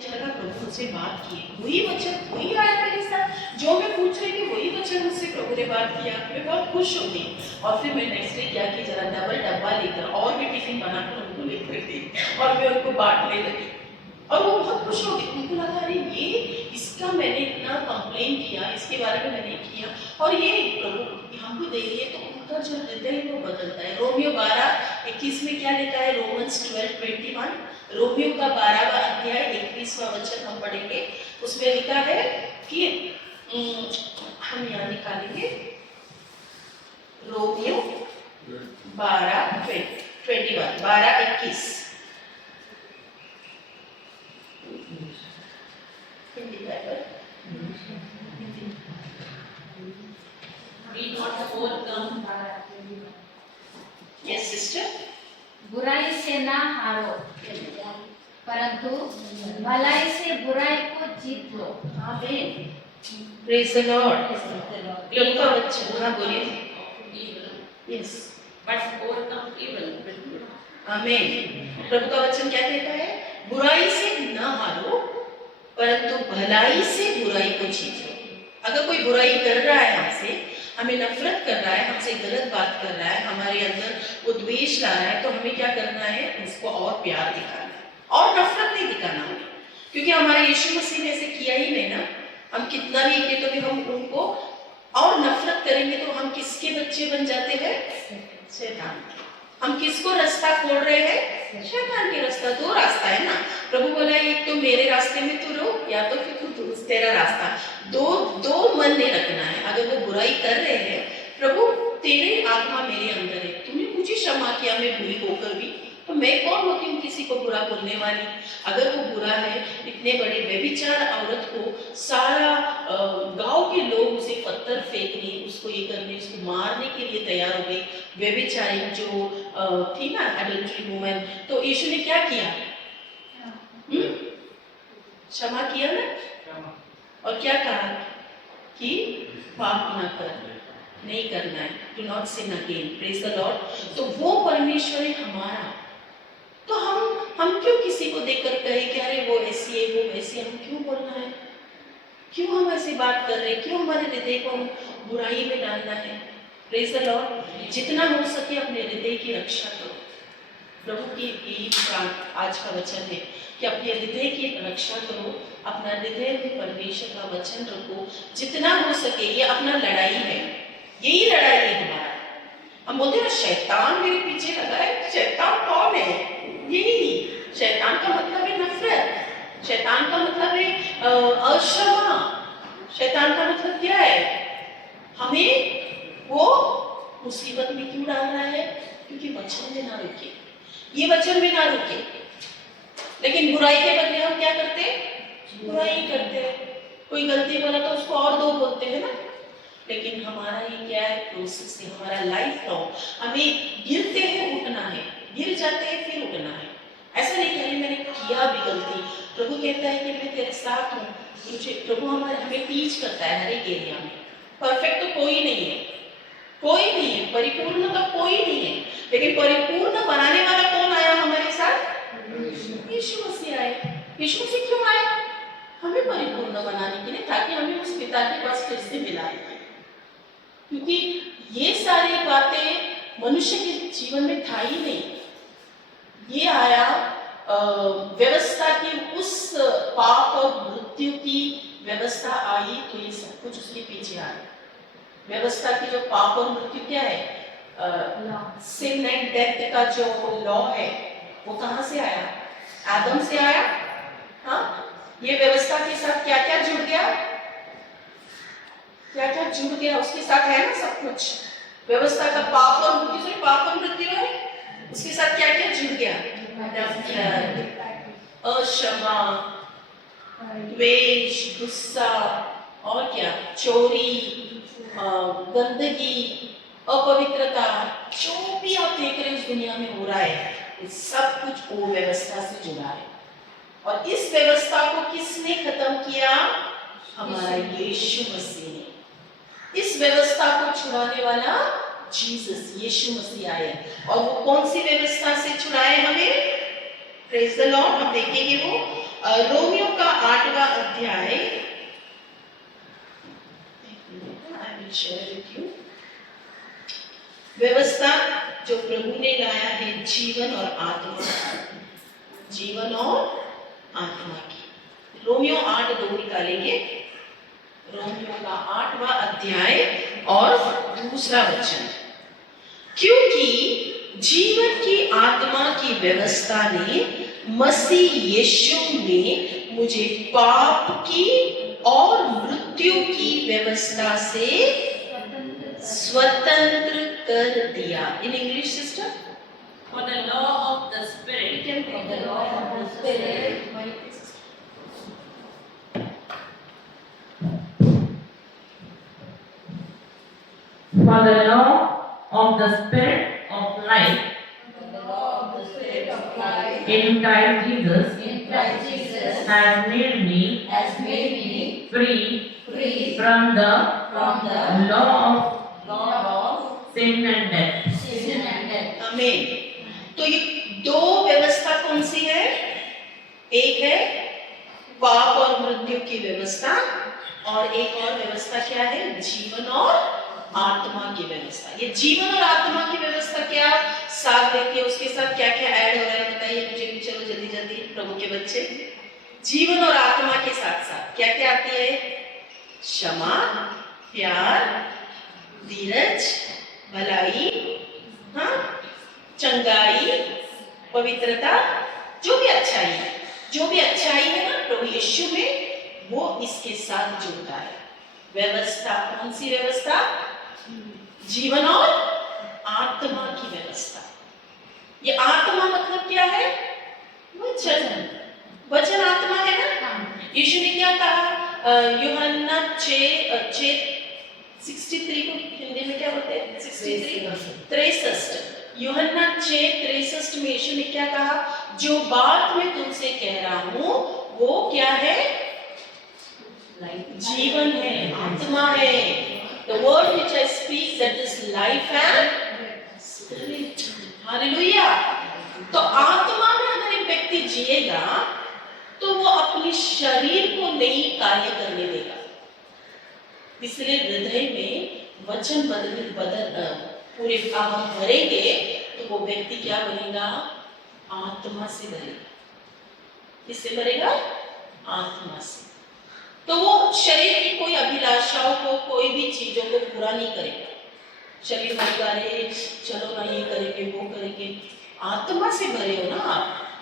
लगा प्रभु मुझसे बात की, वही आया मेरे साथ, जो मैं पूछ रही थी वही वचन मुझसे प्रभु ने बात किया। मैं बहुत खुश हो गई। और फिर मैं नेक्स्ट डे क्या कि जरा डबल डब्बा लेकर और भी टिफिन बनाकर उनको लेकर दी और मैं उनको बांटने लगी और वो बहुत खुश हो गई। उनको लगा अरे ये इसका मैंने इतना कंप्लेन किया, इसके बारे में मैंने किया और ये प्रभु हमको दे रही है, तो उनका जो हृदय वो बदलता है। रोमियो 12:21 में क्या लिखा है? रोमन्स 12:21, रोमियो का 12वां अध्याय 21वां वचन हम पढ़ेंगे। उसमें लिखा है कि हम यहाँ निकालेंगे Romeo 12:21 12:21 Hindi Bible. Yes sister. बुराई से ना हारो, परंतु भलाई से बुराई को जीत लो। आमीन। Praise the Lord. प्रभु का वचन, हाँ बोलिए। Yes, but overcome evil. आमीन। प्रभु का वचन क्या कहता है? बुराई से न हारो, परंतु भलाई से बुराई को जीतो। अगर कोई बुराई कर रहा है हमसे, हमें नफरत कर रहा है, हमसे गलत बात कर रहा है, हमारे अंदर वो द्वेष ला रहा है, तो हमें क्या करना है? उसको और प्यार दिखाना है और नफरत नहीं दिखाना हमें, क्योंकि हमारे यीशु मसीह ने ऐसे किया ही नहीं ना। हम कितना भी किए तो भी हम उनको और नफरत करेंगे तो हम किसके बच्चे बन जाते हैं? शैतान के। हम किसको रास्ता खोल रहे हैं? शैतान के रास्ता। दो रास्ता है ना। प्रभु बोला एक तो मेरे रास्ते में तू रहो, या तो फिर तू तेरा रास्ता। दो मन नहीं रखना है। अगर वो बुराई कर रहे हैं, प्रभु तेरे आत्मा मेरे अंदर है, तूने मुझे क्षमा किया, मैं बुरी होकर भी, तो मैं कौन होती हूँ किसी को बुरा बोलने वाली? अगर वो बुरा है, इतने बड़े व्यभिचार औरत को सारा गांव के लोग उसे पत्थर फेंकने, उसको ये करने, उसको मारने के लिए तैयार हो गई। व्यभिचारी जो थी ना, एडल्ट्री वुमन, तो यीशु ने क्या किया? क्षमा किया ना, और क्या कहा कि पाप ना कर, नहीं करना है, do not sin again. Praise the lord. तो वो परमेश्वर है हमारा। तो हम क्यों किसी को देखकर कहे कि अरे वो ऐसी है, वो वैसी, हम क्यों बोलना है? क्यों हम ऐसी बात कर रहे हैं? क्यों हमारे हृदय को बुराई में डालना है? Praise the Lord. जितना हो सके अपने हृदय की रक्षा करो। प्रभु की यही आज का वचन है कि अपने हृदय की रक्षा करो, अपना हृदय में परमेश्वर का वचन रखो जितना हो सके। ये अपना लड़ाई है, यही लड़ाई है हमारा। हम बोलते हैं ना शैतान मेरे पीछे लगा है। शैतान कौन है? यही शैतान का मतलब है नफरत, शैतान का मतलब है अक्षमा, शैतान का मतलब क्या है? हमें वो मुसीबत में क्यों डाल रहा है? क्योंकि वचन में ना रुके, ये वचन में ना रुके। लेकिन बुराई के बदले हम क्या करते? बुराई करते। कोई गलती बोला तो उसको और दो बोलते हैं ना। लेकिन हमारा ये क्या है? प्रोसेस है हमारा लाइफ लॉन्ग। हमें गिरते हैं उठना है, गिर जाते हैं फिर उठना है। ऐसा नहीं कि मैंने किया भी गलती। प्रभु कहता है कि मैं तेरे साथ हूँ। मुझे प्रभु हमें टीच करता है हर एक एरिया में। परफेक्ट तो कोई नहीं है, कोई नहीं है, परिपूर्ण तो कोई नहीं है, लेकिन परिपूर्ण बनाने वाला कौन आया हमारे साथ? यीशु मसीह आए। यीशु मसीह क्यों आए? हमें परिपूर्ण बनाने के लिए, ताकि हमें उस पिता के पास फिर से मिलाए। क्योंकि ये सारी बातें मनुष्य के जीवन में था ही नहीं। ये आया व्यवस्था की, उस पाप और मृत्यु की व्यवस्था आई, तो ये सब कुछ उसके पीछे आया। व्यवस्था की जो पाप और मृत्यु क्या है? सिन एंड डेथ का जो लॉ है, वो कहाँ से आया? आदम से आया। हाँ, ये व्यवस्था के साथ क्या क्या जुड़ गया? क्या क्या जुड़ गया उसके साथ? है ना सब कुछ। व्यवस्था का पाप और मृत्यु से, पाप और मृत्यु है, उसके साथ क्या क्या जुड़ गया? अक्षमा, द्वेष, गुस्सा, और क्या? चोरी, गंदगी, अपवित्रता, जो भी आप देख रहे हो इस दुनिया में हो रहा है, सब कुछ वो व्यवस्था से जुड़ा है। और इस व्यवस्था को किसने खत्म किया? हमारा यीशु मसीह ने। इस व्यवस्था को छुड़ाने वाला जीसस, यीशु मसीह आए। और वो कौन सी व्यवस्था से छुड़ाए हमें? Praise the Lord. हम देखेंगे वो रोमियो अध्याय, I will share with you. व्यवस्था जो प्रभु ने लाया है जीवन और आत्मा, जीवन और आत्मा की। रोमियो 8:2 निकालेंगे, रोमियो का 8वां अध्याय और दूसरा वचन। क्योंकि जीवन की आत्मा की व्यवस्था ने मसीह यीशु में मुझे पाप की और मृत्यु की व्यवस्था से स्वतंत्र कर दिया। In English sister, For the law of the Spirit, For the law of the Spirit, for the law of the Spirit of life the law of the Spirit of life in Christ Jesus in Christ Jesus has made me has made me free free from the from the law law of sin and death. of sin and death. आमीन। तो ये दो व्यवस्था कौन सी है? एक है पाप और मृत्यु की व्यवस्था, और एक और व्यवस्था क्या है? जीवन और आत्मा की व्यवस्था। ये जीवन और आत्मा की व्यवस्था क्या साथ देखिए, उसके साथ क्या क्या ऐड हो रहा है बताइए मुझे भी। चलो जल्दी जल्दी प्रभु के बच्चे, जीवन और आत्मा के साथ साथ क्या क्या आती है? क्षमा, प्यार, धीरज, भलाई, हाँ, चंगाई, पवित्रता, जो भी अच्छाई है, जो भी अच्छाई है ना प्रभु यीशु में, वो इसके साथ जुड़ता है। व्यवस्था कौन सी व्यवस्था? जीवन और आत्मा की व्यवस्था। ये आत्मा मतलब क्या है? वचन। वचन आत्मा है ना। यीशु ने क्या कहा? यूहन्ना 6:63 को हिंदी में क्या बोलते हैं? 63 यूहन्ना 6:63 में यीशु ने क्या कहा? जो बात मैं तुमसे कह रहा हूं वो क्या है? जीवन है, आत्मा है। The word which I speak, that is life and spirit. Hallelujah. तो आत्मा में अगर एक व्यक्ति जिएगा तो वो अपने शरीर को नहीं कार्य करने देगा। इसलिए हृदय में वचन पूरे हम भरेंगे तो वो व्यक्ति क्या बनेगा? आत्मा से भरेगा। किससे भरेगा? आत्मा से। तो वो शरीर की कोई अभिलाषाओं को, कोई भी चीजों को पूरा नहीं करेगा। शरीर में अरे चलो ना ये करेंगे वो करेंगे। आत्मा से भरे हो ना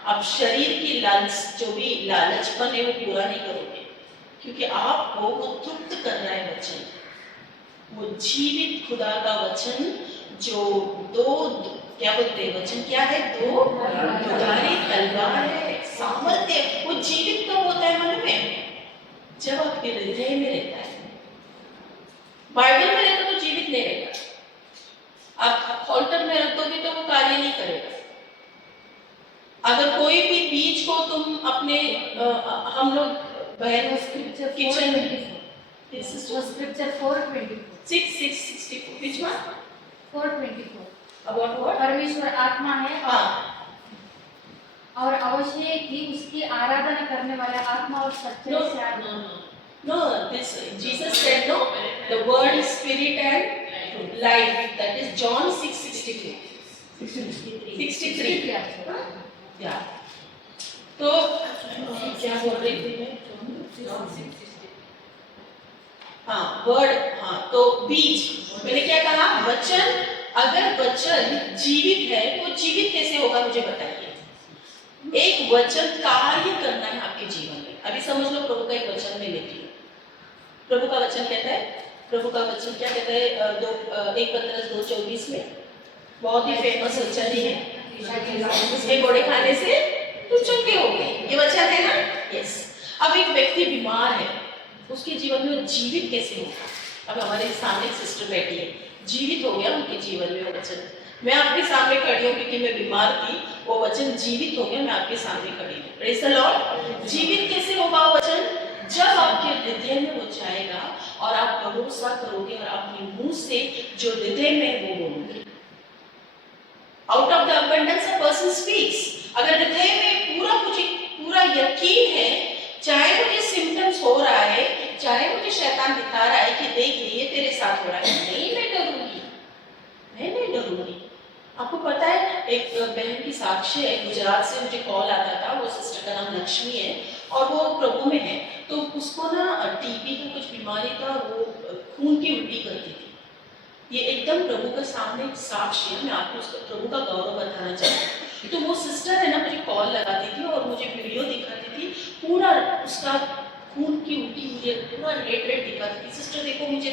आप शरीर की लालच, जो भी लालचपन है वो पूरा नहीं करोगे, क्योंकि आपको वो तृप्त कर रहा है वचन, वो जीवित खुदा का वचन, जो क्या बोलते हैं? वचन क्या है? दो दुधारी तलवार है, सामर्थ्य। वो जीवित कब होता है मन में? जब आपके हृदय में रहता है। बाइबल में रहता तो जीवित नहीं रहेगा। आप ऑल्टर में रख दोगे तो वो कार्य नहीं करेगा। अगर कोई भी बीज को तुम अपने हम लोग बहन Scripture किचन में 4:24 6:64 which one? 4:24 About what? परमेश्वर आत्मा है हाँ, और अवश्य है कि उसकी आराधना करने वाले आत्मा और सच्चाई से आत्मा। no, this Jesus said no, the word is spirit and life, that is John 6:62 63 या तो क्या बोल रही थी मैं? हाँ, वर्ड, हाँ, तो बीज, मैंने क्या कहा? वचन। अगर वचन जीवित है तो जीवित कैसे होगा मुझे बताइए। एक वचन कार्य करना है आपके जीवन में। अभी समझ लो, प्रभु का एक वचन में लेती हूँ। प्रभु का वचन कहता है, प्रभु का वचन क्या कहता है? 1 पतरस 2:24 में बहुत ही फेमस वचन है, इसके घोड़े खाने से तुम चंगे हो गए। ये वचन है ना? यस। अब एक व्यक्ति बीमार है, उसके जीवन में जीवित कैसे होगा? अब हमारे सामने सिस्टर बैठी है, जीवित हो गया उनके जीवन में वो वचन। मैं आपके सामने खड़ी हूँ क्योंकि मैं बीमार थी, वो वचन जीवित हो गया, मैं आपके सामने खड़ी हूँ। Praise the Lord. जीवित कैसे होगा वो वचन? जब आपके हृदय में वो जाएगा और आप भरोसा करोगे और अपने मुंह से जो हृदय में वो बोलोगे। Out of the abundance a person speaks. अगर हृदय में पूरा यकीन है, चाहे मुझे सिम्टम्स हो कि शैतान दिखा रहा है कि देख ये तेरे साथ हो रहा है, नहीं मैं डरूंगी, मैं नहीं डरूंगी। आपको पता है एक बहन की साक्ष्य है, गुजरात से मुझे कॉल आता था, वो सिस्टर का नाम लक्ष्मी है और वो प्रभु में है। तो उसको ना टीबी का कुछ बीमारी था, वो खून की उल्टी करती थी। ये एकदम प्रभु के सामने एक साक्ष्य है, मैं आपको उसका प्रभु का गौरव बताना चाहती हूँ। तो वो सिस्टर है ना मुझे कॉल लगाती थी और मुझे वीडियो दिखाती थी, पूरा उसका खून की उल्टी मुझे पूरा रेड दिखाती थी। सिस्टर देखो मुझे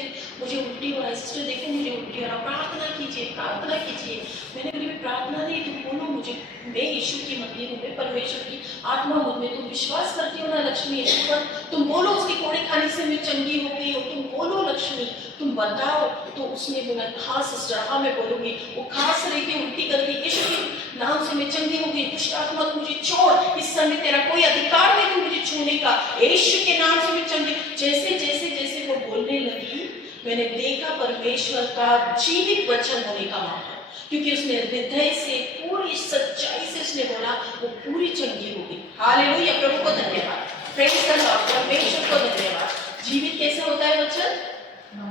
उल्टी हो रहा है, सिस्टर देखो मुझे उल्टी हो रहा है, प्रार्थना कीजिए प्रार्थना कीजिए। मैंने बोली प्रार्थना नहीं, तुम बोलो मुझे, मैं यीशु की मंदिर हूँ, मैं परमेश्वर की आत्मा हूँ, मैं तुम विश्वास करती हो ना लक्ष्मी यीशु पर, तुम बोलो उसकी कोड़ी खाने से मैं चंगी हो गई हो, तुम बोलो लक्ष्मी, तुम बताओ। तो उसने बोला हाँ सिस्टर, हाँ मैं बोलूंगी। वो खास रही थी, उल्टी कर दी, यीशु के नाम से मैं चंगी हो गई, दुष्ट आत्मा तू मुझे छोड़, इस समय तेरा कोई अधिकार नहीं तू मुझे छूने का, यीशु के नाम से मैं चंगी। जैसे जैसे जैसे वो बोलने लगी, मैंने देखा परमेश्वर का जीवित वचन होने का मामला, क्योंकि उसने हृदय से पूरी सच्चाई से उसने बोला, वो पूरी चंगी हो गई। हालेलुया, प्रभु को धन्यवाद, प्रेज द लॉर्ड, परमेश्वर को धन्यवाद। जीवित कैसे होता है वचन?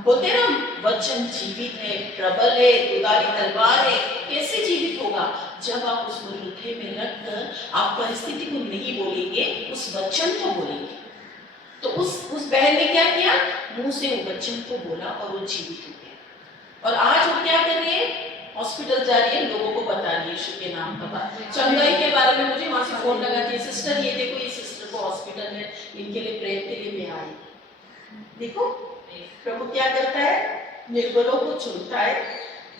बोलते ना वचन जीवित है, प्रबल है, दुधारी तलवार है। कैसे जीवित होगा? जब आप उस हृदय में रखकर आप परिस्थिति को नहीं बोलेंगे, उस वचन को बोलेंगे। तो उस बहन ने क्या किया, मुंह से वो वचन को बोला और वो जीवित हो गया। और आज वो क्या कर रही है, हॉस्पिटल जा रही है, लोगों को बता रही है यीशु के नाम का बात, चंगाई के बारे में। मुझे वहां से फोन लगा दिया, सिस्टर ये देखो ये सिस्टर को हॉस्पिटल में, इनके लिए प्रेयर के लिए मैं आई। देखो प्रभु क्या करता है, निर्बलों को चुनता है,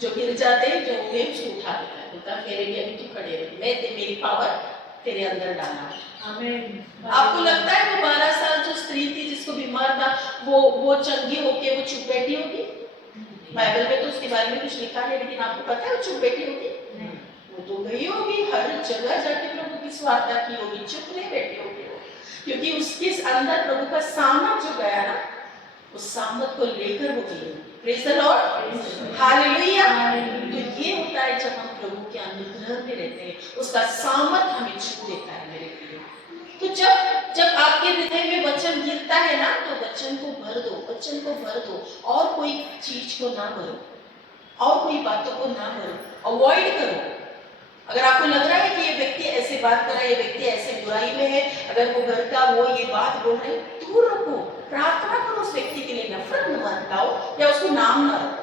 जो गिर जाते हैं, जो उन्हें उसको उठा देता है, बोलता है मेरे लिए अभी तू खड़े रह, मैं मेरी पावर तेरे अंदर डाला है। आपको लगता है वो 12 साल जो स्त्री थी जिसको बीमार था, वो चंगी होके वो चुप बैठी होगी? बाइबल में तो उसके बारे में कुछ लिखा है, लेकिन आपको पता है वो चुप बैठी होगी? वो तो गई होगी, हर जगह जाके प्रभु की स्वार्था की होगी, चुप नहीं बैठी होगी वो, क्योंकि उसके अंदर प्रभु का सामर्थ जो गया ना, उस सामर्थ को लेकर वो गई। Praise the Lord, hallelujah. तो ये होता है जब हम प्रभु के अनुग्रह में रहते हैं, उसका सामर्थ हमें छू देता है मेरे प्रियो। तो जब आपके हृदय में वचन गिरता है ना, तो वचन को भर दो, वचन को भर दो, और कोई चीज को ना भरो, और कोई बातों को ना भरो, अवॉइड करो। अगर आपको लग रहा है कि ये व्यक्ति ऐसे बात कर रहा है, ये व्यक्ति ऐसे बुराई में है, अगर वो घर का वो ये बात बोल रहे, दूर रखो, प्रार्थना करो उस व्यक्ति के लिए, नफरत न दिखाओ या उसको नाम ना रखो।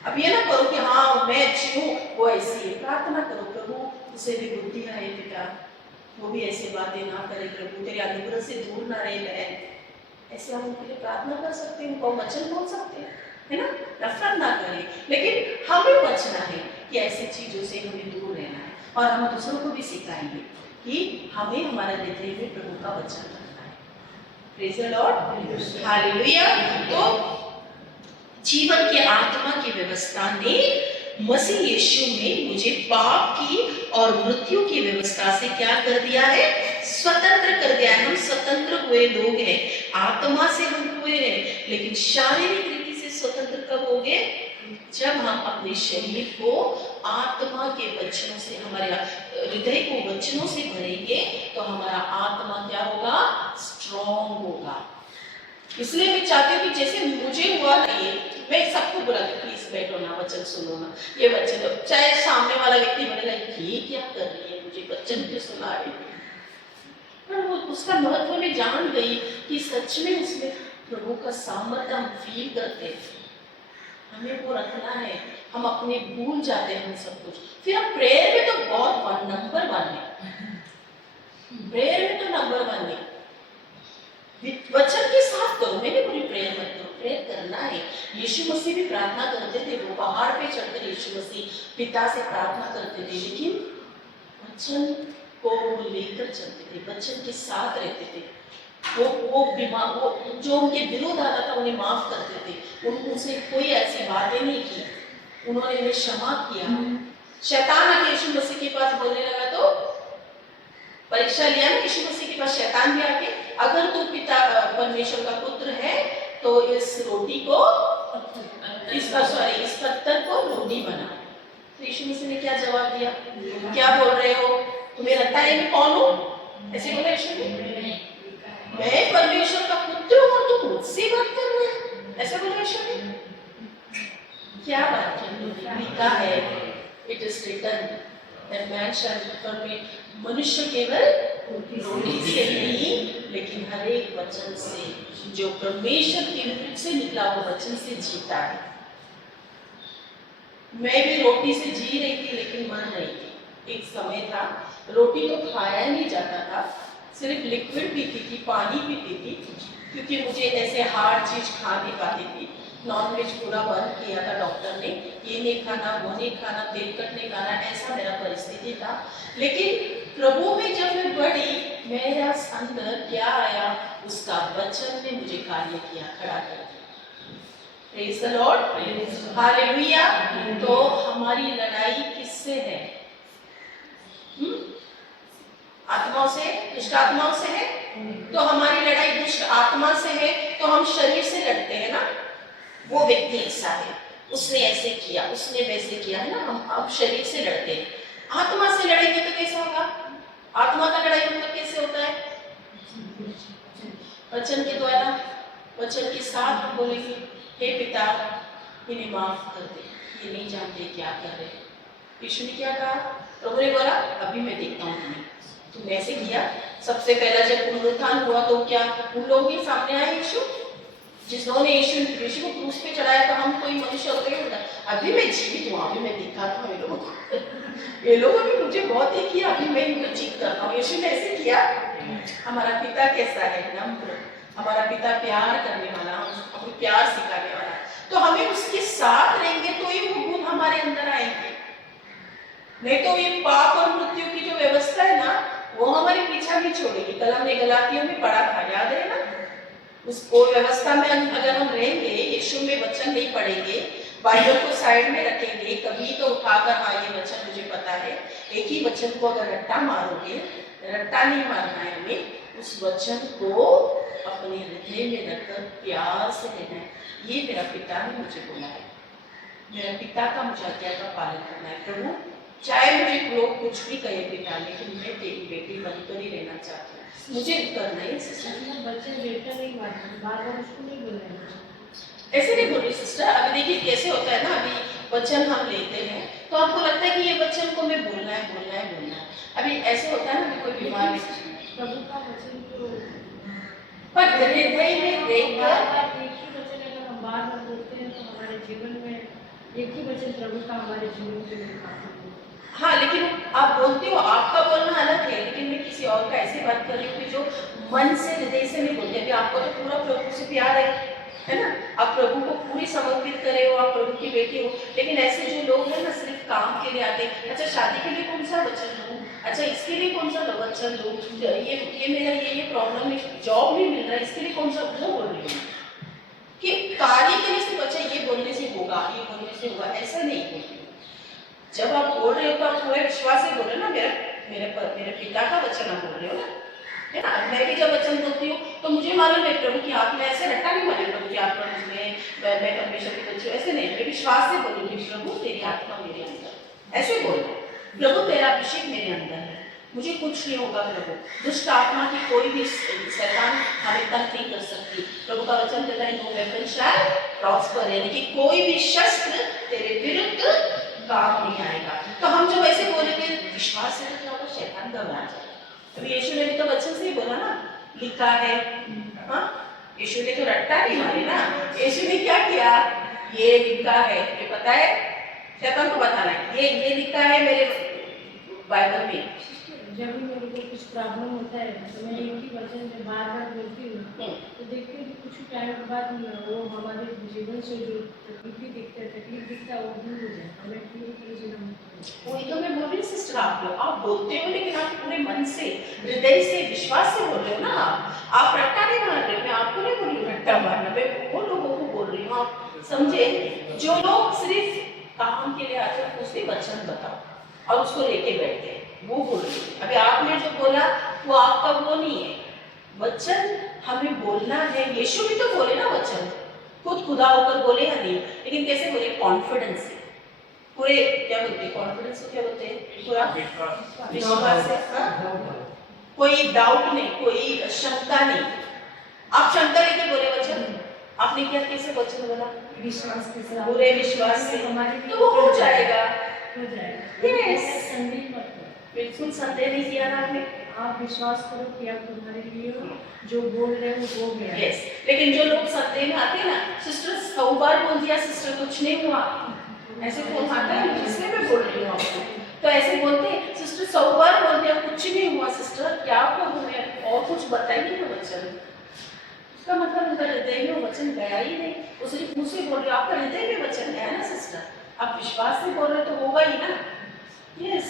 अब ये ना करो कि हाँ मैं अच्छी हूँ, वो ऐसी है। प्रार्थना करो, प्रभु उसे भी बुद्धि है पिता, वो भी ऐसे बातें ना करे प्रभु, तेरे अनुग्रह से दूर ना रहे बहन। ऐसे हम उनके लिए प्रार्थना कर सकते हैं, उनको वचन बोल सकते हैं, है ना, नफरत ना करें। लेकिन हमें बचना है कि ऐसी चीजों से हमें दूर रहना है, और हम दूसरों को भी सिखाएंगे कि हमें हमारे हृदय में प्रभु का वचन रखना है। Praise the Lord, hallelujah. तो जीवन के आत्मा की व्यवस्था ने मसीह यीशु में मुझे पाप की और मृत्यु की व्यवस्था से क्या कर दिया है, स्वतंत्र कर दिया है। हम स्वतंत्र हुए लोग हैं, आत्मा से हम हुए हैं, लेकिन शारीरिक रीति से स्वतंत्र कब हो गए, जब हम अपने शरीर को आत्मा के वचनों से, हमारे हृदय को वचनों से भरेंगे, तो हमारा आत्मा क्या होगा, स्ट्रॉन्ग होगा। इसलिए मैं चाहती हूँ कि जैसे मुझे हुआ नहीं, मैं सबको बुलाती हूँ प्लीज बैठो ना, वचन सुनो ना, ये वचन दो। चाहे सामने वाला व्यक्ति बोलेगा ये क्या कर रही है, मुझे वचन क्यों सुना रही है, पर वो उसका महत्व में जान गई कि सच में उसमें प्रभु का सामर्थ्य हम फील करते हैं, हमें वो रखना है। हम अपने भूल जाते हैं सब कुछ। फिर हम प्रेयर में तो बहुत नंबर 1 है, प्रेयर में तो नंबर 1 है। वचन के साथ करो, मैंने पूरी प्रेयर मत करो, प्रेयर करना है। यीशु मसीह भी प्रार्थना करते थे, वो पहाड़ पे चढ़कर यीशु मसीह पिता से प्रार्थना करते थे, लेकिन वचन को वो लेकर चलते थे, वचन के साथ रहते थे। वो बीमार, वो जो उनके विरोध आता था उन्हें माफ करते थे, उनसे कोई ऐसी बातें नहीं की, उन्होंने उन्हें क्षमा किया। शैतान आके यीशु मसीह के पास बोलने लगा तो परीक्षा लिया ना यीशु मसीह के पास, शैतान भी आके, अगर तू पिता परमेश्वर का पुत्र है तो इस रोटी को, इस पत्थर को रोटी बना। तो यीशु मसीह ने क्या जवाब दिया, क्या बोल रहे हो, तुम्हें लगता है मैं कौन हूँ? ऐसे बोला यीशु ने, मैं परमेश्वर का पुत्र हूँ, तुम मुझसे ऐसे बोला यीशु ने? क्या बात है? लिखा है, it is written that man shall live by bread, मनुष्य केवल रोटी से नहीं लेकिन हर एक वचन से जो परमेश्वर के मुख से निकला वो वचन से जीता है। मैं भी रोटी से जी रही थी लेकिन मर रही थी। एक समय था रोटी तो खाया ही नहीं जाता था, सिर्फ लिक्विड पीती थी, पानी पीती थी, क्योंकि मुझे ऐसे हार्ड चीज खा नहीं पाती थी। नॉनवेज पूरा बंद किया था डॉक्टर ने, ये नहीं खाना, वो नहीं खाना, तेल कट नहीं खाना, ऐसा मेरा परिस्थिति था। लेकिन प्रभु में जब मैं बढ़ी, मेरा अंदर क्या आया, उसका वचन ने मुझे कार्य किया, खड़ा कर दिया। Praise the Lord, hallelujah. तो हमारी लड़ाई किससे है? आत्माओं से, दुष्ट आत्माओं से है। तो हमारी लड़ाई दुष्ट आत्मा से है, तो हम शरीर से लड़ते हैं ना। वो व्यक्ति ऐसा है, उसने ऐसे किया, उसने वैसे किया, है ना। हम अब शरीर से लड़ते हैं। आत्मा से लड़ेंगे तो कैसा होगा? आत्मा का लड़ाई मतलब कैसे होता है? वचन के द्वारा, वचन के साथ हम बोलेंगे, हे पिता इन्हें माफ कर दे, ये नहीं जानते क्या कर रहे हैं। यीशु ने क्या कहा? प्रभु ने बोला, अभी मैं देखता हूँ तुम्हें, तुमने ऐसे किया। सबसे पहला जब पुनरुत्थान हुआ तो क्या उन लोगों के सामने आए यीशु, जिन्होंने यीशु को क्रूस पे चढ़ाया? तो हम कोई मनुष्य होते हैं बोलता, अभी मैं जीवित हूँ, अभी मैं दिखाता हूँ ये लोगों को, ये लोगों ने मुझे बहुत ही किया, अभी मैं इनको जीत करता हूँ। यीशु ने ऐसे किया। हमारा पिता कैसा है? नम्र। हमारा पिता प्यार करने वाला, हमको प्यार सिखाने वाला। तो हमें उसके साथ रहेंगे तो ही वो गुण हमारे अंदर आएंगे, नहीं तो ये पाप और मृत्यु की जो व्यवस्था है ना, वो हमारे पीछा नहीं छोड़ेगी। कल हमने गलातियों में पढ़ा था, याद है ना? उसको व्यवस्था में अगर हम रहेंगे, यीशु में वचन नहीं पढ़ेंगे, बाइबल को साइड में रखेंगे, कभी तो उठाकर हाँ ये वचन मुझे पता है, एक ही वचन को अगर रट्टा मारोगे, रट्टा नहीं मारना है हमें, उस वचन को अपने हृदय में रखकर प्यार से लेना है। ये मेरा पिता ने मुझे बोला है, मेरा पिता का मुझे आज्ञा का पालन करना है। प्रभु चाहे मुझे लोग कुछ भी कहे पिता, लेकिन मैं तेरी बेटी बनकर ही रहना चाहती हूँ, मुझे करना है। बच्चे बेटा नहीं मारते, बार-बार उसको नहीं बोलना। ऐसे नहीं बोल रही सिस्टर। अभी देखिए कैसे होता है ना, अभी वचन हम लेते हैं तो आपको लगता है कि ये वचन को मैं बोलना है, बोलना है, बोलना है। अभी ऐसे होता है ना, कोई बीमार है, प्रभु का वचन तो पर हृदय में देखकर एक ही वचन अगर हम बार-बार बोलते हैं तो हमारे जीवन में एक ही वचन प्रभु का हमारे जीवन के लिए काफी है। हाँ, लेकिन आप बोलते हो, आपका बोलना अलग है, लेकिन मैं किसी और का ऐसी बात कर रही हूँ कि जो मन से, हृदय से नहीं बोलते। अभी आपको तो पूरा प्रभु से प्यार है ना, आप प्रभु को पूरी समर्पित करे हो, आप प्रभु की बेटी हो। लेकिन ऐसे जो लोग हैं ना, सिर्फ काम के लिए आते, अच्छा शादी के लिए कौन सा वचन लूँ, अच्छा इसके लिए कौन सा वचन लूँ, ये मेरा ये प्रॉब्लम है, जॉब नहीं मिल रहा है, इसके लिए कौन सा, वो बोल रही हूँ कि कार्य के लिए सिर्फ अच्छा ये बोलने से होगा, ये बोलने से होगा, ऐसा नहीं बोलती। जब आप बोल रहे हो तो आप पूरे विश्वास से बोल रहे हो ना, मेरे पिता का वचन आप बोल रहे हो ना, है ना। मैं भी जब वचन बोलती हूँ तो मुझे मालूम है प्रभु की आप में ऐसे रट्टा नहीं मारे, प्रभु की आत्मा मुझमें, मैं परमेश्वर की बच्ची, ऐसे नहीं, मैं विश्वास से बोलूँगी, प्रभु तेरी आत्मा मेरे अंदर, ऐसे बोलना, प्रभु तेरा अभिषेक मेरे अंदर है, मुझे कुछ नहीं होगा प्रभु, दुष्ट आत्मा की कोई भी शैतान हमें तंग नहीं कर सकती। प्रभु का वचन कहता है नो वेपन शैल प्रॉस्पर, यानी कि कोई भी शस्त्र तेरे विरुद्ध काम नहीं आएगा। तो हम जब ऐसे बोलेंगे विश्वास से तो क्या होगा, शैतान घबरा जाएगा। अभी यीशु ने भी तो वचन से ही बोला ना, लिखा है। हाँ, यीशु ने तो रट्टा नहीं मारी ना, यीशु ने क्या किया, ये लिखा है, ये पता है, शैतान को बताना है, ये लिखा है मेरे बाइबल में। जब भी मेरे को कुछ प्रॉब्लम होता है तो मैं एक ही वचन में बार-बार बोलती हूँ, तो देखते हैं कि कुछ टाइम के बाद वो हमारे जीवन से जो तकलीफ दिखता है वो दूर हो जाए, हमें पूरी तरह से हम वही तो मैं बोल रही हूँ सिस्टर, आप बोलते हो लेकिन आप पूरे मन से, हृदय से, विश्वास से बोल रहे हो ना। आप रट्टा नहीं मार रहे, मैं आपको नहीं बोल रही हूँ रट्टा मारना, मैं वो लोगों को बोल रही हूँ, आप समझे, जो लोग सिर्फ काम के लिए आते हैं उसे वचन बताओ और उसको लेके बैठते हैं, वो बोल रही है। अभी आपने जो बोला वो आपका वो नहीं है, वचन हमें बोलना है। यीशु भी तो बोले ना वचन, खुद खुदा होकर बोले या नहीं, लेकिन कैसे बोले, कॉन्फिडेंस से, पूरे क्या बोलते हैं, कॉन्फिडेंस को क्या बोलते हैं, पूरा विश्वास से, कोई डाउट नहीं, कोई शंका नहीं। आप शंका लेके बोले वचन, आपने क्या कैसे वचन बोला? विश्वास के साथ बुरे विश्वास से हमारे लिए तो वो हो जाएगा। हो जाएगा। Yes. संदेह मत करो। बिल्कुल संदेह नहीं किया ना आपने। आप विश्वास करो कि आप तुम्हारे लिए जो बोल रहे हो वो गया। यस, लेकिन जो लोग संदेह में आते हैं ना, सिस्टर 100 बार बोल दिया सिस्टर कुछ नहीं हुआ, ऐसे फोन आता है जिससे मैं बोल रही हूँ आपको, तो ऐसे बोलते हैं सिस्टर 100 बार बोल दिया कुछ नहीं हुआ सिस्टर, क्या प्रॉब्लम है और कुछ बताइए ना वचन। इसका मतलब उनका हृदय में वो वचन गया ही नहीं, वो सिर्फ मुंह से बोल रहे हो, आपका हृदय में वचन गया ना सिस्टर, आप विश्वास से बोल रहे तो होगा ही ना। यस,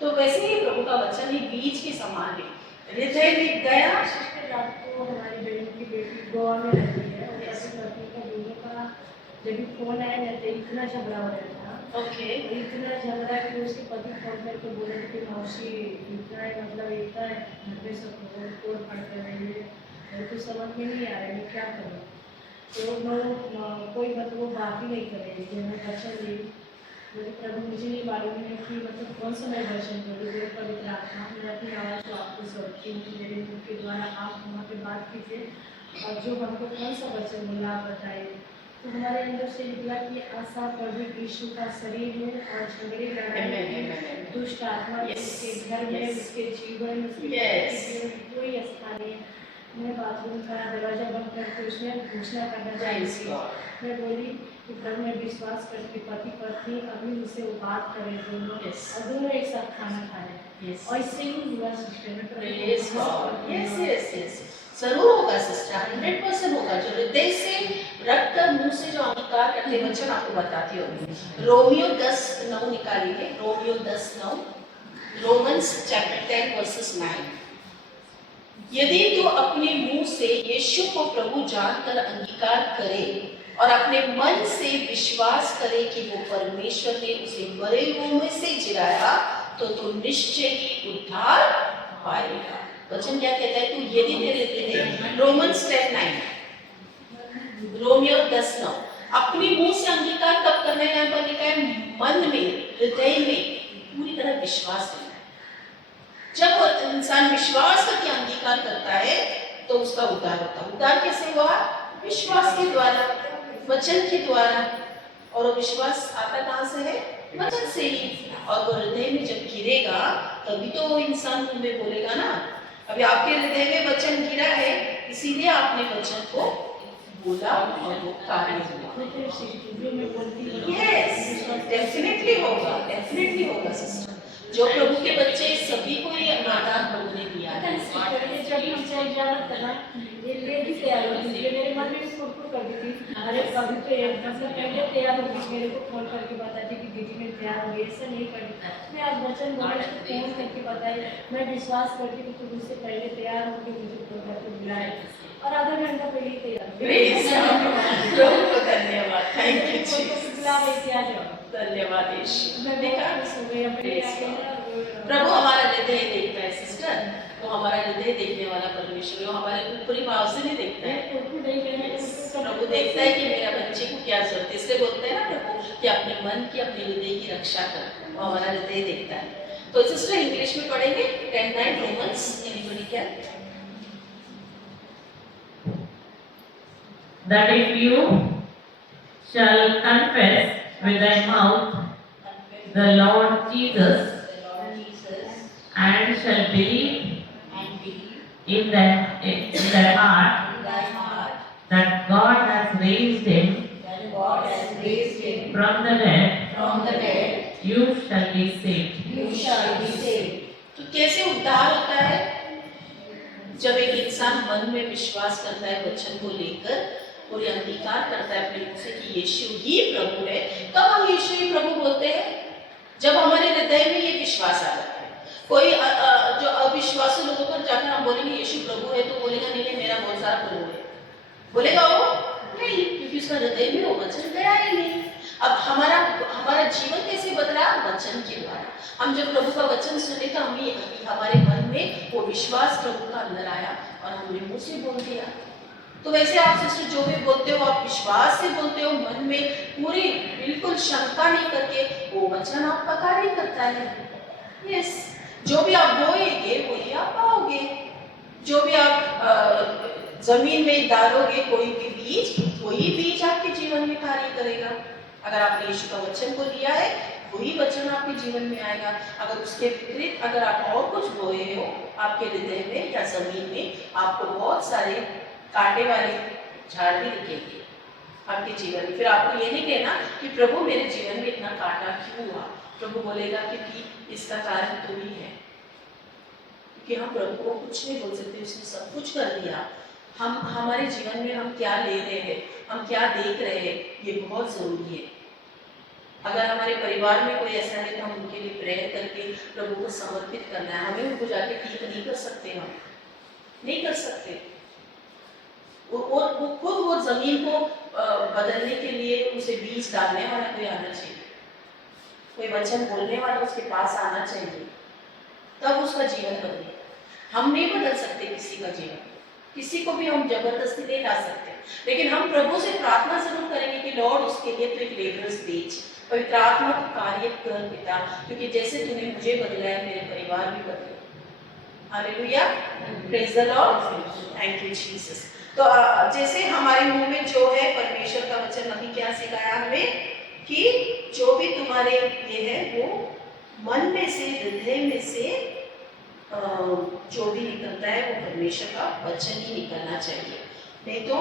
तो वैसे ही प्रभु का वचन ही बीज के समान है, हृदय में गया। रात को हमारी बहन की बेटी गोवा में रहती है और पति पत्नी का दोनों का जब भी फोन आया ना तो इतना झगड़ा हो रहा था। ओके, इतना झगड़ा कि उसके पति फोन करके बोले थे कि मौसी इतना है, मतलब इतना है घर पे सब तोड़ फाड़ कर रही है, मेरे को समझ में नहीं आ रहा है मैं क्या करूँ। तो कोई मतलब वो बात ही नहीं कर रही थी। मैं वचन ली, बोले प्रभु मुझे नहीं मालूम है कि मतलब कौन सा मैं दर्शन करूँ, जो पवित्र आत्मा मैं अपनी आवाज़ को आपको सौंपती हूँ कि मेरे मुख के द्वारा आप वहाँ पे बात कीजिए और जो हमको कौन सा वचन बोला आप बताइए। तो हमारे अंदर से निकला कि आशा प्रभु यीशु का शरीर है और झगड़े लड़ाई की दुष्ट आत्मा उसके घर में, उसके जीवन, उसके जीवन में कोई स्थान नहीं है। मैं बाथरूम का दरवाजा बंद करके उसमें घोषणा करना चाहती हूँ। मैं बोली कि प्रभु मैं विश्वास करती पति पत्नी अभी मुझसे वो बात करें दोनों और दोनों एक साथ खाना खाएं। और इससे ही हुआ सिस्टर में यस जरूर होगा सिस्टर, 100% होगा। जो हृदय से रक्त मुंह से जो अंगीकार करते वचन आपको बताती होगी। रोमियो 10:9 निकालिए, रोमियो 10:9, रोमन्स चैप्टर 10 वर्सेस 9। यदि तू अपने मुंह से यीशु को प्रभु जानकर अंगीकार करे और अपने मन से विश्वास करे कि वो परमेश्वर ने उसे मरे हुओं में से जिलाया तो तू निश्चय ही उद्धार पाएगा। वचन क्या कहता है? तू यदि तेरे हृदय, रोमन्स 10:9, रोमियो 10:9, अपने मुंह से अंगीकार कब करना है? यहाँ पर लिखा है मन में, हृदय में पूरी तरह विश्वास करना है। जब वो इंसान विश्वास करके अंगीकार करता है तो उसका उद्धार होता है। उद्धार कैसे हुआ? विश्वास के द्वारा, वचन के द्वारा। और वो विश्वास आता कहाँ से है? वचन से ही। और वो हृदय में जब गिरेगा तभी तो वो इंसान मुंह में बोलेगा ना। अभी आपके हृदय में वचन गिरा है, इसीलिए आपने वचन को बोला और वो कार्य हुआ। यस, डेफिनेटली होगा, डेफिनेटली होगा सिस्टर। जो प्रभु के बच्चे सभी को ये आधार प्रभु ने दिया है। ये लेडी तैयार होती थी, मेरे मन में फुरफुर करती थी, अरे कभी तो मतलब पहले तैयार होगी, मेरे को फोन करके बताती कि दीदी मैं तैयार हो गई, ऐसा नहीं करती। मैं आज वचन बोला तो फोन करके बताई, मैं विश्वास करती कि तुम मुझसे पहले तैयार होकर मुझे फोन करके बुलाए और आधा घंटा पहले ही तैयार। प्रभु को धन्यवाद, थैंक यू जीसस, धन्यवाद यीशु। प्रभु हमारा हृदय देखता है सिस्टर, वो हमारा हृदय देखने वाला परमेश्वर, वो हमारे ऊपरी भाव से नहीं देखता है। प्रभु देखता है कि मेरा बच्चे को क्या जरूरत है, इसलिए बोलते हैं ना प्रभु कि अपने मन की, अपने हृदय की रक्षा कर, वो हमारा हृदय देखता है। तो सिस्टर इंग्लिश में पढ़ेंगे 10:9 Romans, anybody can? That if you shall confess with thy mouth the Lord Jesus and shall believe in thy heart that God has raised him from the dead, you shall be saved. तो कैसे उद्धार होता है? जब एक इंसान मन में विश्वास करता है वचन को लेकर और अंगीकार करता है अपने मुंह से कि यीशु ही प्रभु है। कब हम यीशु ही प्रभु बोलते हैं? जब हमारे हृदय में ये विश्वास आ जाता है। कोई जो अविश्वासी लोगों पर जाकर हम बोलेंगे यीशु प्रभु है तो बोलेगा नहीं मेरा बहुत सारा प्रभु है, बोलेगा वो नहीं, क्योंकि उसका हृदय में वो वचन गया ही नहीं। अब हमारा जीवन कैसे बदला? वचन के द्वारा। हम जब प्रभु का वचन सुने तो हमारे मन में वो विश्वास प्रभु का अंदर आया और हमने मुंह से बोल दिया। तो वैसे आप सिस्टर जो भी बोलते हो आप विश्वास से बोलते हो, मन में पूरी बिल्कुल शंका नहीं करके, वो वचन आपका कार्य करता है। यस, जो भी आप बोएंगे वही आप पाओगे। जो भी आप जमीन में डालोगे कोई भी बीज, वही बीज आपके जीवन में कार्य करेगा। अगर आपने यीशु का वचन को लिया है, वही वचन आपके जीवन में आएगा। अगर उसके विपरीत अगर आप और कुछ बोए हो आपके हृदय में या जमीन में, आपको बहुत सारे कांटे वाले झाड़ भी दिखेंगे आपके जीवन में। फिर आपको ये नहीं कहना कि प्रभु मेरे जीवन में इतना कांटा क्यों हुआ। प्रभु बोलेगा क्योंकि इसका कारण तुम ही है। क्योंकि हम प्रभु को कुछ नहीं बोल सकते, उसने सब कुछ कर दिया। हम हमारे जीवन में हम क्या ले रहे हैं, हम क्या देख रहे हैं, ये बहुत जरूरी है। अगर हमारे परिवार में कोई ऐसा है तो हम उनके लिए प्रेयर करके प्रभु को समर्पित करना है। हमें उनको जाके ठीक नहीं कर सकते, हम नहीं कर सकते। और वो खुद वो जमीन को बदलने के लिए उसे बीज डालने वाला कोई आना चाहिए, कोई वचन बोलने वाला उसके पास आना चाहिए, तब उसका जीवन बदले। हम नहीं बदल सकते किसी का जीवन, किसी को भी हम जबरदस्ती नहीं ला सकते, लेकिन हम प्रभु से प्रार्थना जरूर करेंगे कि लॉर्ड उसके लिए तो एक लेबरर्स भेज, पवित्र आत्मा को कार्य कर पिता, क्योंकि जैसे तूने मुझे बदला है मेरे परिवार भी बदले। Hallelujah, praise the Lord, thank you Jesus. तो जैसे हमारे मुंह में जो है परमेश्वर का वचन अभी क्या सिखाया हमें कि जो भी तुम्हारे ये है वो मन में से, हृदय में से जो भी निकलता है वो परमेश्वर का वचन ही निकलना चाहिए। नहीं तो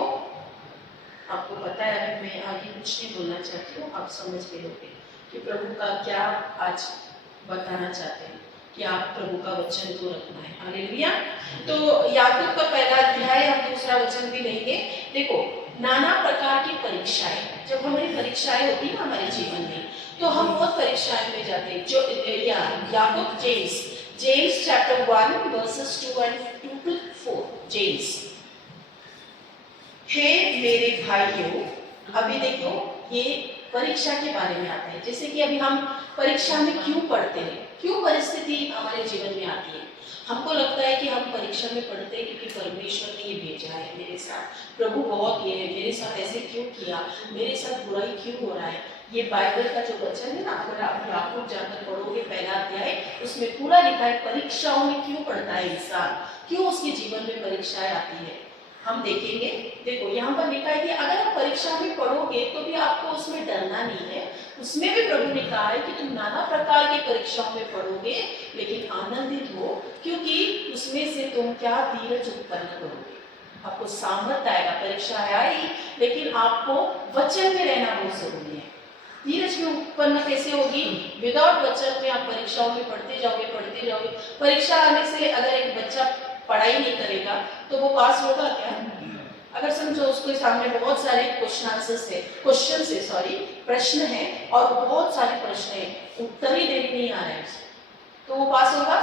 आपको पता है, अभी मैं आगे कुछ नहीं बोलना चाहती हूँ, आप समझ गए होंगे कि प्रभु का क्या आज बताना चाहते हैं कि आप प्रभु का वचन को रखना है। हालेलुया। तो याकूब का पहला अध्याय, हम दूसरा वचन भी लेंगे। देखो, नाना प्रकार की परीक्षाएं, जब हमारी परीक्षाएं होती है हमारे जीवन में, तो हम बहुत परीक्षाएं में जाते हैं। जो Yakub James chapter 1 verses 2 to 4। James, हे मेरे भाइयों, अभी देखो ये परीक्षा के बारे में आता है। जैसे कि अभी हम परीक्षा में क्यों पढ़ते हैं, क्यों परिस्थिति हमारे जीवन में आती है। हमको लगता है कि हम परीक्षा में पढ़ते हैं क्योंकि परमेश्वर ने ये भेजा है मेरे साथ, प्रभु बहुत ये है, मेरे साथ ऐसे क्यों किया, मेरे साथ बुराई क्यों हो रहा है। ये बाइबल का जो वचन है ना, अगर आप याकूब जाकर पढ़ोगे पहला अध्याय, उसमें पूरा लिखा है परीक्षाओं में क्यों पढ़ता है इंसान, क्यों उसके जीवन में परीक्षाएं आती है। हम देखेंगे, देखो यहाँ पर लिखा है कि अगर आप परीक्षा में पढ़ोगे तो भी आपको उसमें डरना नहीं है। उसमें भी प्रभु ने कहा है कि तुम नाना प्रकार की परीक्षाओं में पढ़ोगे, लेकिन आनंदित हो, क्योंकि उसमें से तुम क्या धीरज उत्पन्न करोगे। आपको सामर्थ्य आएगा, परीक्षा आई, लेकिन आपको वचन में रहना बहुत जरूरी है। धीरज में उत्पन्न कैसे होगी? विदाउट वचन में आप परीक्षाओं में पढ़ते जाओगे। परीक्षा आने से अगर एक बच्चा पढ़ाई नहीं करेगा तो वो पास होगा क्या? अगर समझो उसके सामने बहुत सारे प्रश्न है और बहुत सारे प्रश्न है, उत्तर ही देने नहीं आ रहे हैं उसे, तो वो पास होगा?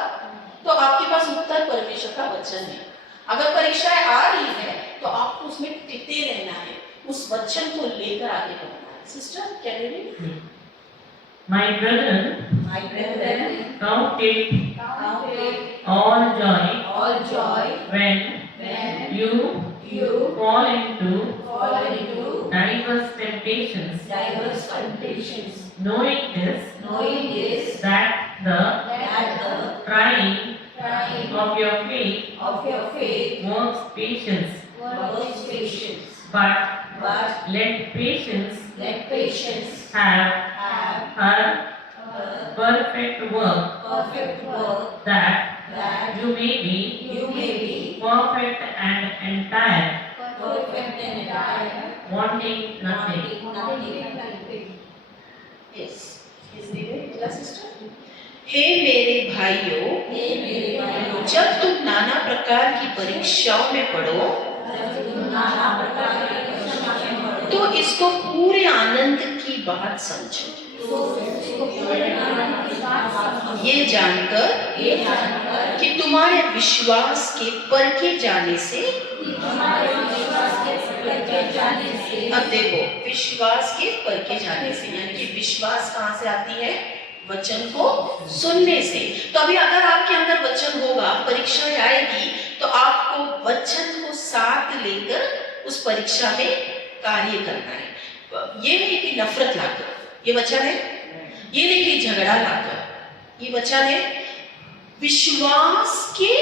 तो आपके पास उत्तर परमेश्वर का वचन है। अगर परीक्षाएं आ रही है तो आपको उसमें टिके रहना है, उस वचन को लेकर आगे बढ़ना है। Sister, can you read? My brethren, count it all joy when you fall into diverse temptations, knowing this, that the trying of your faith works patience. But let patience have her perfect work, that you may be perfect and entire, wanting nothing. Yes. Is the sister? हे मेरे भाइयों, जब तुम नाना प्रकार की परीक्षाओं में पढ़ो तो इसको पूरे आनंद की बात समझो, ये जानकर कि तुम्हारे विश्वास के परखे जाने से, अब देखो, विश्वास के परखे जाने से, यानी कि विश्वास कहाँ से आती है? वचन को सुनने से। तो अभी अगर आपके अंदर वचन होगा, परीक्षा आएगी तो आपको वचन को साथ लेकर उस परीक्षा में कार्य करना है। ये नहीं कि नफरत लाकर, ये वचन है। ये नहीं कि झगड़ा लाकर, ये वचन है। विश्वास के,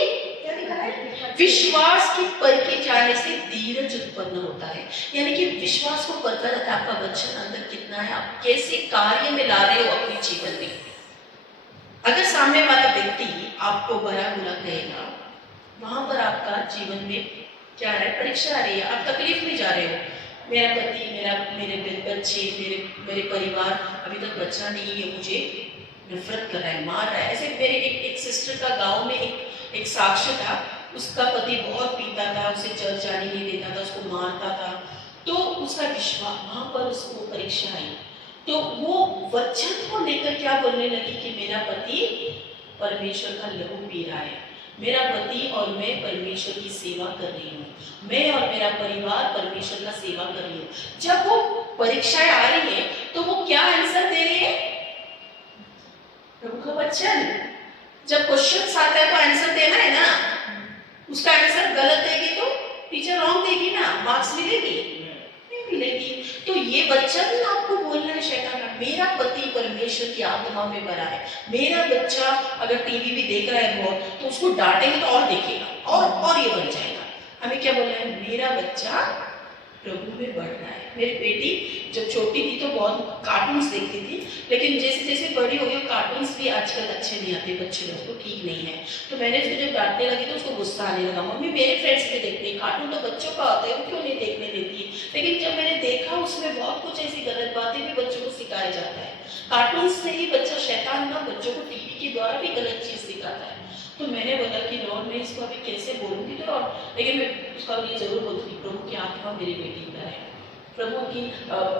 क्या लिखा है? विश्वास के परखे जाने से उत्पन्न होता है, यानी कि विश्वास को परखा जाता है आपका वचन अंदर कितना है, आप कैसे कार्य में ला रहे हो अपने जीवन में। अगर सामने वाला व्यक्ति आपको बुरा बुरा कहेगा, वहां पर आपका जीवन में क्या है, परीक्षा आ रही है, आप तकलीफ में जा रहे हो। मेरा पति, मेरे बच्चे, मेरे परिवार, अभी तक बच्चा नहीं है, मुझे नफरत कर रहा है, मार रहा है। ऐसे मेरे एक सिस्टर का गांव में एक साक्ष्य था, उसका पति बहुत पीता था, उसे चर्च जाने नहीं देता था, उसको मारता था। तो उसका विश्वास, वहां पर उसको परीक्षा आई, तो वो वचन को लेकर क्या बोलने लगी कि मेरा पति परमेश्वर का लहू पी रहा है, मेरा पति और मैं परमेश्वर की सेवा कर रही हूँ, मैं और मेरा परिवार परमेश्वर का सेवा कर रही हूँ। जब वो परीक्षाएं आ रही है तो वो क्या आंसर दे रही है, प्रभु का वचन। जब क्वेश्चन आता है तो आंसर देना है ना, उसका आंसर गलत देगी तो टीचर रॉन्ग देगी ना, मार्क्स मिलेगी नहीं मिलेगी। तो ये वचन आपको बोलना है शैतान का, मेरा पति परमेश्वर की आत्मा में भरा है, मेरा बच्चा अगर टीवी भी देख रहा है बहुत, तो उसको डांटेंगे तो और देखेगा और ये बन जाएगा। हमें क्या बोलना है, मेरा बच्चा प्रभु में बढ़ रहा है। मेरी बेटी जब छोटी थी तो बहुत कार्टून्स देखती थी, लेकिन जैसे जैसे बड़ी हो गई कार्टून्स भी आजकल अच्छे नहीं आते, बच्चे लोग को ठीक नहीं है। तो मैंने उसको जब डांटने लगी तो उसको गुस्सा आने लगा, मम्मी मेरे फ्रेंड्स भी देखते हैं कार्टून, तो बच्चों का होता है, वो क्यों नहीं देखने देती। लेकिन जब मैंने देखा उसमें बहुत कुछ ऐसी गलत बातें भी बच्चों को सिखाया जाता है। कार्टून से ही बच्चा, शैतान ना बच्चों को टीवी के द्वारा भी गलत चीज सिखाता है। तो मैंने बोला कि लॉर्ड मैं इसको अभी कैसे बोलूँगी, तो लेकिन मैं उसका ये जरूर बोलती, प्रभु की आत्मा मेरी बेटी का है, प्रभु की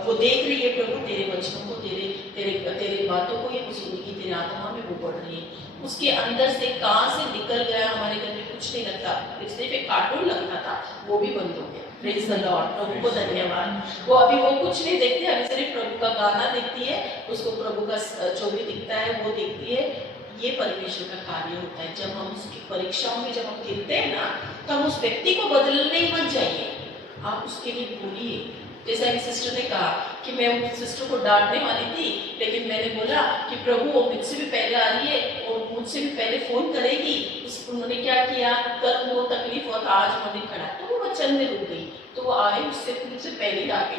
वो देख रही है, प्रभु तेरे वचनों को, तेरे बातों को ये सुनेगी, तेरे आत्मा में वो बढ़ रही है। उसके अंदर से कहाँ से निकल गया, हमारे घर में कुछ नहीं लगता, सिर्फ एक कार्टून लगता था, वो भी बंद हो गया। प्रेज़ द लॉर्ड, प्रभु को धन्यवाद। वो अभी वो कुछ नहीं देखती, अभी सिर्फ प्रभु का गाना देखती है, उसको प्रभु का जो भी दिखता है वो देखती है। ये परमेश्वर का कार्य होता है। जब हम उसकी परीक्षाओं में जब हम गिरते हैं ना, तो हम उस व्यक्ति को बदलने ही मत जाइए, आप उसके लिए बोलिए। जैसा एक सिस्टर ने कहा कि मैं उस सिस्टर को डांटने वाली थी, लेकिन मैंने बोला कि प्रभु वो मुझसे भी पहले आ रही है और मुझसे भी पहले फोन करेगी। उन्होंने क्या किया, कल वो तकलीफ हुआ था, आज उन्होंने खड़ा, तो वो वचन में रुक गई, तो वो आए मुझसे पहले आके।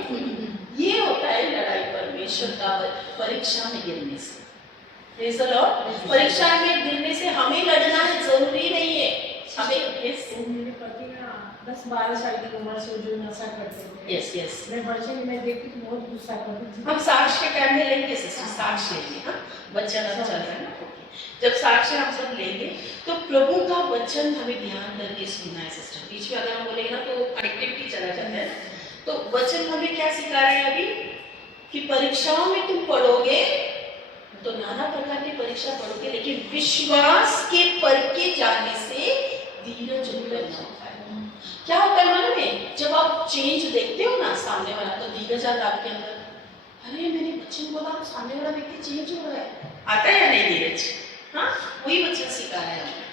ये होता है लड़ाई परमेश्वर का परीक्षा में गिरने से। Praise the Lord. परीक्षा में गिरने से हमें लड़ना है, जरूरी नहीं है हमें। मेरे पति ना 10-12 साल की उम्र से जो नशा करते थे, यस मैं बच्चे में देखती तो बहुत गुस्सा करती थी। हम साक्ष्य के टाइम में लेंगे सिस्टर, साक्ष्य लेंगे। हाँ, वचन अब चल रहा है ना, जब साक्ष्य हम सब लेंगे तो प्रभु का वचन हमें ध्यान करके सुनना है सिस्टर। बीच में अगर हम बोलेंगे ना तो कनेक्टिविटी चला जाता है। तो वचन हमें क्या सिखा रहे हैं अभी, कि परीक्षाओं में तुम पढ़ोगे तो नाना प्रकार की परीक्षा पढ़ोगे, लेकिन विश्वास के परखे जाने से धीरज उत्पन्न होता है। क्या होता है मालूम है, जब आप चेंज देखते हो ना सामने वाला, तो धीरज आता है आपके अंदर। अरे मैंने वचन बोला, सामने वाला व्यक्ति चेंज हो रहा है, आता है या नहीं धीरज। हाँ, वही वचन सिखा रहा है हमें।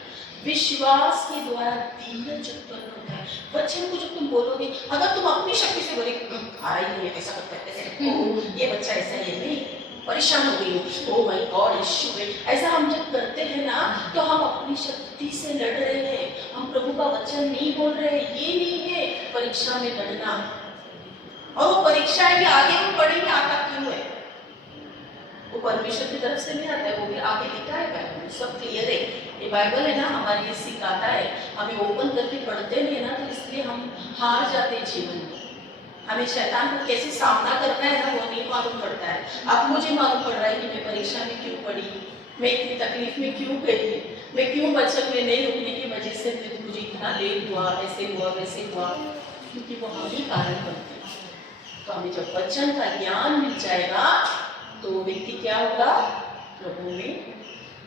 विश्वास के द्वारा धीरज उत्पन्न होता है। वचन को जब तुम बोलोगे, अगर तुम अपनी शक्ति से बोले आ रही है, ऐसा करता है, ये बच्चा ऐसा है, नहीं परेशान हो गई हूँ, ओ माय गॉड इश्यू है, ऐसा हम जब करते हैं ना, तो हम अपनी शक्ति से लड़ रहे हैं, हम प्रभु का वचन नहीं बोल रहे हैं। ये नहीं है परीक्षा में लड़ना। और वो परीक्षा है कि आगे हम पढ़ेंगे आता क्यों है, वो परमेश्वर की तरफ से नहीं आता है, वो भी आगे लिखा है बाइबल में, सब क्लियर है। ये बाइबल है ना, हमारे लिए सिखाता है, हमें ओपन करके पढ़ते नहीं है ना, तो इसलिए हम हार जाते हैं जीवन में। हमें शैतान को कैसे सामना करना है ना, वो नहीं मालूम पड़ता है। अब मुझे मालूम पड़ रहा है कि मैं परीक्षा में क्यों पढ़ी, मैं इतनी तकलीफ में क्यों गई, मैं क्यों बचपन में नहीं रुकने की वजह से मुझे इतना लेट हुआ, ऐसे हुआ वैसे हुआ, क्योंकि वो हम ही कारण बनते हैं। तो हमें जब वचन का ज्ञान मिल जाएगा तो व्यक्ति क्या होगा, प्रभु में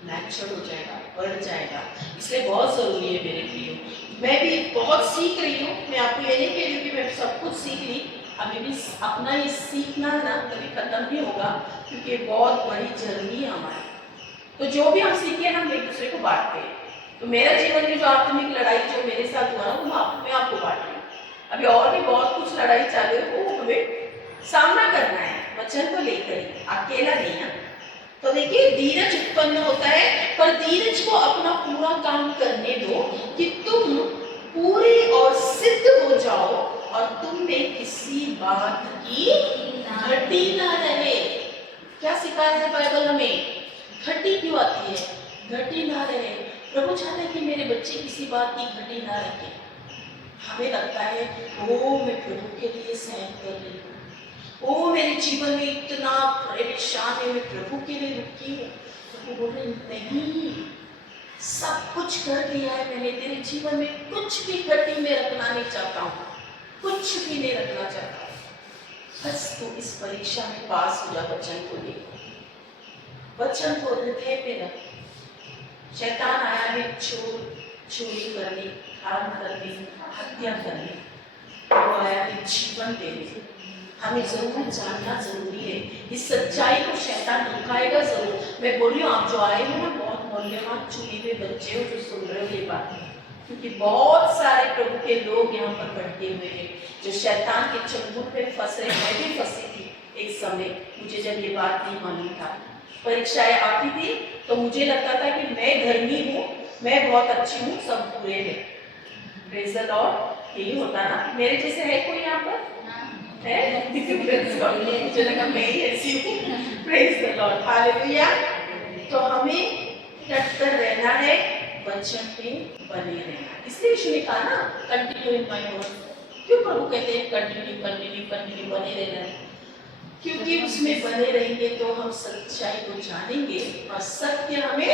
मैच्योर हो जाएगा, बढ़ जाएगा। इसलिए बहुत जरूरी है मेरे प्रियो। मैं भी बहुत सीख रही हूँ, मैं आपको ये नहीं कह रही हूँ कि मैं सब कुछ सीख ली, अभी भी अपना ये सीखना है ना कभी खत्म नहीं होगा, क्योंकि बहुत बड़ी जर्नी है हमारी। तो जो भी हम सीखे हम एक दूसरे को बांटते हैं। तो मेरा जीवन की जो आत्मिक लड़ाई जो मेरे साथ हुआ वो मैं आपको बांट रही हूँ। अभी और भी बहुत कुछ लड़ाई चालू है, वो हमें सामना करना है वचन को लेकर ही, अकेला नहीं है। तो देखिए धीरज उत्पन्न होता है, पर धीरज को अपना पूरा काम करने दो कि तुम पूरे और सिद्ध हो जाओ और तुम में आपकी घटी ना रहे। क्या सिखाया है बाइबल हमें? घटी क्यों आती है? घटी ना रहे। प्रभु चाहते हैं कि मेरे बच्चे किसी बात की घटी ना रखे। हमें लगता है ओ मैं प्रभु के लिए सहन कर रही हूँ, ओ मेरे जीवन में इतना परेशान है, मैं प्रभु के लिए रुकी हूँ। प्रभु बोल रहे नहीं, सब कुछ कर दिया है मैंने, तेरे जीवन में कुछ भी घटी में रखना नहीं चाहता हूँ, कुछ भी नहीं रखना चाहता हूँ। बस तू इस परीक्षा में पास हो जा। वचन को देखो, वचन को हृदय पे रख। शैतान आया है चोरी करने, हार करने, हत्या करने, वो आया है जीवन देने। हमें जरूर जानना जरूरी है, इस सच्चाई को शैतान दिखाएगा जरूर। मैं बोल रही हूँ, आप जो आए हो ना, बहुत मूल्यवान चुने हुए बच्चे हो जो सुन रहे हो ये बात, क्योंकि बहुत सारे प्रभु के लोग यहाँ पर बैठे हुए हैं जो शैतान के चंगुल पे फंसे। मैं भी फंसी थी एक समय, मुझे जब ये बात नहीं मालूम था। परीक्षाएं आती थी तो मुझे लगता था कि मैं धर्मी हूँ, मैं बहुत अच्छी हूँ, सब बुरे हैं। Praise the Lord. यही होता ना। मेरे जैसे है कोई यहाँ पर? है? मुझे लगा मैं ही ऐसी हूँ। Praise the Lord, hallelujah. तो हमें डट कर रहना है, वचन पे बने रहना। इसलिए यीशु ने कहा ना, कंटिन्यू इन माय वर्ड। क्यों प्रभु कहते हैं कंटिन्यू कंटिन्यू कंटिन्यू बने रहना है? क्योंकि उसमें बने रहेंगे तो हम सच्चाई को जानेंगे और सत्य हमें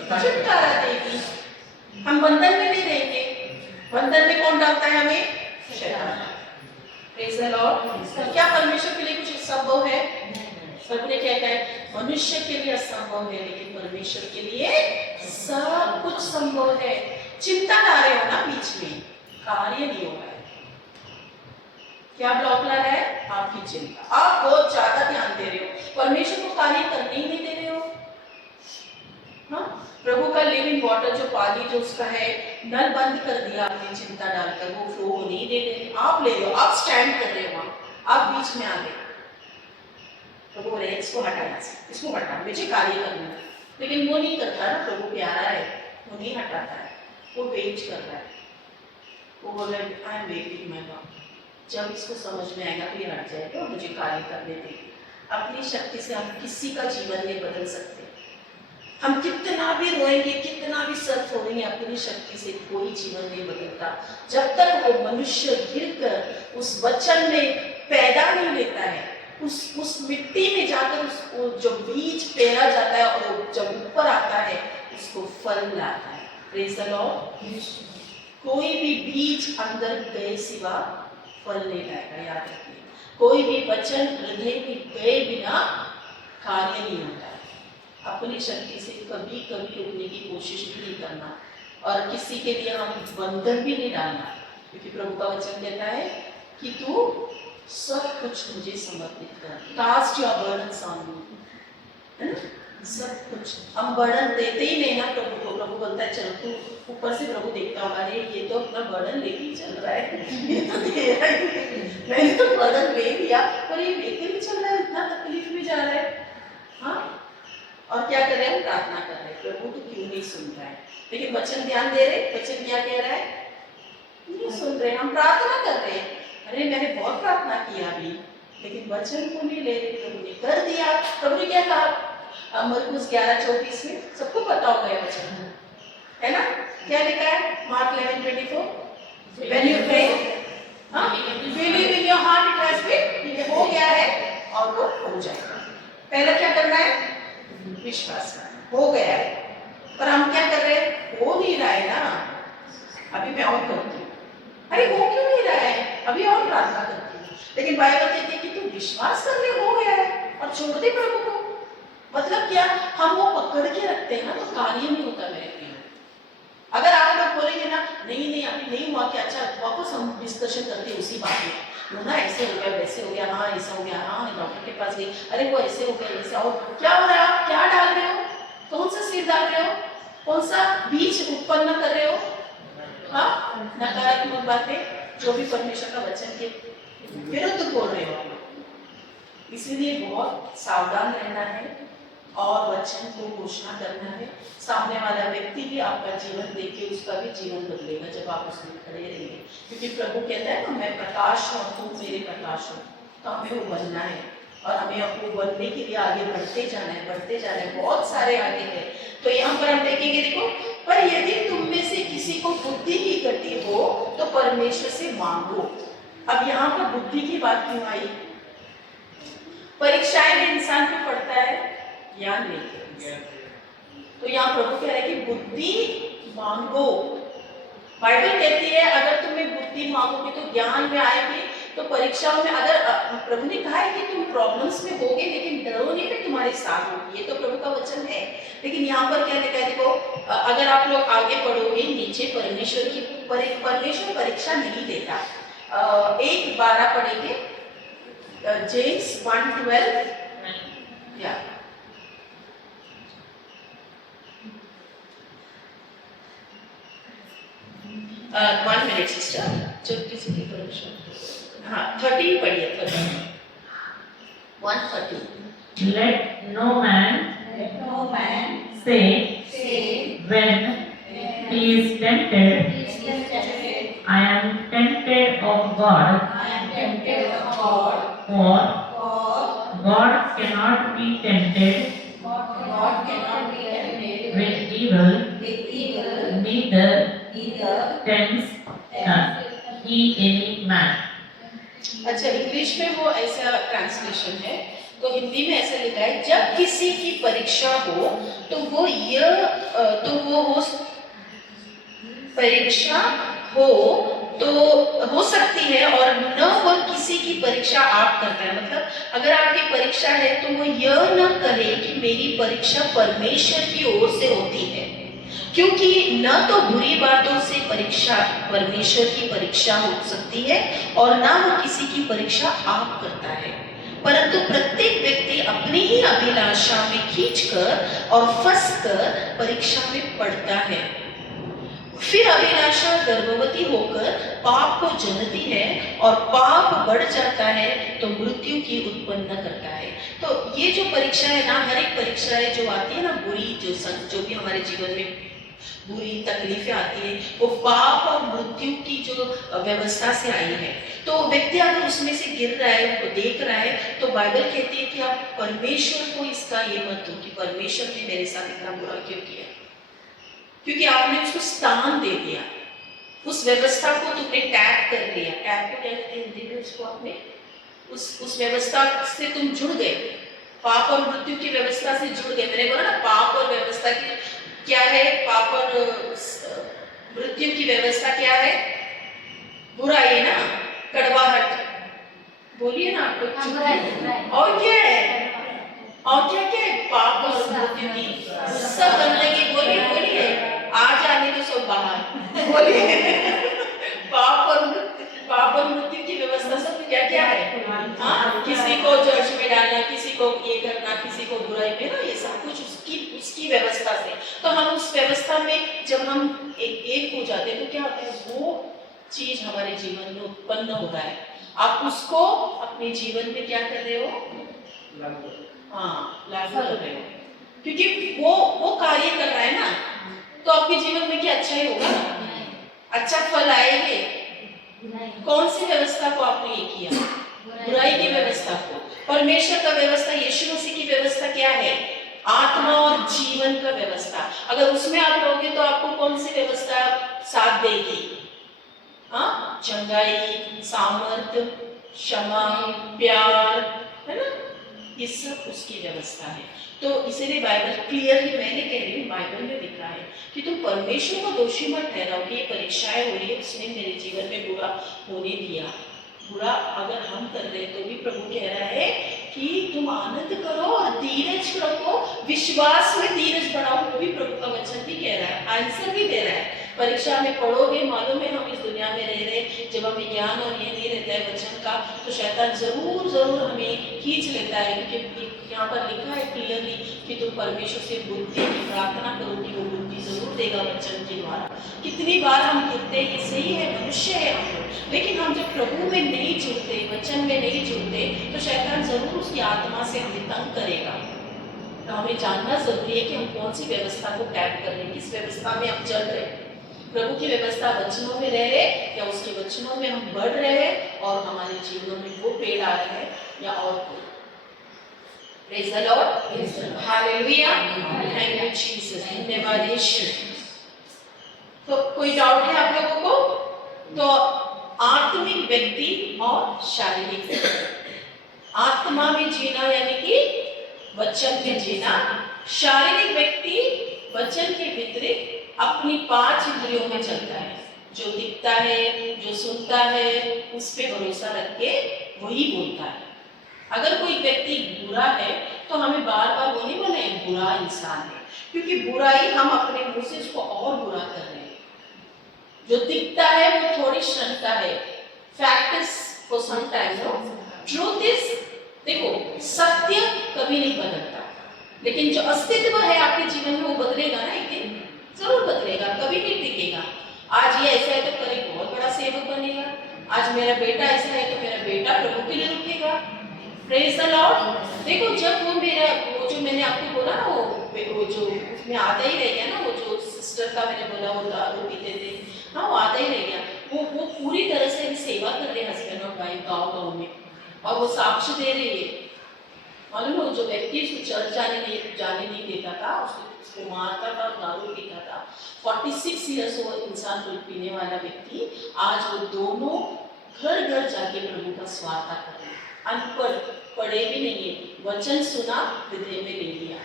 छुटकारा देगी। हम बंधन में नहीं रहेंगे। बंधन में कौन डालता है हमें? शैतान। Praise the Lord. क्या परमेश्वर के लिए कुछ असंभव है? प्रभु ने क्या कहा है? मनुष्य के लिए असंभव है लेकिन परमेश्वर के लिए सब कुछ संभव है। चिंता ला रहे हो ना बीच में, कार्य नहीं हो रहा है। क्या ब्लॉक ला रहा है? आपकी चिंता। आप बहुत ज्यादा ध्यान दे रहे हो, परमेश्वर को कार्य करने ही नहीं दे रहे हो। हाँ, प्रभु का लिविंग वाटर जो पानी जो उसका है, नल बंद कर दिया आपने चिंता डालकर, वो फ्लो नहीं दे रहे। आप ले लो, आप स्टैंड कर रहे हो वहां, आप बीच में आ गए। प्रभु बोले इसको हटाना, इसको हटा, मुझे कार्य करना है। लेकिन वो नहीं करता ना, प्रभु प्यारा है, वो नहीं हटाता है, वो वेट कर रहा है। वो बोले I am waiting my God, जब इसको समझ में आएगा तो ये हट जाएगा और मुझे कार्य करने देगी। अपनी शक्ति से हम किसी का जीवन नहीं बदल सकते। हम कितना भी रोएंगे, कितना भी सर फोड़ेंगे, अपनी शक्ति से कोई जीवन नहीं बदलता। जब तक वो मनुष्य गिरकर उस वचन में पैदा नहीं लेता है, उस मिट्टी में जाकर उसको जो बीज पेरा जाता है और वो जब ऊपर आता है उसको फल लाता है। Praise the Lord. कोई भी बीज अंदर गए सिवा फल नहीं लाएगा, याद रखिए। कोई भी वचन हृदय में गए बिना कार्य नहीं होता है। अपनी शक्ति से कभी कभी रुकने की कोशिश भी नहीं करना और किसी के लिए हम बंधन भी नहीं डालना, क्योंकि प्रभु का वचन कहता है कि तू सब कुछ मुझे समर्पित कर। Cast your burdens on me, है ना? सब कुछ हम बर्डन देते ही नहीं ना प्रभु को। प्रभु बोलता है चल तू, ऊपर से प्रभु देखता होगा, अरे ये तो अपना बर्डन लेके ही चल रहा है, ये तो दे रहा है, मैंने तो बर्डन ले लिया पर ये लेके भी चल रहा है, इतना तकलीफ में जा रहा है। हाँ, और क्या कर रहे हैं? प्रार्थना कर रहे हैं, प्रभु तो क्यों नहीं सुन रहा है? लेकिन वचन ध्यान दे रहे, वचन क्या कह रहा है? नहीं सुन रहे। हम प्रार्थना कर रहे हैं, अरे मैंने बहुत प्रार्थना किया अभी, लेकिन वचन को नहीं ले रहे। प्रभु ने कर दिया। प्रभु ने क्या कहा? मरकुस 11:24 में सबको पता होगा ये वचन, है ना? क्या लिखा है? Mark 11:24, when you pray, believe in your heart it has been, ये हो गया है और वो हो जाएगा। पहले क्या करना है? विश्वास करना। हो गया है, पर हम क्या कर रहे हैं? हो नहीं रहा है ना, अभी मैं और करती हूँ। अरे वो क्यों नहीं रहा है? अभी और प्रार्थना करती हूँ। लेकिन बाइबल कहती है कि तू विश्वास कर ले, हो गया है, और छोड़ दे प्रभु को। मतलब क्या? हम वो पकड़ के रखते हैं ना तो कार्य नहीं होता मेरे प्रिय। अगर आप लोग बोलेंगे ना नहीं नहीं अभी नहीं हुआ, क्या अच्छा वापस हम डिस्कशन करते हैं उसी बात में, ना ऐसे हो गया, वैसे हो गया, हाँ ऐसा हो गया, हाँ डॉक्टर के पास गई, अरे वो ऐसे हो गया, ऐसा। और क्या हो रहा है? आप क्या डाल रहे हो? कौन सा सीड डाल रहे हो? कौन सा बीज उत्पन्न कर रहे हो? हाँ, नकारात्मक बातें, जो भी परमेश्वर का वचन के विरुद्ध बोल रहे हो। इसीलिए बहुत सावधान रहना है और वचन को घोषणा करना है। सामने वाला व्यक्ति भी आपका जीवन देख के उसका भी जीवन बदलेगा जब आप उसमें खड़े रहेंगे, क्योंकि प्रभु कहता है ना मैं प्रकाश हूँ, तुम मेरे प्रकाश हो। तो हमें वो बनना है और हमें अपने बनने के लिए आगे बढ़ते जाना है, बढ़ते जाना है। बहुत सारे आगे हैं। तो यहाँ पर हम देखेंगे, देखो, पर यदि तुम में से किसी को बुद्धि की गति हो तो परमेश्वर से मांगो। अब यहाँ पर बुद्धि की बात क्यों आई? परीक्षाएं में इंसान क्यों पढ़ता है? ज्ञान लेके। तो यहाँ प्रभु कह रहे हैं कि बुद्धि मांगो। बाइबल कहती है अगर तुम्हें बुद्धि मांगोगे तो ज्ञान में आएगी। तो परीक्षाओं में अगर प्रभु ने कहा है कि तुम प्रॉब्लम्स में होगे लेकिन डरो नहीं, मैं तुम्हारे साथ होगी, ये तो प्रभु का वचन है। लेकिन यहाँ पर क्या लिखा है, देखो, अगर आप लोग आगे पढ़ोगे नीचे, परमेश्वर परीक्षा नहीं देता। 1:12 पढ़ेंगे, जेम्स 1:12। या 1 मिनट सिस्टर, जब किसी की परीक्षा, हाँ 13 पढ़िए, 1:13। Let no man say when he is tempted, I am tempted of God, for God cannot be tempted with evil, neither tempts he any man. अच्छा, इंग्लिश में वो ऐसा ट्रांसलेशन है, तो हिंदी में ऐसा लिखा है, जब किसी की परीक्षा हो तो वो परीक्षा हो तो हो सकती है और न वो किसी की परीक्षा आप करता है। मतलब अगर आपकी परीक्षा है तो वो यह न कहे कि मेरी परीक्षा परमेश्वर की ओर से होती है, क्योंकि न तो बुरी बातों से परीक्षा परमेश्वर की परीक्षा हो सकती है और न वो किसी की परीक्षा आप करता है, परंतु प्रत्येक व्यक्ति अपनी ही अभिलाषा में खींचकर और फंसकर परीक्षा में पड़ता है। फिर अभिलाषा गर्भवती होकर पाप को जनती है और पाप बढ़ जाता है तो मृत्यु की उत्पन्न करता है। तो ये जो परीक्षा है ना, हर एक परीक्षा है जो आती है ना, बुरी जो भी हमारे जीवन में बुरी तकलीफें आती है, वो पाप और मृत्यु की जो व्यवस्था से आई है। तो व्यक्ति अगर उसमें से गिर रहा है, उनको देख रहा है, तो बाइबल कहती है कि आप परमेश्वर को इसका ये मत दो कि परमेश्वर ने मेरे साथ इतना बुरा क्यों किया, क्योंकि आपने उसको स्थान दे दिया, उस व्यवस्था को तुमने टैग कर दिया। टैग को क्या कहते हैं हिंदी में? उसको आपने उस व्यवस्था से तुम जुड़ गए, पाप और मृत्यु की व्यवस्था से जुड़ गए। मैंने बोला ना, पाप और व्यवस्था की क्या है? पाप और मृत्यु की व्यवस्था क्या है? बुराई ना, कड़वाहट, बोलिए ना आप लोग। और क्या है? और क्या क्या है? पाप और मृत्यु की सब गंदगी, बोलिए बोलिए, आ जाने तो सब बाहर, बोलिए। पाप और मृत्यु की व्यवस्था सब क्या क्या है? हाँ, किसी को चर्च में डालना, किसी को ये करना, किसी को बुराई में ना, ये सब कुछ उसकी व्यवस्था से। तो हम उस व्यवस्था में जब हम एक हो जाते हैं तो क्या होता है, वो चीज हमारे जीवन में उत्पन्न हो रहा है। आप उसको अपने जीवन में क्या कर रहे हो? हाँ, लागू कर रहे हो, क्योंकि वो कार्य कर रहा है ना, तो आपके जीवन में क्या अच्छा ही होगा, अच्छा फल आएंगे। कौन सी व्यवस्था को आपने ये किया? बुराई की व्यवस्था को। परमेश्वर का व्यवस्था, यीशु मसीह की व्यवस्था क्या है? आत्मा और जीवन का व्यवस्था। अगर उसमें आप रहोगे तो आपको कौन सी व्यवस्था साथ देगी? हाँ, चंगाई, सामर्थ्य, क्षमा, प्यार, है ना, ये सब उसकी व्यवस्था है। तो इसीलिए बाइबल क्लियरली, मैंने कह रही हूँ, बाइबल में लिखा है कि तुम परमेश्वर को दोषी मत ठहराओ कि ये परीक्षाएं हो रही है, उसने मेरे जीवन में बुरा होने दिया। बुरा अगर हम कर रहे हैं तो भी प्रभु कह रहा है कि तुम आनंद करो और धीरज रखो, विश्वास में धीरज बढ़ाओ, वो भी प्रभु का वचन भी कह रहा है, आंसर भी दे रहा है। परीक्षा में पढ़ोगे, मालूम है हम इस दुनिया में रह रहे, जब हमें ज्ञान और ये नहीं रहता है वचन का, तो शैतान जरूर हमें खींच लेता है, क्योंकि यहाँ पर लिखा है क्लियरली कि तुम परमेश्वर से बुद्धि की प्रार्थना करोगे, वो बुद्धि जरूर देगा वचन के द्वारा। कितनी बार हम गिरते, ये सही है, मनुष्य है हम लोग, लेकिन हम जब प्रभु में नहीं जुड़ते, वचन में नहीं जुड़ते, तो शैतान जरूर उसकी आत्मा से हमें तंग करेगा। तो हमें जानना जरूरी है कि हम कौन सी व्यवस्था को टैग कर रहे हैं, किस व्यवस्था में हम चल रहे हैं। प्रभु की व्यवस्था वचनों में रह रहे या उसके वचनों में हम बढ़ रहे हैं और हमारे जीवनों में वो पेड़ आ रहे हैं या और कोई। Praise the Lord. Hallelujah. Thank you Jesus. धन्यवाद यीशु। तो कोई डाउट है आप लोगों को? तो आत्मिक व्यक्ति और शारीरिक व्यक्ति। आत्मा में जीना यानी कि वचन में जीना, शारीरिक व्यक्ति वचन के विपरीत अपनी 5 इंद्रियों में चलता है। जो दिखता है, जो सुनता है, उस पे भरोसा रख के वही बोलता है। अगर कोई व्यक्ति बुरा है तो हमें बार बार वो नहीं बोले बुरा इंसान है, क्योंकि बुराई हम अपने मुंह से उसको और बुरा कर रहे हैं। जो दिखता है वो थोड़ी क्षणता है। Fact is for some time, no truth is, देखो सत्य कभी नहीं बदलता, लेकिन जो अस्तित्व है आपके जीवन में वो बदलेगा ना, एक दिन जरूर बदलेगा, कभी नहीं टिकेगा। आज ये ऐसा है तो कल एक बहुत बड़ा सेवक बनेगा, आज मेरा बेटा ऐसा है तो मेरा बेटा प्रभु के लिए रुकेगा। Praise the Lord. देखो जब वो मेरा वो जो मैंने आपको बोला ना वो जो उसमें आधा ही रह गया ना, वो जो सिस्टर का मैंने बोला वो दारू पीते थे, हाँ वो आधा ही रह गया। वो पूरी तरह से अभी सेवा कर रहे हस्बैंड और वाइफ गाँव में, और वो साक्ष्य दे रही है। मालूम हो जो व्यक्ति उसको चर्च जाने नहीं देता था, उसको मारता था, दारू पीता था, 46 ईयर्स वो इंसान को पीने वाला व्यक्ति आज वो दोनों घर घर जाके प्रभु का स्वार्था कर रहे हैं। अनपढ़, पढ़े भी नहीं है, वचन सुना, हृदय में ले लिया,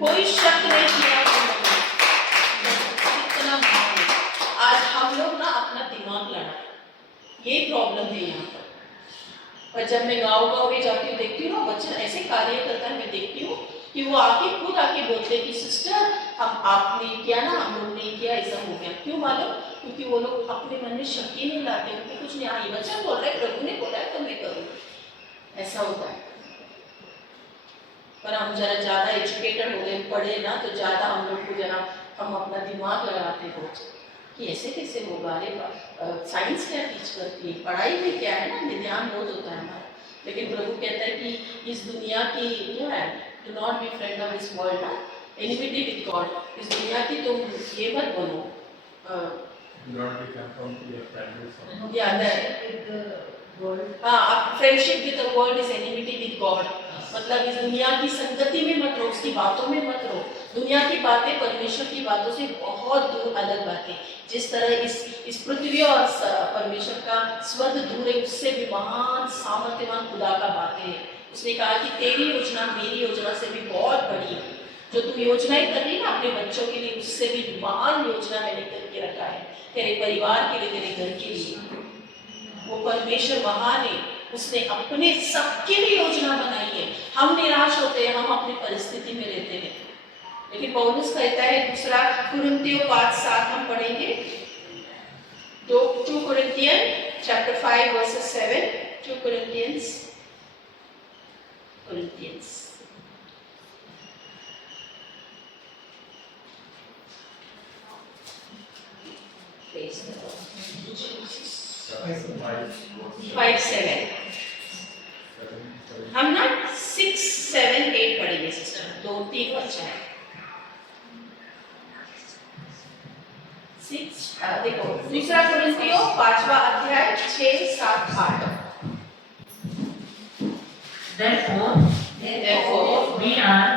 कोई शक नहीं किया। इतना महान है। आज हम लोग ना अपना दिमाग लड़ा, ये प्रॉब्लम है यहाँ पर। पर जब मैं गाँव में जाती हूँ, देखती हूँ ना वचन ऐसे कार्य करता है, मैं देखती हूँ कि वो खुद आके बोलते कि सिस्टर हम आपने किया ना, हम लोग नहीं किया, ऐसा हो गया। क्यों मालूम? क्योंकि वो लोग अपने मन में शक ही नहीं लाते, उनको कुछ नहीं, हाँ ये वचन बोल रहा है, प्रभु ने बोला है तो मैं करूँ, ऐसा होता है। पर हम जरा ज़्यादा एजुकेटेड हो गए, पढ़े ना, तो ज़्यादा हम लोग को जरा हम अपना दिमाग लगाते हो कि ऐसे कैसे होगा। अरे साइंस क्या टीच करती है, पढ़ाई में क्या है ना, ध्यान बहुत होता है हमारा। लेकिन प्रभु कहता है कि इस दुनिया की क्या है, do not be friend of this world ना, एनिमिटी विद गॉड। इस दुनिया की तुम ये मत बनो, friendship with the world is enmity with God. मतलब इस दुनिया की संगति में मत रहो, उसकी बातों में मत रहो। दुनिया की बातें परमेश्वर की बातों से बहुत दूर अलग बातें। जिस तरह इस पृथ्वी और परमेश्वर का स्वर्ग दूर है, उससे भी महान सामर्थ्यवान खुदा का बातें है। उसने कहा कि तेरी योजना मेरी योजना से भी बहुत बड़ी है। जो तू योजनाएं कर रही है ना अपने बच्चों के लिए, उससे भी महान योजना मैंने करके रखा है तेरे परिवार के लिए, तेरे घर के लिए। वो परमेश्वर महान है, उसने अपने सबके लिए योजना बनाई है। हम निराश होते हैं, हम अपनी परिस्थिति में रहते हैं, लेकिन पौलुस कहता है, दूसरा कुरिन्थियों 5:7 हम पढ़ेंगे, 2 Corinthians chapter 5 verses 7, 2 Corinthians Praise the Lord. 5:7 हम ना 6, 7, 8 पढ़ेंगे सिस्टर, 2-3 अच्छा है। 6 देखो, दूसरा कुरिन्थियों 5वां अध्याय 6, 7, 8। Therefore, we are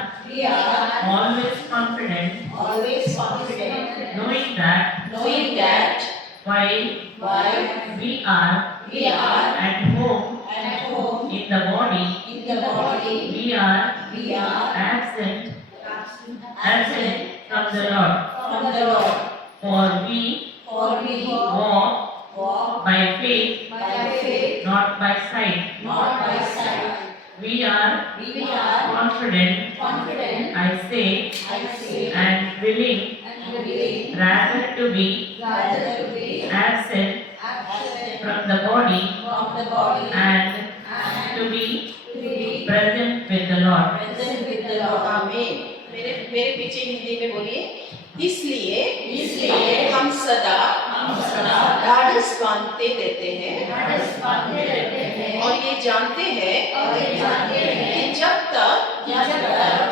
always confident, knowing that while we are at home in the body, we are absent from the Lord. For we walk by faith, not by sight. We are confident, I say, and willing rather to be absent from the body and to be present with the Lord. आमीन। मेरे पीछे हिंदी में बोलिए, इसलिए हम सदा ढाढ़स बांधते रहते हैं और ये जानते हैं कि जब तक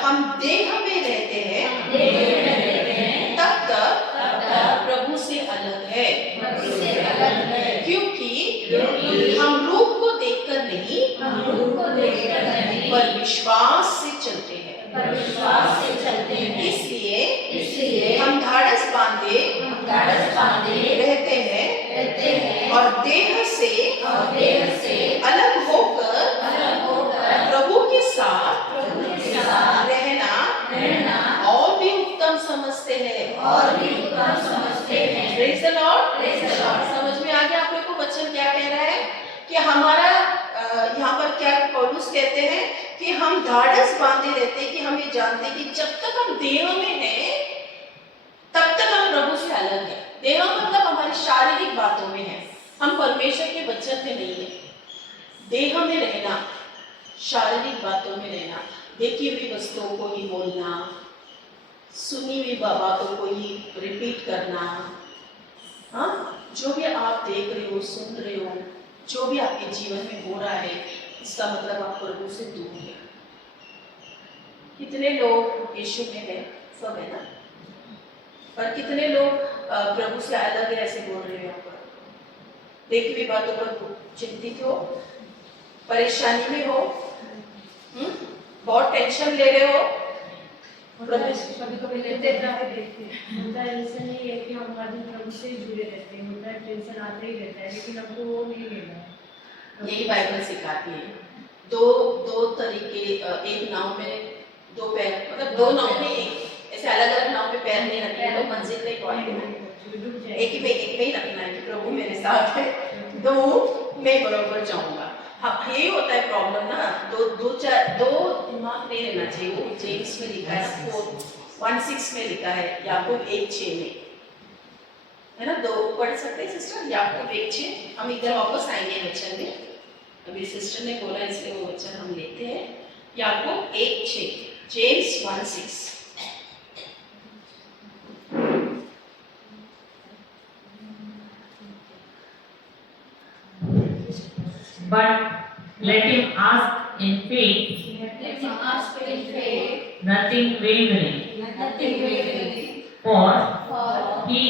हम देह में रहते हैं तब तक प्रभु प्रभु से अलग है, क्योंकि हम रूप को देखकर नहीं हम रूप को देखकर नहीं, पर विश्वास से चलते हैं। पर विश्वास से चलते हैं। इसलिए हम ढाढ़स बांधे रहते हैं और देह से अलग होकर प्रभु के साथ रहना और भी उत्तम समझते हैं। Praise the Lord। समझ में आ गया आप लोग को वचन क्या कह रहा है कि हमारा यहाँ पर क्या पौलुस कहते हैं कि हम ढाढ़स बांधे रहते हैं कि हम ये जानते हैं कि जब तक हम देह में हैं तब तक हम प्रभु से अलग हैं। देह मतलब हमारी शारीरिक बातों में है, हम परमेश्वर के वचन में नहीं है। देह में रहना, शारीरिक बातों में रहना, देखी हुई वस्तुओं को ही बोलना, सुनी हुई बातों को ही रिपीट करना, हाँ, जो भी आप देख रहे हो, सुन रहे हो, जो भी आपके जीवन में हो रहा है, इसका मतलब आप प्रभु से दूर हैं। कितने लोग यीशु में है, सब है ना, पर कितने लोग प्रभु से अलग है ऐसे बोल रहे हो। यहाँ पर देखी हुई बातों पर चिंतित हो, परेशानी में हो, बहुत टेंशन ले रहे हो। कभी लेते देखते होता है, ऐसा नहीं है कि हम हर दिन प्रभु से जुड़े रहते हैं, होता है टेंशन आता ही रहता है, लेकिन हमको वो नहीं लेना है। यही बाइबल सिखाती है। दो तरीके, एक नाव में दो पैर, मतलब दो नाव में ऐसे अलग अलग नाव में पैर नहीं रखने, तो मंजिल नहीं पहुंचेगा। एक में ही रखना है कि प्रभु मेरे साथ है, दो मैं बराबर जाऊंगा। हाँ, यही होता है प्रॉब्लम ना, दो दिमाग नहीं रहना चाहिए। वो जेम्स में लिखा है 4:1-6 में लिखा है, याकूब 1:6 में है ना। दो पढ़ सकते हैं सिस्टर, याकूब 1:6। हम इधर वापस आएंगे वचन में, अभी सिस्टर ने बोला इसलिए वो वचन हम लेते हैं। याकूब 1:6, James 1:6। But let him ask in faith, nothing wavering. For he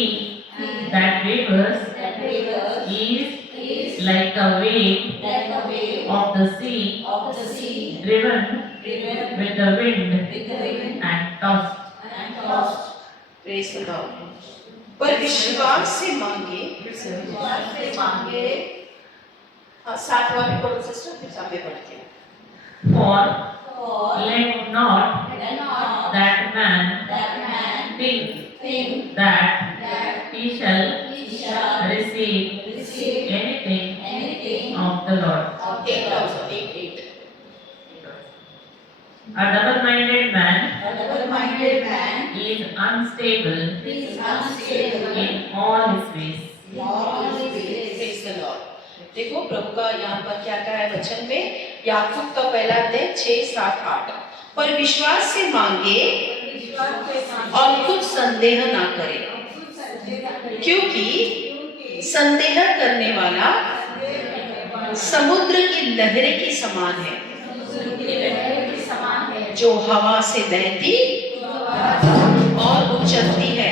that wavers is like a wave of the sea, driven with the wind and tossed. Praise the Lord. पर विश्वास से मांगे, हाँ, 7वां भी पढ़ो सिस्टर, फिर सामने पढ़ते हैं। For let not that man think that he shall receive anything of the Lord. 8. A double-minded man is unstable in all his ways. Praise the Lord. देखो प्रभु का यहाँ पर क्या कहा है वचन में, याकूब का पहला अध्याय 6-7-8। पर विश्वास से मांगे और कुछ संदेह ना करे, क्योंकि संदेह करने वाला समुद्र की लहरें के समान है, जो हवा से बहती और उछलती है।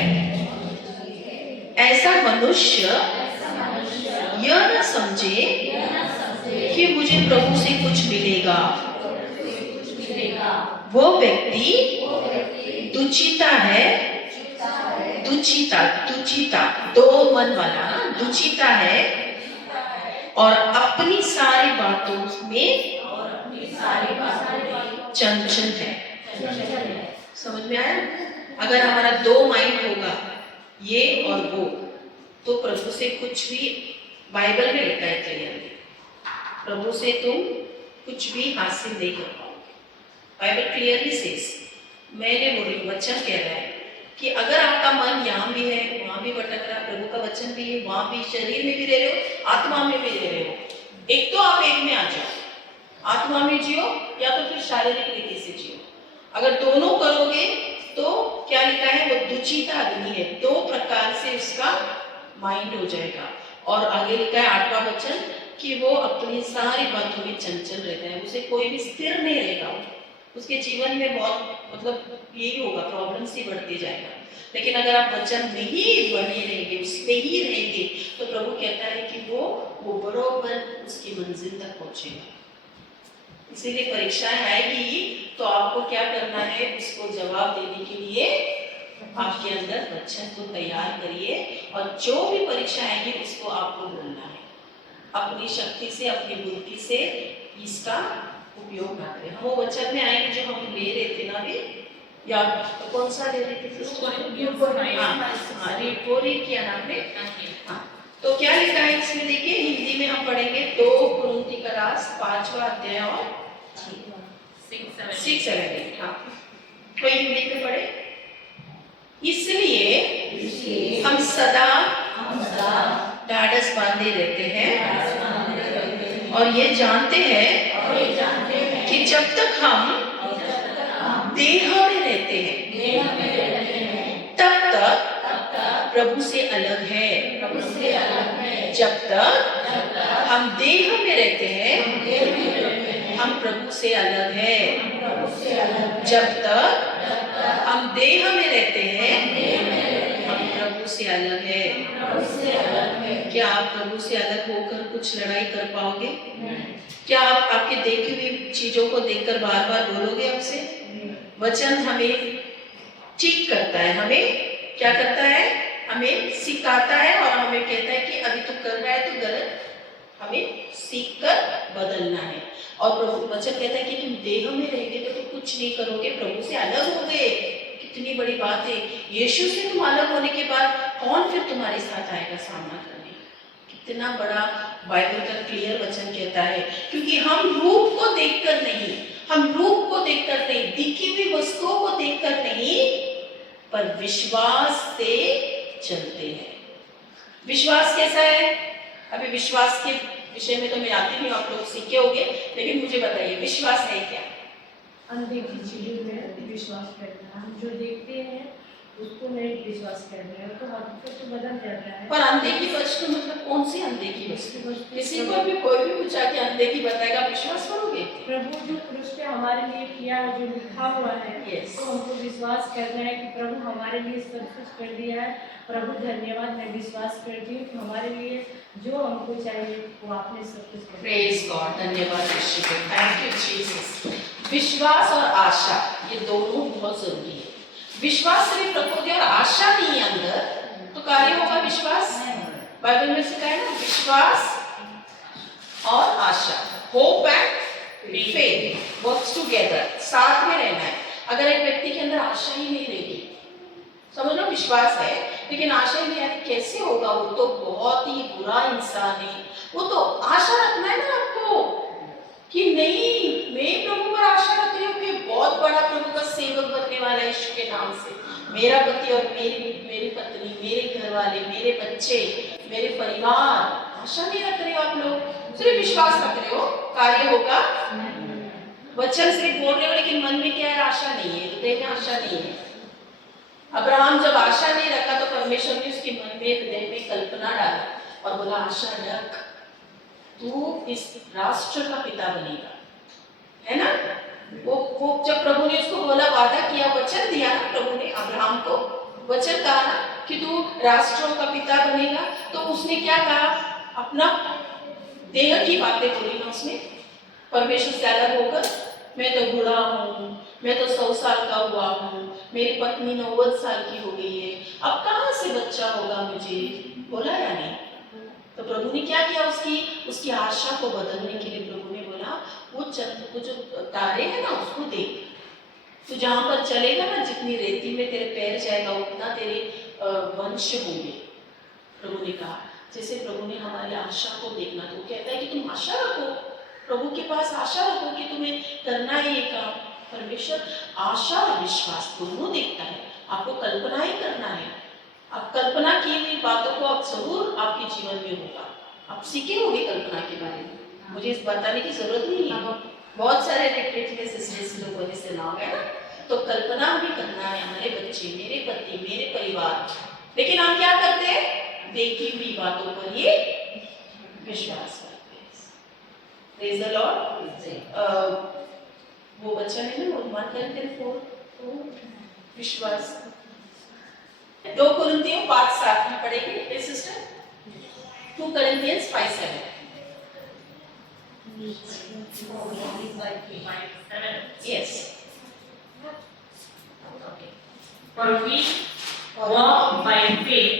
ऐसा मनुष्य यह न समझे कि मुझे प्रभु से कुछ मिलेगा। वो व्यक्ति दुचिता है, दुचिता दो मन वाला, दुचिता है और अपनी सारी बातों में चंचल है। समझ में आया? अगर हमारा दो माइंड होगा, ये और वो, तो प्रभु से कुछ भी, बाइबल में लिखा है क्लियरली, प्रभु से तुम कुछ भी हासिल नहीं कर पाओगे। बाइबल क्लियरली सेज, मैंने बोली वचन कह रहा है कि अगर आपका मन यहाँ भी है, वहाँ भी भटक रहा, प्रभु का वचन भी है, वहाँ भी शरीर में भी रह रहे हो, आत्मा में भी रह रहे हो, एक तो आप एक में आ जाओ, आत्मा में जियो या तो फिर शारीरिक रीति से जियो। अगर दोनों करोगे तो क्या लिखा है, वो दुचिता अग्नि है, दो प्रकार से उसका माइंड हो जाएगा। और आगे लिखा है 8वां वचन कि वो अपनी सारी बातों में चंचल रहता है, उसे कोई भी स्थिर नहीं रहेगा। उसके जीवन में बहुत मतलब यही होगा, प्रॉब्लम्स ही बढ़ते जाएगा। लेकिन अगर आप वचन में ही बने रहेंगे, उसमें ही रहेंगे, तो प्रभु कहता है कि वो बरोबर उसकी मंजिल तक पहुंचेगा। इसीलिए परीक्षाएं आएगी तो आपको क्या करना है, उसको जवाब देने के लिए आपके अंदर वचन को तैयार करिए, और जो भी परीक्षा आएगी उसको आपको बोलना है। अपनी शक्ति से, अपनी बुद्धि से इसका उपयोग ना करें। हम वो वचन में आएंगे जो हम ले रहे थे ना भी, या तो कौन सा ले रहे थे? रीड किया ना आपने? हाँ, तो क्या लिखा है इसमें देखिए, हिंदी में हम पढ़ेंगे 2 कुरिन्थी का रास 5वां अध्याय और 6, 7, 8। हाँ, कोई हिंदी में पढ़े? इसलिए हम सदा ढाढ़स बांधे रहते हैं और ये जानते हैं कि जब तक हम देह में रहते हैं तब तक प्रभु से अलग है। जब तक हम देह में रहते हैं हम प्रभु से अलग है। जब तक हम देह में रहते हैं हम प्रभु से अलग है। क्या आप प्रभु से अलग होकर कुछ लड़ाई कर पाओगे? क्या आप आपके देखी हुई चीजों को देखकर बार बार बोलोगे आपसे? वचन हमें ठीक करता है, हमें क्या करता है? हमें सिखाता है और हमें कहता है कि अभी तो कर रहा है तो गलत, हमें सीख कर बदलना है। और प्रभु वचन कहता है कि तुम देह में रहेंगे तो तुम कुछ नहीं करोगे, प्रभु से अलग हो गए। कितनी बड़ी बात है। यीशु से तुम अलग होने के बाद कौन फिर तुम्हारे साथ आएगा सामना करने? कितना बड़ा बाइबल का क्लियर वचन कहता है। क्योंकि हम रूप को देखकर नहीं, हम रूप को देखकर नहीं, दिखी हुई वस्तुओं को देखकर नहीं, पर विश्वास से चलते हैं। विश्वास कैसा है? अभी विश्वास के विषय में तो मैं आती नहीं, आप लोग सीखे होंगे, लेकिन मुझे बताइए विश्वास है क्या? अनदेखी चीजों में विश्वास करना, हम जो देखते हैं उसको नहीं विश्वास करना है, तो हकीकत तो बदल जाता है। पर अनदेखी वस्तु मतलब कौन सी अनदेखी वस्तु? किसी को भी कोई भी पूछा कि अनदेखी बताएगा, विश्वास करोगे? प्रभु जो क्रूस पे हमारे लिए किया है, जो लिखा हुआ है, Yes. तो हमको विश्वास करना है कि प्रभु हमारे लिए सब कुछ कर दिया है। प्रभु धन्यवाद, मैं विश्वास करती हूँ कि हमारे लिए जो हमको चाहिए वो आपने सब कुछ कर दिया। प्रेज गॉड, धन्यवाद यीशु को, थैंक यू जीसस। विश्वास और आशा ये दोनों बहुत जरूरी है। विश्वास सिर्फ रखोगे और आशा नहीं है अंदर तो कार्य होगा विश्वास? बाइबल में सिखाया ना, विश्वास और आशा, hope and faith works together, साथ में रहना है। अगर एक व्यक्ति के अंदर आशा ही नहीं रहेगी, समझ लो विश्वास है लेकिन आशा ही नहीं है, कैसे होगा? वो तो बहुत ही बुरा इंसान है। वो तो आशा रखना है ना आपको कि नहीं, मैं प्रभु पर आशा रख रही हूँ कि बहुत बड़ा प्रभु का सेवक बनने वाला है यीशु के नाम से। मेरा पति और मेरी पत्नी, मेरे घर वाले, मेरे बच्चे, मेरे परिवार, आशा नहीं रख रहे हो आप लोग, सिर्फ विश्वास रख रहे हो, कार्य होगा? वचन सिर्फ बोल रहे हो लेकिन मन में क्या है? आशा नहीं है, हृदय में आशा नहीं है। अब्राहम जब आशा नहीं रखा तो परमेश्वर ने उसके मन में, हृदय में कल्पना डाला और बोला आशा रख, तू इस राष्ट्र का पिता बनेगा, है ना? वो जब प्रभु ने उसको बोला, वादा किया, वचन दिया ना प्रभु ने अब्राहम को, वचन कहा ना कि तू राष्ट्रों का पिता बनेगा, तो उसने क्या कहा? अपना देह की बातें बोली ना उसने, परमेश्वर से अलग होकर, मैं तो बूढ़ा हूँ, मैं तो 100 साल का हुआ हूँ, मेरी पत्नी 90 साल की हो गई है, अब कहाँ से बच्चा होगा मुझे? बोला या नहीं? तो प्रभु ने क्या किया? उसकी आशा को बदलने के लिए प्रभु ने बोला, वो चंद्र को जो तारे हैं ना उसको देख, तो जहाँ पर चलेगा ना, जितनी रेती में तेरे पैर जाएगा उतना तेरे वंश होंगे। प्रभु ने कहा, जैसे प्रभु ने हमारी आशा को देखना, तो कहता है कि तुम आशा रखो, प्रभु के पास आशा रखो कि तुम्हें करना है ये काम। परमेश्वर आशा और विश्वास दोनों देखता है, आपको कल्पना ही करना है। आप कल्पना की हुई बातों को आप जरूर आपके जीवन में होगा, आप सीखे होंगे कल्पना के बारे में, मुझे इस बताने की जरूरत नहीं है, बहुत सारे रिट्रीट में सिस्टर्स लोगों ने सुना होगा ना। तो कल्पना भी करना है, हमारे बच्चे, मेरे पति, मेरे परिवार, लेकिन हम क्या करते हैं? देखी हुई बातों पर ये विश्वास करते हैं। Praise the Lord. वो वचन है ना, वो मार्क करें 4 विश्वास। 2 कुरिन्थियों 5:7 में पढ़ेंगे sister. 2 Corinthians 5:7। Yes. For we walk by faith,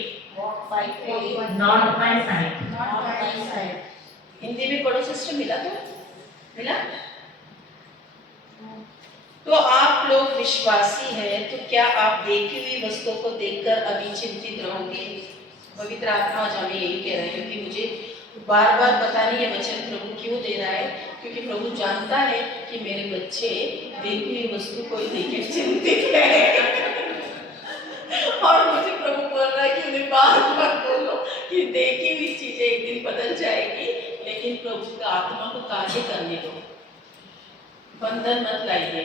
not by sight. Hindi में पढ़ो सिस्टर, मिला तो मिला। तो आप लोग विश्वासी हैं, तो क्या आप देखी हुई वस्तुओं को देखकर अभी चिंतित रहोगे? पवित्र आत्मा आज हमें यही कह रहे हैं, क्योंकि मुझे बार बार पता नहीं ये वचन प्रभु क्यों दे रहा है, क्योंकि प्रभु जानता है कि मेरे बच्चे देखी हुई वस्तु को ही देख चिंतित है। और मुझे प्रभु बोल रहा है कि उन्हें बार बार बोलो कि देखी हुई चीजें एक दिन बदल जाएगी, लेकिन प्रभु का आत्मा को कार्य करने दो, बंधन मत लाइए।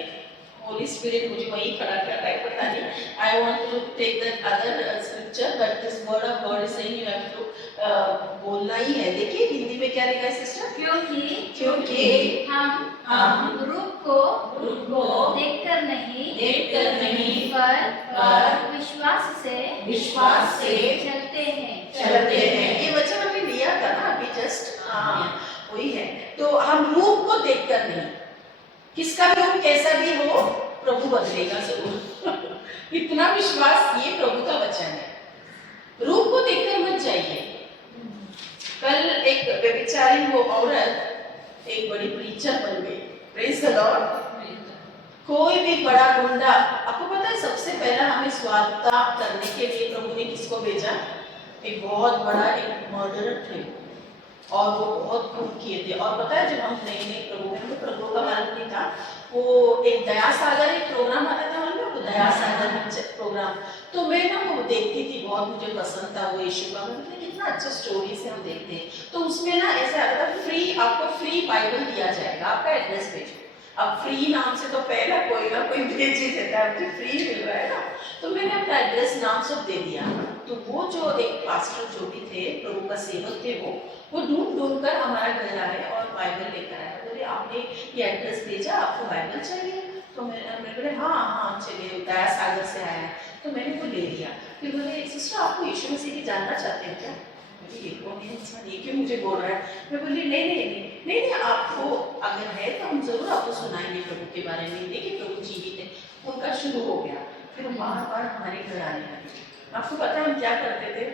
होली स्पिरिट मुझे वही खड़ा कर रहा है, पता नहीं। I want to take that other scripture, but this word of God is saying you have to बोलना ही है। देखिए हिंदी में क्या लिखा है सिस्टर? क्योंकि हम रूप को देखकर नहीं पर विश्वास से चलते हैं। ये वचन हमने लिया था ना अभी जस्ट, वही है। तो हम रूप को देखकर नहीं, किसका भी रूप कैसा भी हो, प्रभु बदलेगा जरूर। इतना विश्वास, ये प्रभु का वचन है। रूप को देखकर मत जाइए। कल एक व्यभिचारी वो औरत एक बड़ी प्रीचर बन गई। Praise the Lord. कोई भी बड़ा गुंडा, आपको पता है सबसे पहला हमें स्वार्थता करने के लिए प्रभु ने किसको भेजा? एक बहुत बड़ा एक मर्डरर थे, और वो बहुत खून किए थे। और पता है जब हम नए नए प्रभु में, तो प्रभु का मालूम नहीं था, वो एक दया सागर एक प्रोग्राम आता था, मालूम है दया सागर प्रोग्राम। तो मैं ना वो देखती थी, बहुत मुझे पसंद था वो यीशु का, मतलब कितना अच्छा स्टोरी से हम देखते हैं। तो उसमें ना ऐसा आता था, फ्री आपको फ्री बाइबल दिया जाएगा, आपका एड्रेस भेजो। अब फ्री नाम से तो पहला कोई ना कोई भेज ही देता है, मुझे फ्री मिल रहा है ना, तो मैंने अपना एड्रेस नाम सब दे दिया। तो वो जो एक पास्टर जो भी थे, प्रभु का सेवक थे, वो ढूंढ कर हमारा घर आए और बाइबल लेकर आए। बोले आपने ये एड्रेस भेजा, आपको बाइबल चाहिए? तो मैंने बोले हाँ चलिए, दया सागर से आया है। तो मैंने वो ले लिया। फिर बोले सिस्टर आपको यीशु मसीह की जानना चाहते हैं क्या? ये कौन है इंसान, ये क्यों मुझे बोल रहा है? मैं बोली नहीं, आपको अगर है तो हम जरूर आपको सुनाएंगे प्रभु के बारे में, देखिए प्रभु जीवित है। उनका शुरू हो गया, फिर बार बार हमारे घर आने लगे। आपको पता है हम क्या करते थे?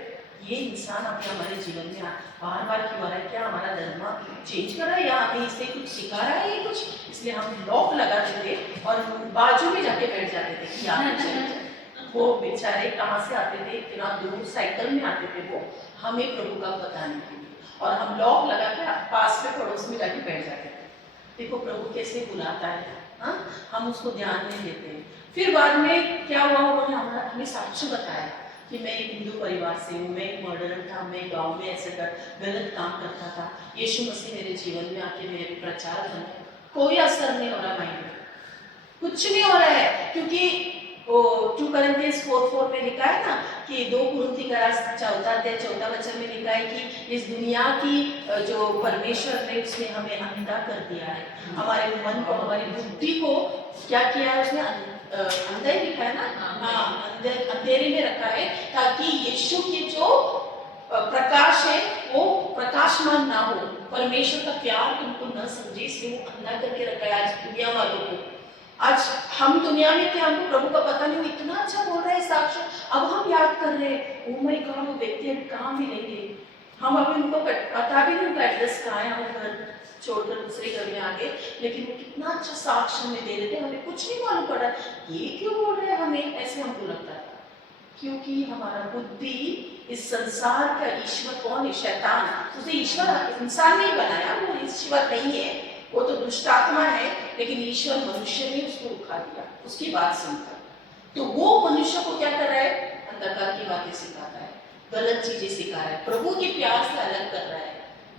ये इंसान अभी हमारे जीवन में बार बार क्यों आ रहा है? क्या हमारा धर्म चेंज कर रहा है, या हमें इससे कुछ सिखा रहा है ये कुछ? इसलिए हम लॉक लगाते थे और बाजू में जाके बैठ जाते थे कि यहाँ पे चले जाए। वो बेचारे कहाँ से आते थे, इतना दूर साइकिल में आते थे वो हमें प्रभु का बताने के लिए, और हम लॉक लगा के पास में पड़ोस में जाके बैठ जाते थे। देखो प्रभु कैसे बुलाता है, हाँ, हम उसको ध्यान नहीं देते हैं। फिर बाद में क्या हुआ, उन्होंने हमें साक्ष्य बताया कि मैं एक हिंदू परिवार से हूँ, मैं एक मर्डरर था, मैं गांव में ऐसे गलत काम करता था, यीशु मसीह मेरे जीवन में आके मेरे प्रचार करने, कोई असर नहीं हो रहा माइंड में, कुछ नहीं हो रहा है। क्योंकि वो 2 Corinthians 4:4 में लिखा है ना कि 2 कुरिन्थी का 4 वचन में लिखा है कि इस दुनिया की जो परमेश्वर ने उसने हमें अंधा कर दिया है, हमारे मन को, हमारी बुद्धि को क्या किया है उसने? अंधा ही लिखा है ना, अंधेरे में रखा है, ताकि यीशु की जो प्रकाश है वो प्रकाशमान ना हो, परमेश्वर का प्यार तुमको न समझे, इसलिए वो अंधा करके रखा है आज दुनिया वालों को। आज हम दुनिया में थे, हमको प्रभु का पता नहीं, इतना अच्छा बोल रहे हैं साक्ष्य, अब हम याद कर रहे हैं, ओ माय गॉड, वो व्यक्ति अभी कहाँ मिलेंगे, हम अभी उनको पता भी नहीं उनका एड्रेस कहाँ है, हम घर छोड़कर दूसरे घर में आ गए, लेकिन वो कितना अच्छा साक्ष्य हमें दे रहे थे, हमें कुछ नहीं मालूम पड़ा ये क्यों बोल रहे हैं हमें, ऐसे हमको लगता था। क्योंकि हमारा बुद्धि इस संसार का ईश्वर कौन है? शैतान। उसे ईश्वर इंसान नहीं बनाया, वो ईश्वर नहीं है, वो तो दुष्ट आत्मा है, लेकिन ईश्वर मनुष्य ने उसको उठा दिया, उसकी बात सुनकर। तो वो मनुष्य को क्या कर रहा है? अंधकार की बातें सिखाता है, गलत चीजें सिखा रहा है, प्रभु के प्यार से अलग कर रहा है।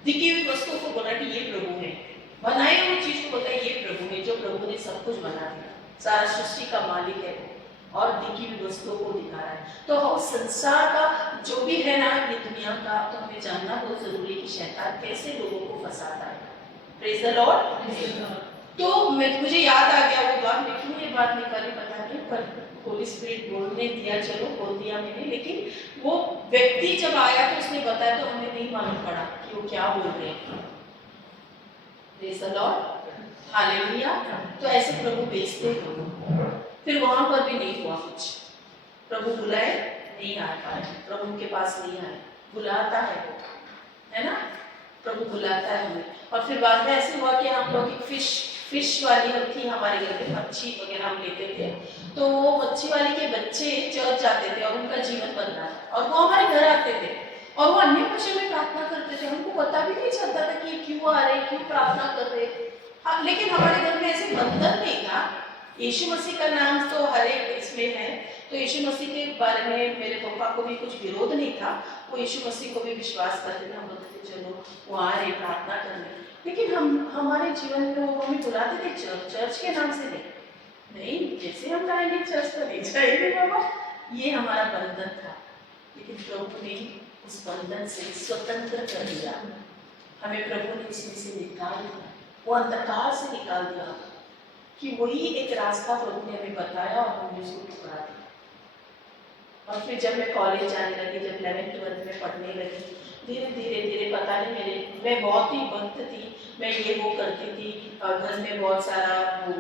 दिखी हुई वस्तुओं को बोला कि ये प्रभु है, बनाई हुई चीज को बोलता है ये प्रभु है, जो प्रभु ने सब कुछ बना दिया, सारा सृष्टि का मालिक है वो, और दिखी हुई वस्तुओं को दिखा रहा है। तो हम संसार का जो भी है ना, ये दुनिया का, तो हमें जानना बहुत जरूरी है कि शैतान कैसे लोगों को फंसाता है। Praise the lord. तो मुझे याद आ गया वो बात, मैं क्यों ये बात निकाली पता नहीं, पर होली स्पिरिट बोलने दिया, चलो बोल दिया मैंने। लेकिन वो व्यक्ति जब आया तो उसने बताया तो हमें नहीं मालूम पड़ा कि वो क्या बोल रहे हैं। Praise the Lord, hallelujah. तो ऐसे प्रभु भेजते हैं। फिर वहां पर भी नहीं हुआ कुछ, प्रभु बुलाए नहीं आ पाए, प्रभु के पास नहीं आए। बुलाता है वो, है ना, प्रभु बुलाता है हमें। और फिर बाद में ऐसे हुआ कि हम लोग फिश वाली थी हमारे घर में, मच्छी वगैरह हम लेते थे, तो वो मच्छी वाली के बच्चे चर्च जाते थे और उनका जीवन बन रहा था, और वो हमारे घर आते थे और वो अन्य भाषा में प्रार्थना करते थे। हमको पता भी नहीं चलता था कि ये क्यों आ रहे, क्यों प्रार्थना कर रहे। हाँ, लेकिन हमारे घर में ऐसे बंधन नहीं था। यीशु मसीह का नाम तो हर एक इसमें है, तो यीशु मसीह के बारे में मेरे पापा को भी कुछ विरोध नहीं था, वो यीशु मसीह को भी विश्वास करते थे। हम बोलते थे चलो वो आ रहे प्रार्थना करने, लेकिन हमारे जीवन में वो हमें बुलाते थे चर्च के नाम से नहीं, जैसे हम जाएंगे चर्च तो नहीं जाएंगे बाबा, ये हमारा बंधन था। लेकिन प्रभु ने उस बंधन से स्वतंत्र कर दिया हमें, प्रभु ने इसमें से निकाल दिया, वो अंधकार से निकाल दिया, कि वही एक रास्ता प्रभु ने हमें बताया और हमने उसको ठुकरा दिया। और फिर जब मैं कॉलेज जाने लगी, जब 11th-12th में पढ़ने लगी, धीरे धीरे पता नहीं मैं बहुत ही भक्त थी, मैं ये वो करती थी, घर में बहुत सारा वो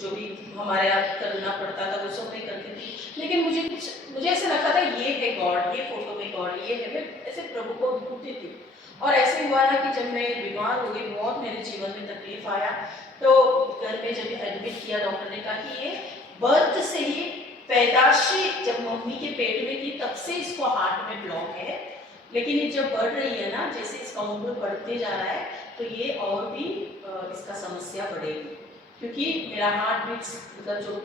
जो भी हमारे यहाँ करना पड़ता था वो सब मैं करती थी। लेकिन मुझे ऐसा लगता था ये है गॉड, ये फोटो में गॉड, ये है, मैं ऐसे प्रभु को ढूंढती थी। और ऐसे हुआ ना कि जब मैं बीमार हो गई, बहुत मेरे जीवन में तकलीफ आया, तो घर में जब एडमिट किया, डॉक्टर ने कहा कि ये बर्थ से ही पैदाशी जब मम्मी के पेट में थी तब से इसको हार्ट में ब्लॉक है, लेकिन ये जब बढ़ रही है ना, जैसे इसका उम्र बढ़ते जा रहा है तो ये और भी इसका समस्या बढ़ेगी, क्योंकि मेरा हार्ट बीट्स मतलब जो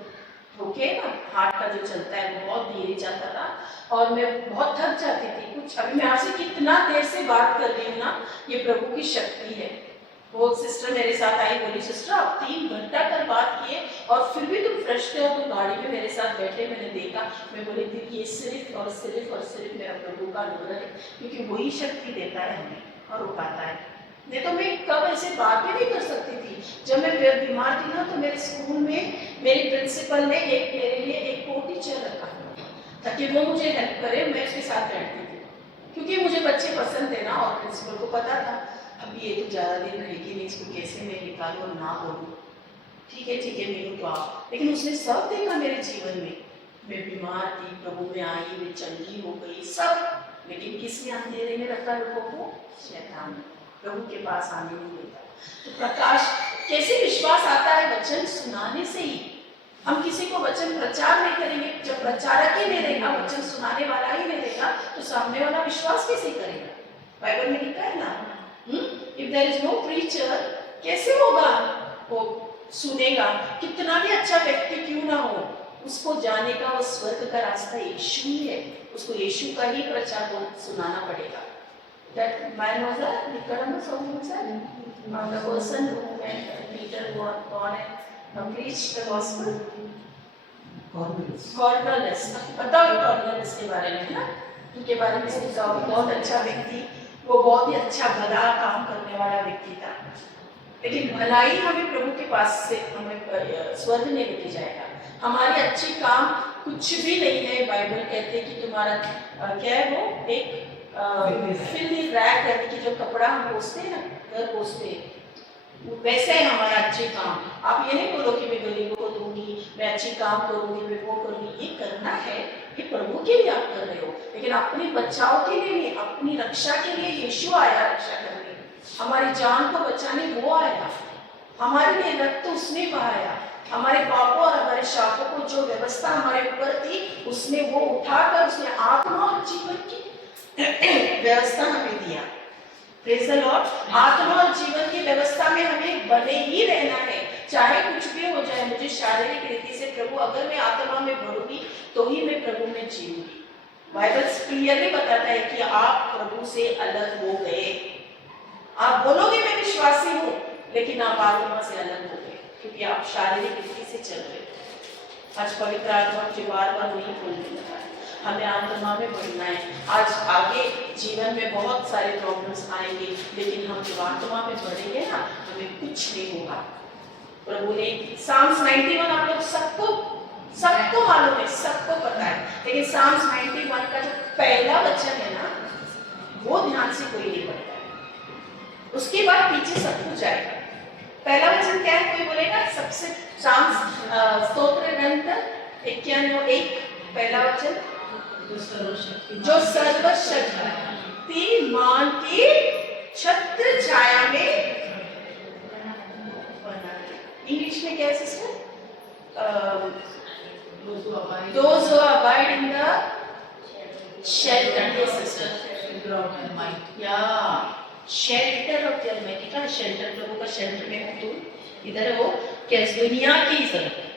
ठोके ना, हार्ट का जो चलता है वो बहुत धीरे जाता था और मैं बहुत थक जाती थी। कुछ अभी मैं आपसे कितना देर से बात कर रही हूँ ना, ये प्रभु की शक्ति है। वो सिस्टर मेरे साथ आई, बोली सिस्टर आप 3 घंटा तक बात किए और फिर भी तुम फ्रेश थे और तुम गाड़ी में मेरे साथ बैठे, मैंने देखा। मैं बोली थी ये सिर्फ और सिर्फ मेरा प्रभु का अनुग्रह है, क्योंकि वही शक्ति देता है हमें और रुकाता है। नहीं तो मैं कब ऐसे बात भी नहीं कर सकती थी। जब मैं बीमार थी ना, तो मेरे स्कूल में मेरी प्रिंसिपल ने मेरे लिए एक को टीचर रखा ताकि वो मुझे हेल्प करे, मैं उसके साथ बैठती थी, क्योंकि मुझे बच्चे पसंद थे ना, और प्रिंसिपल को पता था अब ये तो ज़्यादा दिन रहेगी नहीं, इसको कैसे मैं निकालूँ और ना बोलूँ। ठीक है मीनू तो आप, लेकिन उसने सब देखा मेरे जीवन में। मैं बीमार थी, प्रभु में आई, मैं चंगी हो गई सब, लेकिन किसने अंधेरे में रखा लोगों को? शैतान ने। प्रभु के पास आने नहीं देता। तो प्रकाश कैसे विश्वास आता है? वचन सुनाने से ही। हम किसी को वचन प्रचार नहीं करेंगे, जब प्रचारक ही नहीं रहेगा, वचन सुनाने वाला ही नहीं रहेगा, तो सामने वाला विश्वास कैसे करेगा? बाइबल में लिखा है ना, if there is no preacher, कैसे होगा वो सुनेगा? कितना भी अच्छा व्यक्ति क्यों ना हो, उसको जाने का वो स्वर्ग का रास्ता यीशु ही है, उसको यीशु का ही प्रचार सुनाना पड़ेगा। That man was a Nicodemus, the person who went, Peter gone and preached the gospel. Cornelius, बताओ Cornelius के बारे में ना, उनके बारे में सुना होगा, बहुत अच्छा व्यक्ति, वो बहुत ही अच्छा भला काम करने वाला व्यक्ति था। लेकिन भलाई हमें प्रभु के पास से हमें स्वर्ग में लेके जाएगा। हमारी अच्छी काम कुछ भी नहीं है। बाइबल कहते हैं कि तुम्हारा क्या है, वो एक फिल्मी रैक, यानी कि जो कपड़ा हम पोंछते हैं ना, घर पोंछते हैं, वैसे है हमारा अच्छे काम। आप ये नहीं बोलो कि मैं गरीबों को दूंगी, मैं अच्छी काम करूंगी, मैं वो करूंगी। ये करना है, ये प्रभु के लिए आप कर रहे हो, लेकिन अपने बचाव के लिए नहीं, अपनी रक्षा के लिए यीशु आया रक्षा करने, हमारी जान को बचाने वो आया, हमारे लिए रक्त उसने बहाया, हमारे पापों और हमारे शापों को जो व्यवस्था हमारे ऊपर थी उसने वो उठाकर उसने आत्मा और जीवन की व्यवस्था हमें दिया। Praise the Lord. आत्मा और जीवन की व्यवस्था में हमें बने ही रहना है, चाहे कुछ भी हो जाए। मुझे शारीरिक रीति से प्रभु, अगर मैं आत्मा में बढ़ूंगी तो ही मैं प्रभु में जीऊंगी। बाइबल क्लियरली बताता है कि आप प्रभु से अलग हो गए। आप बोलोगे मैं विश्वासी हूँ, लेकिन आप आत्मा से अलग हो गए, क्योंकि आप शारीरिक रीति से चल रहे हो। आज पवित्र आत्मा मुझे बार बार नहीं बोलने लगा है, हमें आत्मा में बढ़ना है। आज आगे जीवन में बहुत सारे प्रॉब्लम्स आएंगे, लेकिन हम जब आत्मा में बढ़ेंगे ना, हमें कुछ नहीं होगा। प्रभु ने साम्स 91 आप लोग सबको मालूम है, सबको पता है, लेकिन साम्स 91 का जो पहला वचन है ना, वो ध्यान से कोई नहीं पढ़ता है, उसके बाद पीछे सब कुछ आएगा। पहला वचन क्या है, कोई बोलेगा? सबसे साम्स स्तोत्र ग्रंथ 91 पहला वचन, जो सर्वशक्तिमान की छत्र छाया में बना है। इंग्लिश में क्या है sister? Those who abide in the shelter, yes sister, yeah, shelter of the Almighty का shelter, प्रभु का shelter में हो तुम, इधर हो, कैसे दुनिया की जरूरत है।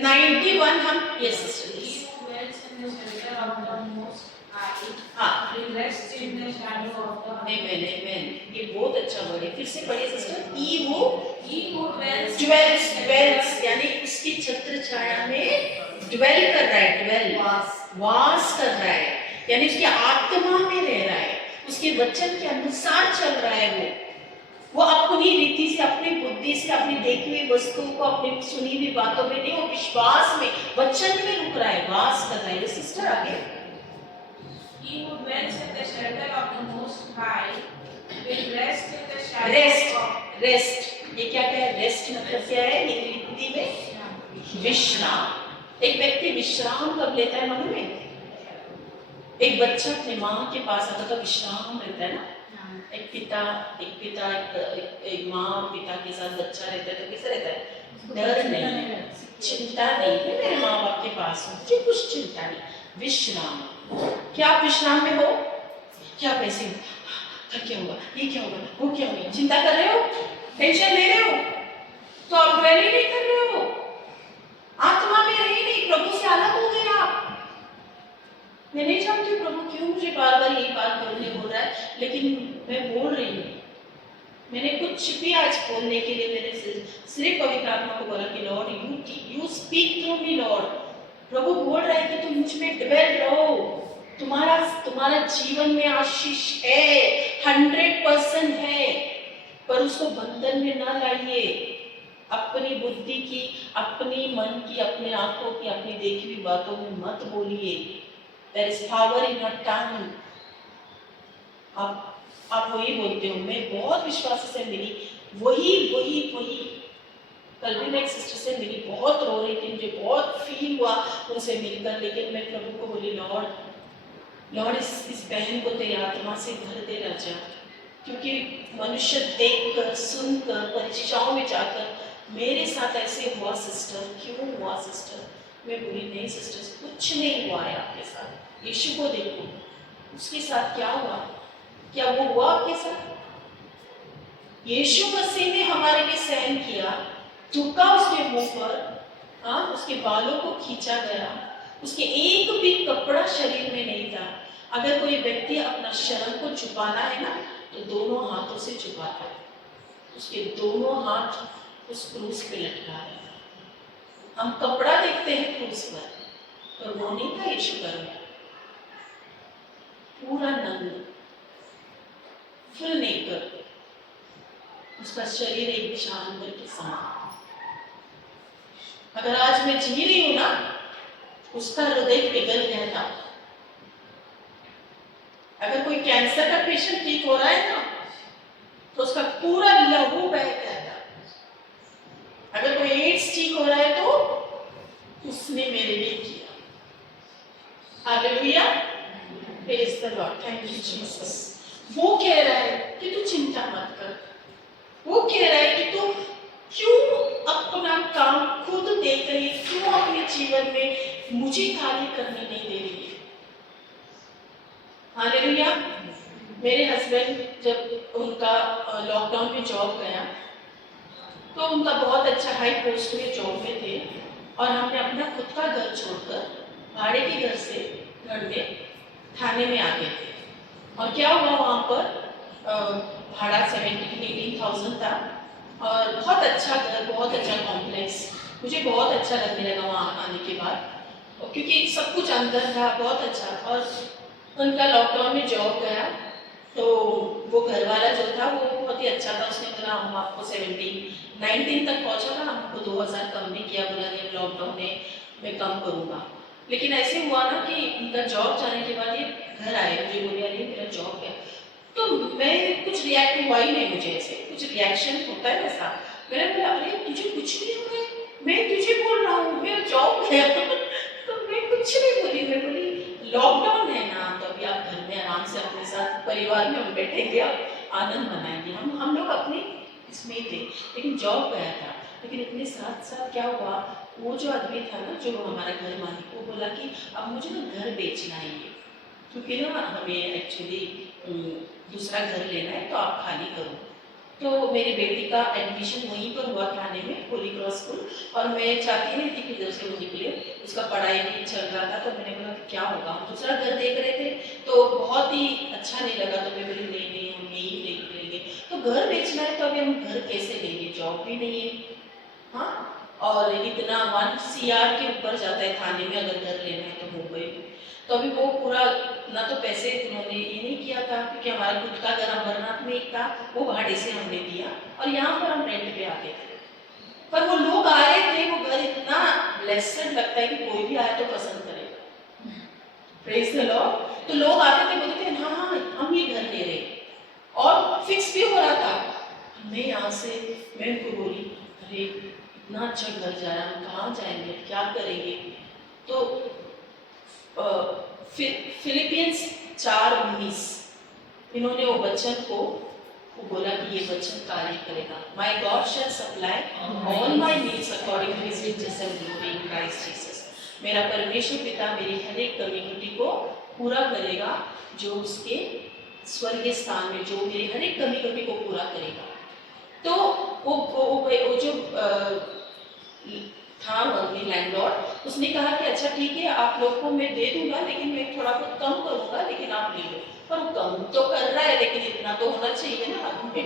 91 हम, yes sister, हाँ, amen, ये बहुत अच्छा वर्ड है, फिर से पढ़िए सिस्टर। He who dwells यानी उसकी छत्र छाया में dwell कर रहा है, वास कर रहा है, यानी उसकी आत्मा में रह रहा है, उसके वचन के अनुसार चल रहा है। वो अपनी रीति से, अपनी बुद्धि से, अपनी देखी हुई वस्तुओं को, अपनी सुनी हुई बातों में नहीं, वो विश्वास में, वचन में रुक रहा है, वास कर रहा है। सिस्टर आगे, He who dwells in the shelter of the Most High will rest in the shadow of rest, ये क्या है? रेस्ट मतलब क्या है हिंदी में? विश्राम। एक व्यक्ति विश्राम कब लेता है मालूम है? एक बच्चा अपने माँ के पास आता तो विश्राम रहता है ना। एक पिता एक माँ पिता के साथ बच्चा रहता है तो कैसा रहता है? डर नहीं, चिंता नहीं है, मेरे माँ बाप के पास हूँ, मुझे कुछ चिंता नहीं, विश्राम। क्या आप विश्राम में हो? क्या पैसे क्या होगा, ये क्या होगा, वो क्या होगा, चिंता कर रहे हो, टेंशन ले रहे हो, तो आप वैल्यू नहीं कर रहे हो, आत्मा में रहे नहीं, प्रभु से अलग हो गए आप। मैं नहीं जानती प्रभु क्यों मुझे बार बार यही बात बोलने बोल रहा है, लेकिन मैं बोल रही हूँ। मैंने कुछ भी आज बोलने के लिए मैंने सिर्फ पवित्र आत्मा को बोला कि Lord you speak through me Lord. प्रभु बोल रहा है कि तुम मुझ में डिवेल रहो, तुम्हारा जीवन में आशीष है, 100% है, पर उसको बंधन में ना लाइए। अपनी बुद्धि की, अपनी मन की, अपने आंखों की, अपनी देखी हुई बातों में मत बोलिए। There is power in your tongue। आप वही बोलते हो, मैं बहुत विश्वास से मिली, वही कल भी मैं एक सिस्टर से मिली, बहुत रो रही थी, मुझे बहुत फील हुआ उनसे मिलकर, लेकिन मैं प्रभु को बोली लॉर्ड इस बहन को तेरी आत्मा से भर दे राजा, क्योंकि मनुष्य देखकर सुनकर परीक्षाओं में जाकर मेरे साथ ऐसे हुआ सिस्टर, क्यों हुआ सिस्टर? मैं बोली नहीं सिस्टर, कुछ नहीं हुआ है आपके साथ, यीशु को देखो उसके साथ क्या हुआ, क्या वो हुआ आपके साथ? यीशु मसीह ने हमारे लिए सहन किया, झुका उसके मुंह पर, हाँ, उसके बालों को खींचा गया, उसके एक भी कपड़ा शरीर में नहीं था। अगर कोई व्यक्ति अपना शर्म को छुपाना है ना, तो दोनों हाथों से छुपाता है, उसके दोनों हाथ उस क्रूस पे लटका है। हम कपड़ा देखते हैं क्रूस पर वो नहीं था यीशु का रूप, पूरा नंग, फुल नेकर, उसका शरीर एक जानवर के समान। अगर आज मैं जी रही हूं ना, उसका हृदय पिघल गया था। अगर कोई कैंसर का पेशेंट ठीक हो रहा है ना, तो उसका पूरा लहू बह गया था। अगर कोई एड्स ठीक हो रहा है तो उसने मेरे लिए किया। Hallelujah, praise the Lord, thank you Jesus. वो कह रहा है कि तू चिंता मत कर, वो कह रहा है कि तू क्यों अपना काम खुद देख रही है, क्यों अपने जीवन में मुझे कार्य करने नहीं दे रही है। हालेलुया। मेरे हस्बैंड जब उनका लॉकडाउन में जॉब गया, तो उनका बहुत अच्छा हाई पोस्ट में जॉब में थे, और हमने अपना खुद का घर छोड़कर भाड़े के घर से घर में थाने में आ गए थे। और क्या हुआ, वहाँ पर भाड़ा 17,000-18,000 था, और बहुत अच्छा घर, बहुत अच्छा कॉम्प्लेक्स, मुझे बहुत अच्छा लगने लगा वहाँ आने के बाद, क्योंकि सब कुछ अंदर था, बहुत अच्छा। और उनका लॉकडाउन में जॉब गया, तो वो घर वाला जो था वो बहुत ही अच्छा था। उसने बोला हम आपको 19 तक पहुंचा था, हमको 2000 कम भी किया, बोला नहीं लॉकडाउन ने मैं कम करूँगा। लेकिन ऐसे हुआ ना कि उनका जॉब जाने के बाद ये घर आए, मुझे बोले अरे मेरा जॉब गया, तो मैं कुछ रिएक्ट हुआ ही नहीं, मुझे ऐसे कुछ रिएक्शन होता है वैसा। मैंने बोला अरे तुझे कुछ नहीं हुआ है, मैं तुझे बोल रहा हूँ मेरा जॉब गया तो मैं कुछ नहीं बोली, मैं बोली लॉकडाउन है ना, तो अभी आप घर में आराम से अपने साथ परिवार में हम बैठेंगे, आप आनंद मनाएंगे। हम लोग अपने इसमें थे, लेकिन जॉब गया था। लेकिन इतने साथ साथ क्या हुआ, वो जो आदमी था ना, जो हमारा घर मालिक, वो बोला कि अब मुझे ना घर बेचना है ये, क्योंकि ना हमें एक्चुअली दूसरा घर लेना है, तो आप खाली करो। तो मेरी बेटी का एडमिशन वहीं पर हुआ थाने में, होली क्रॉस स्कूल, और मैं चाहती नहीं थी कि इधर से वो निकले, उसका पढ़ाई भी चल रहा था। तो मैंने बोला कि क्या होगा, हम दूसरा घर देख रहे थे तो बहुत ही अच्छा नहीं लगा, तो मैं बोली नहीं नहीं हम यही लेंगे। तो घर बेचना है तो अभी हम घर कैसे लेंगे, जॉब भी नहीं है, हाँ, और इतना 1 CR के ऊपर जाता है थाने में अगर घर लेना है तो मुंबई में। तो अभी वो पूरा ना तो पैसे उन्होंने ये नहीं किया था, क्योंकि हमारा खुद का घर अमरनाथ में एक था, वो भाड़े से हमने दिया और यहाँ पर हम रेंट पे आते थे। पर वो लोग आए थे, वो घर इतना ब्लेस्ड लगता है कि कोई भी आए तो पसंद करेगा, प्रेज द लॉर्ड। तो लोग आते थे, बोलते थे हाँ हाँ हम ये घर ले रहे, और फिक्स भी हो रहा था। मैं यहाँ से मैं उनको बोली अरे इतना अच्छा घर जा रहा है, हम कहाँ जाएंगे, क्या करेंगे। तो फिलिपियंस 4:19 इन्होंने वो वचन को वो बोला कि ये वचन कार्य करेगा, my God shall supply all my needs according to his riches and glory in Christ Jesus. मेरा परमेश्वर पिता मेरी हर एक कमी को पूरा करेगा, जो उसके स्वर्गीय स्थान में, जो मेरी हर एक कमी को पूरा करेगा। तो वो जो था अपनी लैंडलॉर्ड, उसने कहा कि अच्छा ठीक है आप लोग को मैं दे दूंगा, लेकिन मैं थोड़ा बहुत कम करूंगा, लेकिन आप ले लो। पर वो कम तो कर रहा है, लेकिन इतना तो होना चाहिए ना आदमी।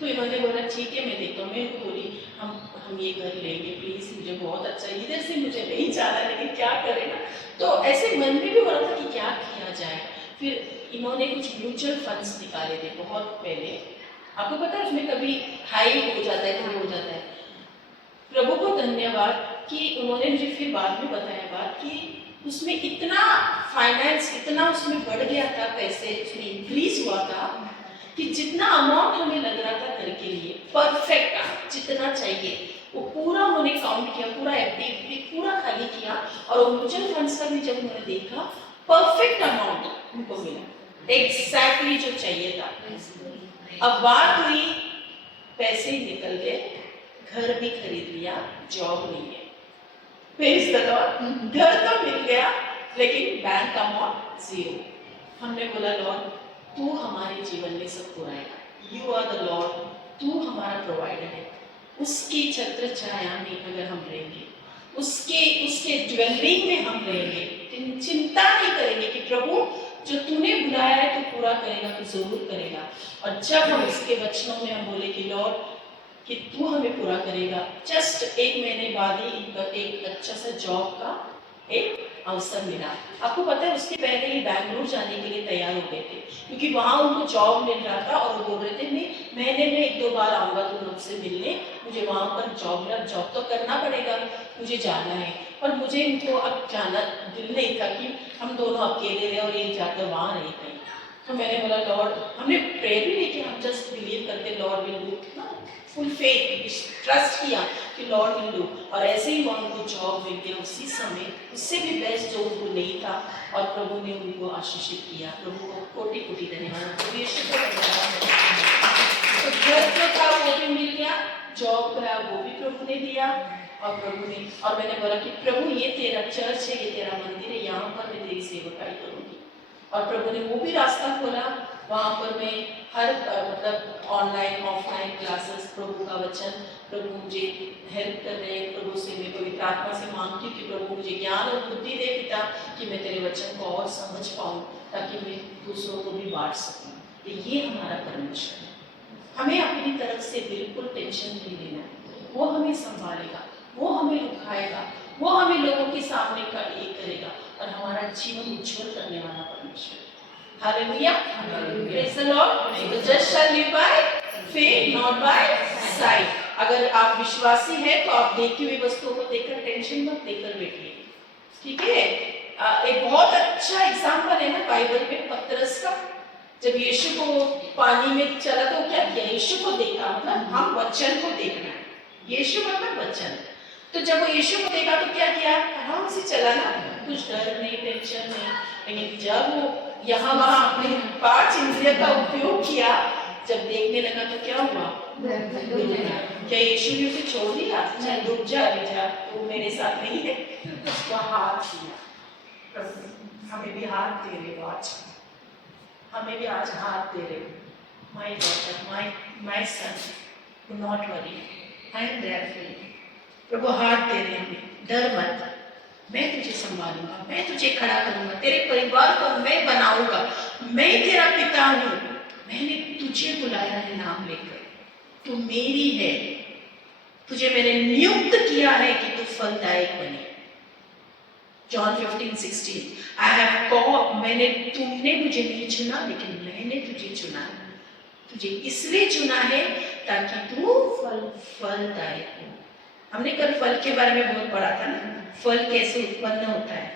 तो इन्होंने बोला ठीक है मैं देखता हूँ। मैं उनको बोली हम ये घर लेंगे प्लीज, मुझे बहुत अच्छा, इधर से मुझे नहीं जाना, लेकिन क्या करें ना। तो ऐसे मन में भी हो रहा था कि क्या किया जाए। फिर इन्होंने कुछ म्यूचुअल फंड्स निकाले थे बहुत पहले, आपको पता है उसमें कभी हाई हो जाता है, कभी हो जाता है। प्रभु को धन्यवाद कि उन्होंने मुझे फिर बाद में बताया बात कि उसमें इतना फाइनेंस इतना उसमें बढ़ गया था, पैसे उसमें इंक्रीज हुआ था कि जितना अमाउंट हमें लग रहा था घर के लिए परफेक्ट जितना चाहिए वो पूरा उन्होंने काउंट किया, पूरा एफडी पूरा खाली किया, और वो म्यूचुअल फंड्स का भी जब उन्होंने देखा परफेक्ट अमाउंट उनको मिला, एग्जैक्टली जो चाहिए था। अब बात हुई पैसे निकल गए, घर भी खरीद लिया, जॉब नहीं है, प्रेज़ द लॉर्ड। घर तो मिल गया लेकिन बैंक अमाउंट 0। हमने बोला लॉर्ड तू हमारे जीवन में सब पुराएगा, यू आर द लॉर्ड, तू हमारा प्रोवाइडर है। उसकी छत्र छाया में अगर हम रहेंगे, उसके ड्वेलिंग में हम रहेंगे, चिंता नहीं करेंगे कि प्रभु जो तूने बुलाया है तो पूरा करेगा, तो जरूर करेगा। और जब हम इसके वचनों में हम बोले कि लॉर्ड कि तू हमें पूरा करेगा, जस्ट 1 महीने बाद ही इनका एक अच्छा सा जॉब का एक अवसर मिला। आपको पता है उसके पहले ही बैंगलोर जाने के लिए तैयार हो गए थे, क्योंकि वहाँ उनको जॉब मिल रहा था और वो बोल रहे थे मैं महीने में 1-2 बार आऊँगा तुम लोग से मिलने, मुझे वहाँ पर जॉब मिला, जॉब तो करना पड़ेगा, मुझे जाना है। पर मुझे इनको अब जाना दिल नहीं था कि हम दोनों अकेले रहे और ये जाकर वहाँ रहे कहीं। तो मैंने बोला लॉर्ड, हमने प्रेयर भी नहीं किया, हम जस्ट बिलीव करते Lord will do, full faith trust किया कि लॉर्ड विल डू। और ऐसे ही वहाँ उनको जॉब मिल गया उसी समय, उससे भी बेस्ट जो उनको नहीं था, और प्रभु ने उनको आशीषित किया। प्रभु को कोटि कोटि धन्यवाद। तो घर जो था वो भी मिल गया, जॉब का वो भी प्रभु ने दिया, और प्रभु ने, और मैंने बोला कि प्रभु ये तेरा चर्च है, ये तेरा मंदिर है, यहाँ पर मैं तेरी सेवकाई करूँगी। और प्रभु ने वो भी रास्ता खोला, वहाँ पर मैं हर मतलब ऑनलाइन ऑफलाइन क्लासेस, प्रभु का वचन, प्रभु मुझे हेल्प कर रहे हैं। प्रभु से मैं पवित्र आत्मा से मांगती हूँ कि प्रभु मुझे ज्ञान और बुद्धि दे पिता, कि मैं तेरे वचन को और समझ पाऊँ, ताकि मैं दूसरों को भी बांट सकूँ। तो ये हमारा परमेश्वर है, हमें अपनी तरफ से बिल्कुल टेंशन नहीं लेना है, वो हमें संभालेगा, वो हमें उठाएगा, वो हमें लोगों के सामने का ये करेगा, और हमारा जीवन उज्जवल करने वाला परमेश्वर। Hallelujah, praise the lord. The just shall live by faith not by sight. अगर आप विश्वासी हैं तो आप देखी हुई वस्तुओं को देखकर टेंशन मत लेकर बैठिए, ठीक है। एक बहुत अच्छा एग्जाम्पल है ना बाइबल में पतरस का। जब यीशु को पानी में चला तो क्या किया, यीशु को देखा, मतलब हम वचन को देखना है, यीशु मतलब वचन। तो जब वो यीशु को देखा तो क्या किया, आराम से चला ना, कुछ डर नहीं, टेंशन नहीं। लेकिन जब वो यहाँ वहाँ अपने 5 इंद्रिय का उपयोग किया, जब देखने लगा तो क्या हुआ, क्या यीशु ने उसे छोड़ दिया, चल डूब जा, अभी जा, तू मेरे साथ नहीं है। उसका हाथ दिया, हमें भी हाथ दे रहे हो आज, हमें भी आज हाथ दे रहे हो। My daughter, my son, do not worry, I am there for you. प्रभु हाथ दे रहे हैं, डर मत, मैं तुझे संभालूंगा, मैं तुझे खड़ा करूंगा, तेरे परिवार को मैं बनाऊंगा, मैं तेरा पिता हूँ, मैंने तुझे बुलाया है नाम लेकर, तू मेरी है, तुझे मैंने नियुक्त किया है कि तू फलदायक बने। जॉन 15:16, आई हैव कॉल्ड, तुमने मुझे नहीं चुना लेकिन मैंने तुझे चुना है, तुझे इसलिए चुना है ताकि तू फलदायक हो। हमने कल फल के बारे में बहुत पढ़ा था ना, फल कैसे उत्पन्न होता है।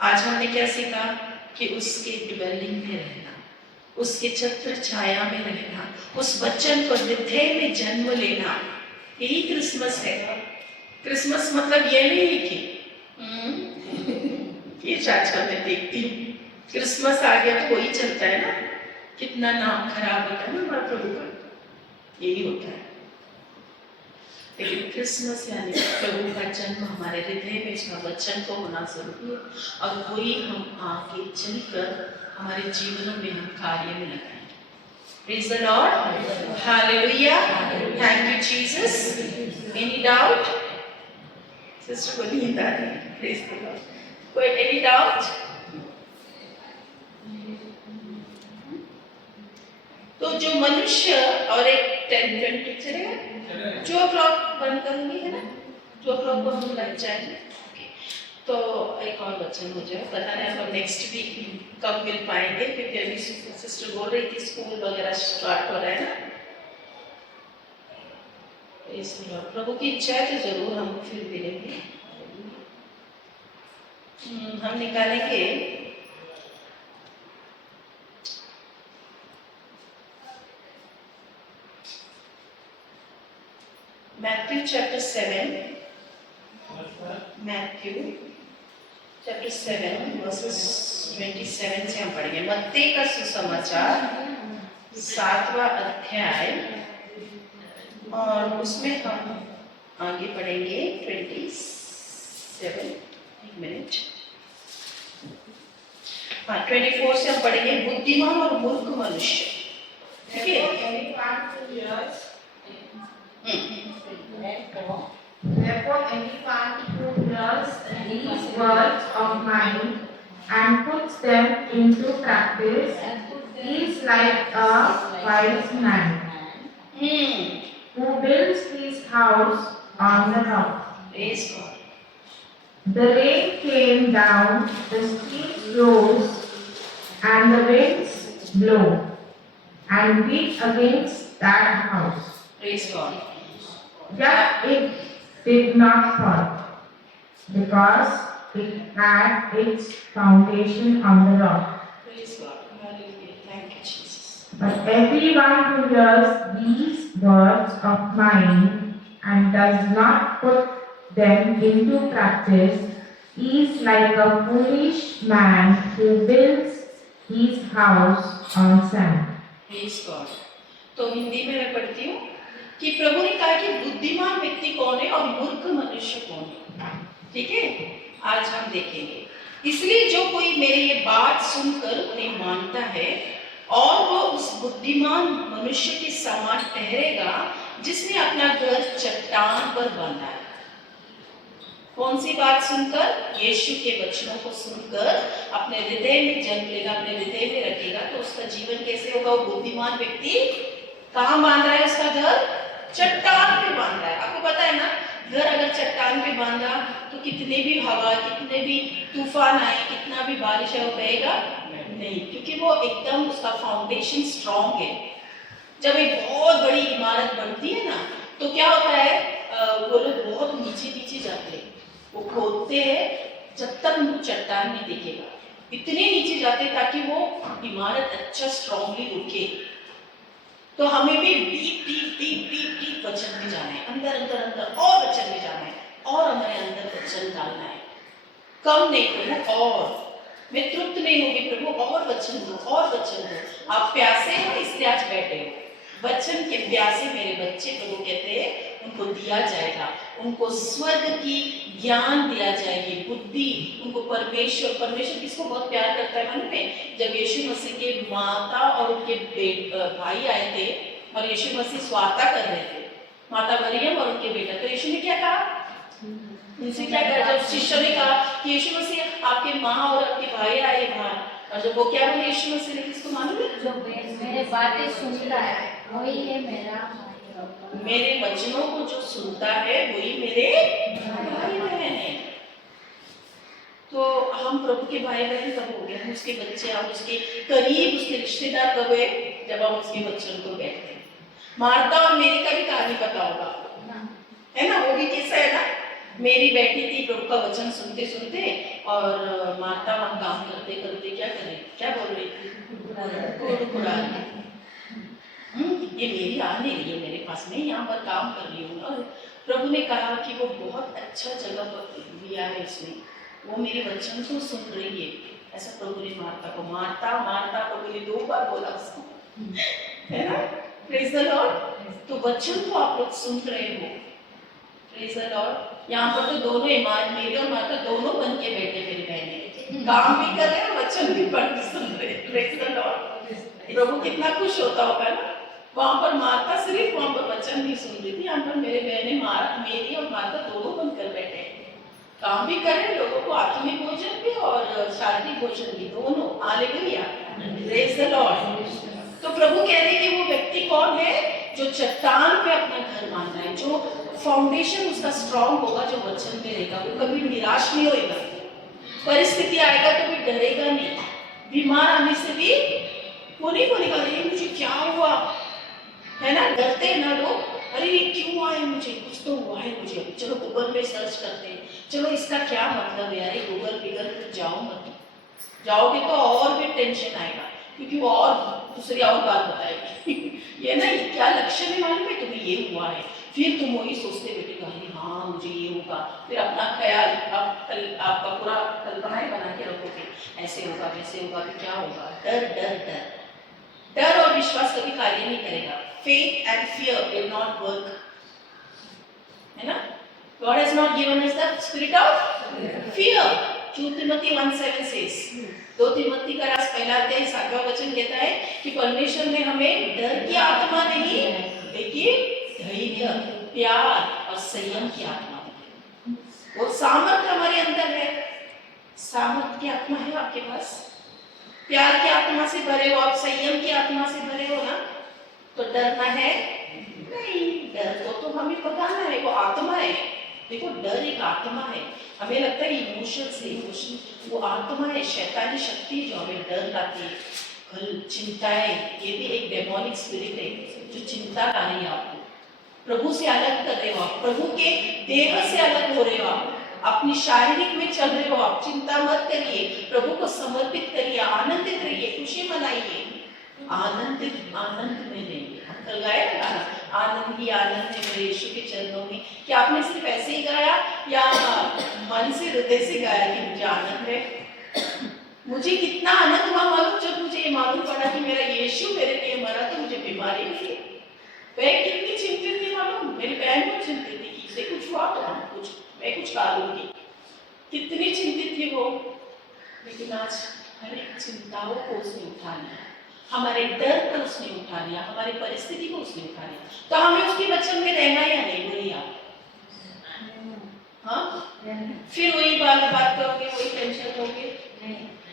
आज हमने क्या सीखा कि उसके ड्वेलिंग में रहना, उसके छत्र छाया में रहना, उस वचन को हृदय में जन्म लेना, यही क्रिसमस है। क्रिसमस मतलब ये नहीं है कि ये आजकल मैं देखती हूँ क्रिसमस आ गया तो वही चलता है ना, कितना नाम खराब होता है ना हमारा प्रभु का, यही होता है। लेकिन क्रिसमस यानी प्रभु का जन्म हमारे हृदय में, इसका वचन को होना जरूरी है, और वही हम आगे चलकर हमारे जीवनों में हम कार्य में लगाएं। Praise the Lord, Hallelujah, thank you Jesus. Any doubt? Sister को नींद आ रही है, Praise the Lord. कोई any doubt? तो जो मनुष्य, और एक 10:20 चलेगा, 2 o'clock बंद करूंगी है ना, 2 o'clock को हम लग जाएंगे। तो एक और वचन हो जाए, पता नहीं हम नेक्स्ट वीक कब मिल पाएंगे, क्योंकि अभी सिस्टर बोल रही थी स्कूल वगैरह स्टार्ट हो रहा है ना। इसलिए प्रभु की इच्छा है तो जरूर हम फिर मिलेंगे। हम निकालेंगे Matthew chapter 7, Matthew chapter 7 verses 27 से हम पढ़ेंगे। मत्ती का सुसमाचार 7वां अध्याय, और उसमें हम आगे पढ़ेंगे 27, एक मिनट, हाँ 24 से हम पढ़ेंगे बुद्धिमान और मूर्ख मनुष्य, ठीक है। Therefore, anyone who hears these words of mine and puts them into practice is like a wise man who builds his house on the rock. Praise God. The rain came down, the streams rose, and the winds blew and beat against that house. Praise God. Yet it did not fall, because it had its foundation on the rock. Praise God. Hallelujah. Thank you, Jesus. But everyone who hears these words of mine and does not put them into practice is like a foolish man who builds his house on sand. Praise God. तो हिंदी में मैं पढ़ती हूँ कि प्रभु ने कहा कि बुद्धिमान व्यक्ति कौन है और मूर्ख मनुष्य कौन है, ठीक है। आज हम देखेंगे। इसलिए जो कोई मेरी ये बात सुनकर उन्हें मानता है और वो उस बुद्धिमान मनुष्य के समान ठहरेगा जिसने अपना घर चट्टान पर बांधा है। कौन सी बात सुनकर? यीशु के वचनों को सुनकर अपने हृदय में जन्म लेगा, अपने हृदय में रखेगा, तो उसका जीवन कैसे होगा? वो बुद्धिमान व्यक्ति कहाँ बांध रहा है उसका घर? चट्टान पे बांध रहा है। आपको पता है ना, घर अगर चट्टान पे बांधा तो कितने भी हवा, कितने भी तूफान आए, कितना भी बारिश है, वो बहेगा नहीं, क्योंकि वो एकदम उसका फाउंडेशन स्ट्रांग है। जब एक बहुत बड़ी इमारत बनती है ना, तो क्या होता है, वो लोग बहुत नीचे नीचे जाते हैं, वो खोदते हैं जब तक उनको चट्टान नहीं दिखेगा, इतने नीचे जाते हैं ताकि वो इमारत अच्छा स्ट्रांगली रुके। तो हमें भी deep deep deep deep deep वचन में जाना है, अंदर अंदर अंदर और वचन में जाना है, और हमारे अंदर वचन डालना है। कम नहीं प्रभु, और मैं तृप्त नहीं होगी प्रभु, और वचन दो, और वचन दो। आप प्यासे हो इसलिए आज बैठे हो, वचन के प्यासे मेरे बच्चे, प्रभु कहते हैं उनको दिया जाएगा, उनको स्वर्ग की ज्ञान दिया जाएगी, बुद्धि, उनको परमेश्वर किसको बहुत प्यार करता है मालूम है? जब यीशु मसीह के माता और उनके भाई आए थे और यीशु मसीह स्वार्था कर रहे थे, माता मरियम और उनके बेटा, तो यीशु ने क्या कहा उनसे? क्या कहा? जब शिष्यों ने कहा कि यीशु मसीह आपके माँ और आपके भाई आए बाहर, और जब वो क्या बोले यीशु मसीह ने, किसको मालूम है? जो मेरे बातें सुनता है वही है मेरा भाई। मेरे वचनों को जो सुनता है वही मेरे भाई बहन है। तो हम प्रभु के भाई बहन कब हो गए? हम उसके बच्चे, हम उसके करीब, उसके रिश्तेदार कब हुए? जब हम उसके वचन को बैठते हैं। मार्था और मेरी का भी कहानी पता होगा, है ना? वो भी कैसा है ना, मेरी बैठी थी प्रभु का वचन सुनते सुनते, और मार्था वहां काम करते करते क्या करे, क्या बोल रही थी? कुड़कुड़ा रही। ये मेरी आ नहीं रही है मेरे पास, मैं यहाँ पर काम कर रही हूँ। और प्रभु ने कहा कि वो बहुत अच्छा जगह पर दिया है उसने, वो मेरे वचन को सुन रही है। ऐसा प्रभु ने मार्था को, मार्था मार्था प्रभु ने 2 बार बोला उसको, है ना? Praise the lord. तो वचन को आप लोग सुन रहे हो, प्रेज द लॉर्ड। यहाँ पर तो दोनों ईमान, मेरी और मार्था दोनों बन के बैठे, मेरी बहनें काम भी कर रहे हैं और वचन भी पढ़ के सुन रहे हैं। Praise the Lord. प्रभु कितना खुश होता होगा ना। वहां पर मार्था सिर्फ वहां पर वचन नहीं सुन रही थी, यहाँ पर मेरे बहनें मेरी और मार्था दोनों बनकर बैठे, काम भी कर रहे, लोगों को आत्मिक भोजन भी और शारीरिक भोजन भी, दोनों। Hallelujah, praise the lord. तो प्रभु कह रहे हैं कि वो व्यक्ति कौन है? जो चट्टान पे अपना घर बांधना है, जो फाउंडेशन उसका स्ट्रांग होगा, जो वचन में रहेगा, वो कभी निराश नहीं होएगा। परिस्थिति आएगा तो भी डरेगा नहीं, बीमार आने से भी वो नहीं बोलेगा अरे मुझे क्या हुआ, है ना? डरते हैं ना लोग, अरे ये क्यों आए मुझे, कुछ तो हुआ है मुझे, चलो गूगल में सर्च करते हैं, चलो इसका क्या मतलब है। अरे गूगल फिगर पर जाओ मत, जाओगे तो और भी टेंशन आएगा, क्योंकि वो और दूसरी और बात बताएगी ये ना, ये क्या लक्षण है मालूम है तुम्हें, ये हुआ है, फिर तुम वही सोचते बैठेगा अरे हाँ मुझे ये होगा, फिर अपना ख्याल आपका पूरा कल्पनाएं बना के रखोगे, ऐसे होगा वैसे होगा, फिर क्या होगा। डर डर डर डर और विश्वास कभी कार्य नहीं करेगा। Faith and fear will not work, है ना? God has not given us the spirit of fear. 2 Timothy 1:7 says, 2 Timothy का 1:7 वचन कहता है कि परमेश्वर ने हमें डर की आत्मा नहीं, लेकिन धैर्य, प्यार और संयम की आत्मा दी। वो सामर्थ हमारे अंदर है, सामर्थ की आत्मा है आपके पास, प्यार की आत्मा से भरे हो आप, संयम की आत्मा से भरे हो ना, तो डरना है नहीं। डर तो हमें भगाना है, वो आत्मा है। देखो डर एक आत्मा है, हमें लगता है इमोशन, वो आत्मा है, शैतानी शक्ति जो हमें डर लाती है। चिंताएं, ये भी एक डेमोनिक स्पिरिट है जो चिंता ला रही है आपको, प्रभु से अलग कर रहे हो आप, प्रभु के देह से अलग हो रहे हो आप, अपनी शारीरिक में चल रहे हो आप। चिंता मत करिए, प्रभु को समर्पित करिए, आनंदित रहिए, खुशी मनाइए, आनंद में रहिए। कल गाया ना गाना, आनंद ही आनंद है मेरे यीशु के चरणों में। क्या आपने सिर्फ ऐसे ही गाया या मन से, हृदय से गाया कि मुझे आनंद है? मुझे कितना आनंद हुआ मालूम जब मुझे ये मालूम पड़ा कि मेरा यीशु मेरे लिए मरा तो मुझे बीमारी हुई। मैं कितनी चिंतित थी मालूम, मेरी बहन को चिंतित थी कि इसे कुछ हुआ तो मैं कुछ खा लूंगी, कितनी चिंतित थी वो। लेकिन आज हर एक चिंताओं को उसने उठा लिया, हमारे डर को उसने उठा लिया, हमारी परिस्थिति को उसने उठा लिया। तो हमें उसके वचन में रहना या नहीं, बोलिए आप? हाँ, फिर वही बात करोगे, वही टेंशन लोगे?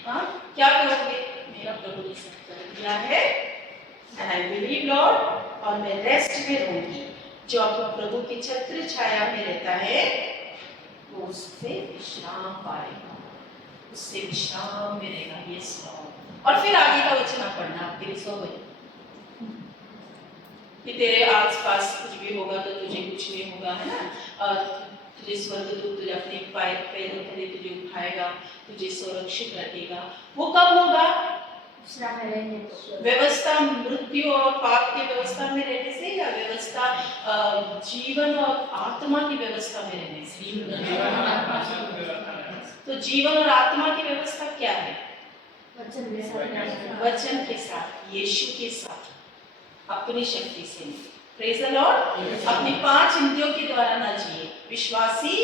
हाँ, क्या करोगे? मेरा प्रभु ने सब कर दिया है, एंड आई बिलीव लॉर्ड, और मैं रेस्ट में रहूंगी। जो अपना प्रभु की छत्र छाया में रहता है वो उससे विश्राम पाएगा, उससे विश्राम में रहेगा। यस लॉर्ड, और फिर आगे का वचन आप पढ़ना, आपके लिए 100 बजे कि तेरे आसपास कुछ भी होगा तो तुझे कुछ नहीं होगा, है ना। तुझे स्वर्गदूत तुझे अपने पैरों तले तुझे उठाएगा, तुझे सुरक्षित रखेगा। वो कब होगा? दूसरा में रहने दो। व्यवस्था मृत्यु और पाप की व्यवस्था में रहने से, या व्यवस्था जीवन और आत्मा की व्यवस्था में रहने से? तो जीवन और आत्मा की व्यवस्था क्या है? वचन के साथ, वचन के साथ, यीशु के साथ, अपनी शक्ति से। Praise the Lord. अपनी 5 इंद्रियों के द्वारा ना जिए। विश्वासी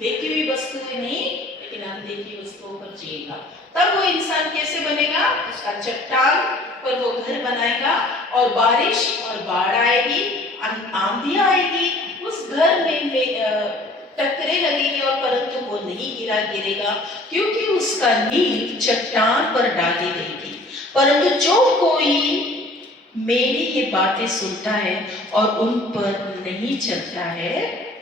देखी हुई वस्तुएं नहीं, लेकिन अनदेखी वस्तुओं पर जिएगा। तब वो इंसान कैसे बनेगा? उसका चट्टान पर वो घर बनाएगा, और बारिश और बाढ़ आएगी, आंधी आएगी, उस घर में टकरे लगेगी, और परंतु वो नहीं गिरेगा, क्योंकि उसका नींव चट्टान पर डाली गई थी। परंतु जो कोई मेरी ये बातें सुनता है और उन पर नहीं चलता है,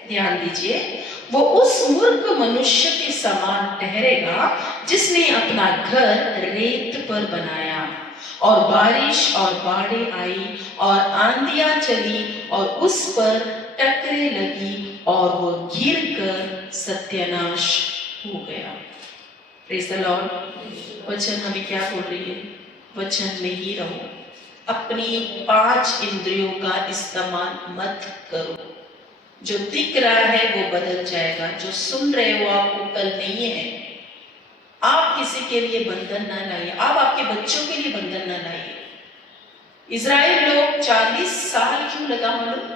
ध्यान दीजिए, वो उस मूर्ख मनुष्य के समान ठहरेगा जिसने अपना घर रेत पर बनाया, और बारिश और बाढ़ें आई और आंधियां चली और उस पर टकरे लगी, और वो गिरकर सत्यानाश हो गया। Praise the Lord. वचन हमें क्या बोल रही है? वचन में ही रहो, अपनी 5 इंद्रियों का इस्तेमाल मत करो। जो दिख रहा है वो बदल जाएगा, जो सुन रहे हो आपको कल नहीं है। आप किसी के लिए बंधन ना लाइए, आप आपके बच्चों के लिए बंधन ना लाइए। इजराइल लोग 40 साल क्यों लगा मालूम?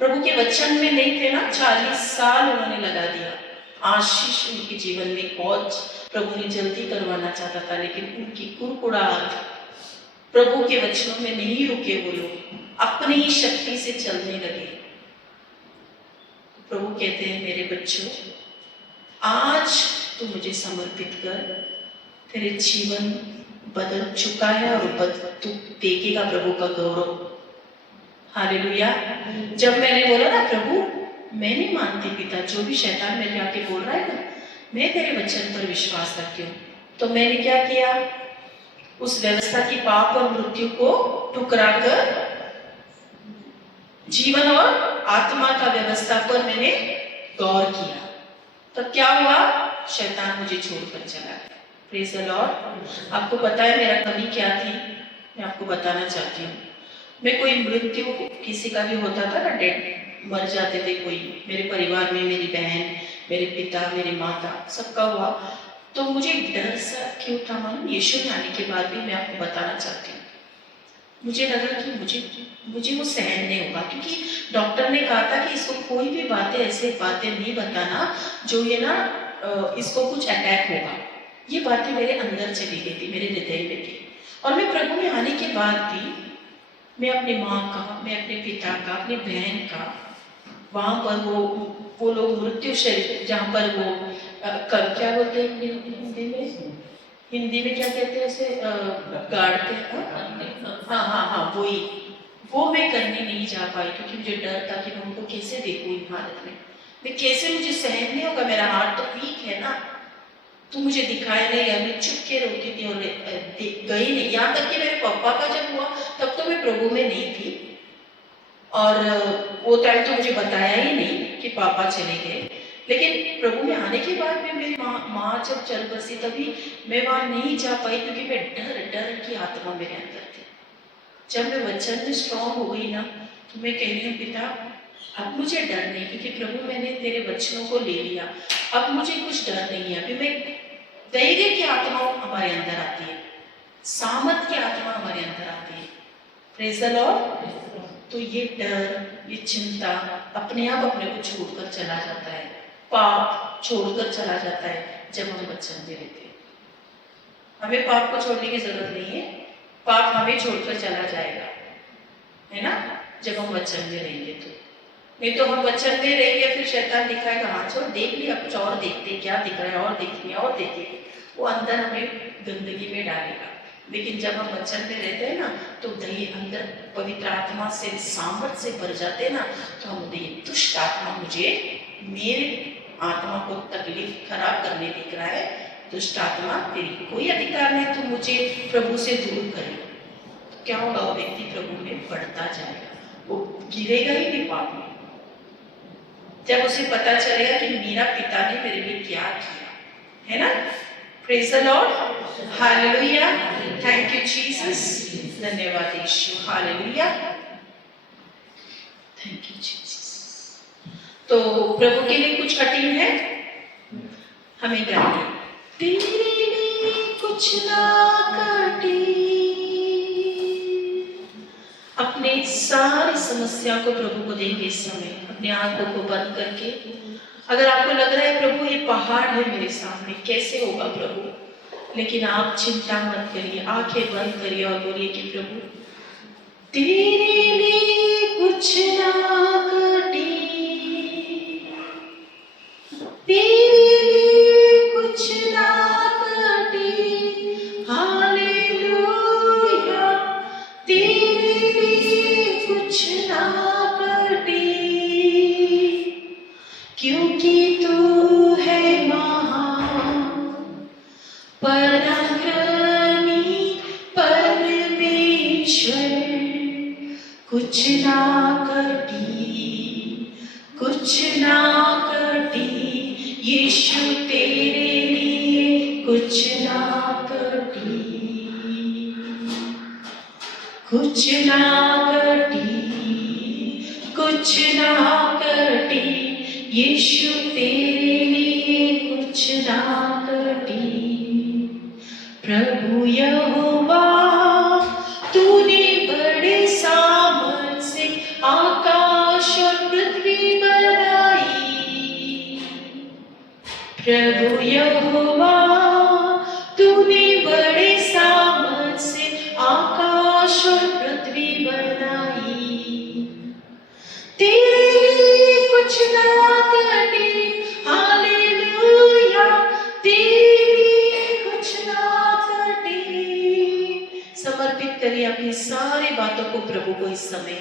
प्रभु के वचन में नहीं थे ना, 40 साल उन्होंने लगा दिया। आशीष उनके जीवन में बहुत प्रभु ने जल्दी करवाना चाहता था, लेकिन उनकी कुड़कुड़ाहट, प्रभु के वचनों में नहीं रुके वो लोग, अपनी ही शक्ति से चलने लगे। प्रभु कहते हैं, मेरे बच्चों, आज तू मुझे समर्पित कर, तेरे जीवन बदल चुका है और तू देखेगा प्रभु का गौरव। हालेलुया। जब मैंने बोला ना, प्रभु मैं नहीं मानती पिता, जो भी शैतान मेरे आके बोल रहा है ना, मैं तेरे वचन पर विश्वास रखती हूँ, तो मैंने क्या किया? उस व्यवस्था की पाप और मृत्यु को टुकरा कर जीवन और आत्मा का व्यवस्था पर मैंने गौर किया। तो क्या हुआ? शैतान मुझे छोड़कर चला गया। Praise the Lord. आपको पता है मेरा कमी क्या थी? मैं आपको बताना चाहती हूँ। मैं कोई मृत्यु किसी का भी होता था ना, डेड मर जाते थे कोई, मेरे परिवार में मेरी बहन, मेरे पिता, मेरी माता, सबका हुआ, तो मुझे डर सा क्यों था मालूम? यीशु में आने के बाद भी मैं आपको बताना चाहती हूँ, मुझे लगा कि मुझे वो सहन नहीं होगा, क्योंकि डॉक्टर ने कहा था कि इसको कोई भी बातें, ऐसे बातें नहीं बताना जो ये ना इसको कुछ अटैक होगा। ये बातें मेरे अंदर चली गई थी, मेरे हृदय में थी। और मैं प्रभु में आने के बाद भी मैं अपनी माँ का, मैं अपने पिता का, अपनी बहन का, वहाँ पर वो लोग मृत्यु शरीर जहाँ पर वो क्या बोलते हैं हिंदी में क्या कहते हैं उसे, गाड़ते हैं। हाँ, वो मैं करने नहीं जा पाई, क्योंकि मुझे डर था कि मैं उनको कैसे देखूँ इन हालत में, मैं कैसे, मुझे सहन नहीं होगा, मेरा हार्ट तो वीक है ना, तो मुझे दिखाया नहीं है। मैं चुप के रोती थी और गई नहीं। यहाँ तक कि मेरे पापा का जब हुआ तब तो मैं प्रभु में नहीं थी, और वो टाइम तो मुझे बताया ही नहीं कि पापा चले गए। लेकिन प्रभु में आने के बाद में मेरी माँ जब चल बसी, तभी मैं वहाँ नहीं जा पाई, क्योंकि मैं डर की आत्मा मेरे अंदर थी। जब मैं वचन में स्ट्रॉन्ग हो गई ना, तो मैं कह रही हूँ, पिता अब मुझे डर नहीं, क्योंकि प्रभु मैंने तेरे वचनों को ले लिया, अब मुझे कुछ डर नहीं है। अभी मैं धैर्य की आत्मा हमारे अंदर आती है, सामर्थ की आत्मा हमारे अंदर आती है। Praise the lord. तो ये डर, ये चिंता अपने आप अपने को छोड़कर चला जाता है, पाप छोड़कर चला जाता है जब हम वचन में रहते हैं। हमें पाप को छोड़ने की जरूरत नहीं है, पाप हमें छोड़कर चला जाएगा, है ना, जब हम वचन में रहेंगे। तो नहीं तो हम वचन में रहेंगे, फिर शैतान दिखाएगा, हाँ चलो देख लिया, कुछ और देखते क्या दिख रहा है, और देखेंगे और देखेंगे, वो अंदर हमें गंदगी में डालेगा। लेकिन जब हम वचन में रहते हैं ना, तो दही अंदर पवित्र आत्मा से, सामर्थ से भर जाते हैं ना, तो हम ये दुष्ट आत्मा मुझे, मेरे आत्मा को तकलीफ खराब करने दिख रहा है, दुष्ट आत्मा तेरी कोई अधिकार नहीं, तू मुझे प्रभु से दूर करे। तो क्या होगा, वो व्यक्ति प्रभु में बढ़ता जाएगा, वो गिरेगा ही नहीं पाप में। जब उसे पता चलेगा कि मेरा पिता ने मेरे लिए क्या किया, है ना। Praise the Lord, hallelujah, thank you Jesus, धन्यवाद यीशु, हालेलुया, थैंक यू जीसस। तो प्रभु के लिए कुछ कठिन है, हमें गाइए, तेरे लिए कुछ ना कठिन। अपने सारी समस्या को प्रभु को देंगे इस समय, अपने आंखों को बंद करके। अगर आपको लग रहा है प्रभु ये पहाड़ है मेरे सामने, कैसे होगा प्रभु, लेकिन आप चिंता मत करिए, आंखें बंद करिए और बोलिए कि प्रभु तेरे लिए कुछ ना कठिन, तेरे लिए कुछ ना कठिन, हालेलुया, तेरे लिए कुछ ना कठिन, क्योंकि तू है महान पराक्रमी परमेश्वर, कुछ ना कठिन, कुछ ना कठिन, यीशु तेरे लिए कुछ ना कठिन, कुछ ना कठिन, कुछ ना कठिन, यीशु तेरे लिए कुछ ना कठिन। प्रभु यहोवा तूने बड़े सामर्थ से आकाश और पृथ्वी बनाई, प्रभु यहोवा तूने बड़े सामर्थ से आकाश और पृथ्वी बनाई, तेरे लिए कुछ ना कठिन, हालेलुया, तेरे लिए कुछ ना कठिन। समर्पित करिए अपनी सारी बातों को प्रभु को इस समय,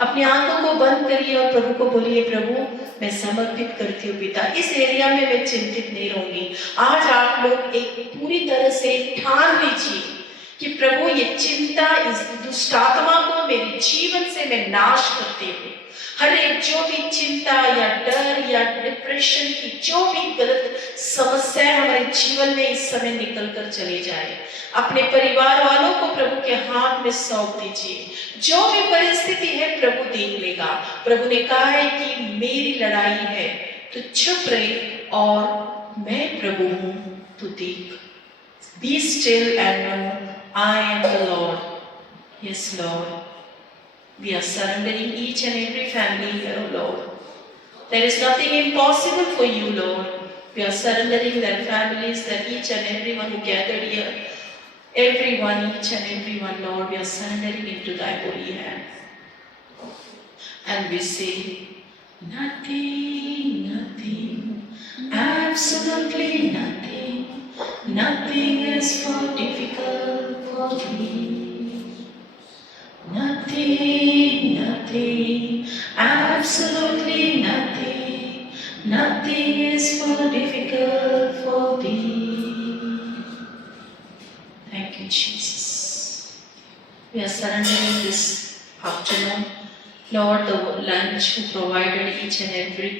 अपनी आंखों को बंद करिए और प्रभु को बोलिए, प्रभु मैं समर्पित करती हूँ पिता, इस एरिया में मैं चिंतित नहीं रहूंगी। आज आप लोग एक पूरी तरह से ठान लीजिए कि प्रभु ये चिंता, इस दुष्ट आत्मा को मेरे जीवन से मैं नाश करती हूँ। हर एक जो भी चिंता या डर या डिप्रेशन की जो भी गलत समस्या हमारे जीवन में इस समय निकल कर चली जाए, अपने परिवार वालों को प्रभु के हाथ में सौंप दीजिए। जो भी परिस्थिति है प्रभु देख लेगा। प्रभु ने कहा है कि मेरी लड़ाई है, तो चुप रहे और मैं प्रभु हूं, तू देख। Be still and know I am the Lord. Yes, Lord. We are surrendering each and every family here, oh Lord. There is nothing impossible for you, Lord. We are surrendering their families, that each and everyone who gathered here, everyone, each and everyone, Lord, we are surrendering into thy holy hands. And we say, nothing, nothing, absolutely nothing, nothing is for difficult for me. Nothing, nothing, absolutely nothing, nothing is for difficult for thee. Thank you, Jesus. We are surrendering this afternoon. Lord, the lunch you provided each and every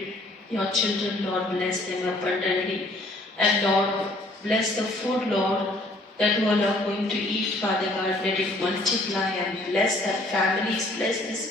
your children, Lord, bless them abundantly. And Lord, bless the food, Lord, that all are going to eat, Father God, let it multiply and bless their families, bless this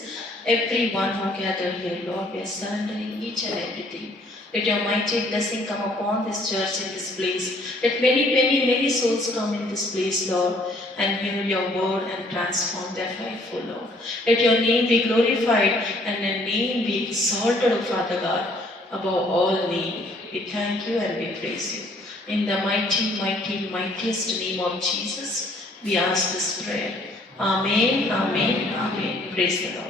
everyone who gathered here, Lord. We are surrendering each and everything. Let your mighty blessing come upon this church in this place. Let many souls come in this place, Lord, and hear your word and transform their life, O Lord. Let your name be glorified and your name be exalted, O Father God, above all name. We thank you and we praise you. In the mightiest name of Jesus, we ask this prayer. Amen, amen, amen. Praise the Lord.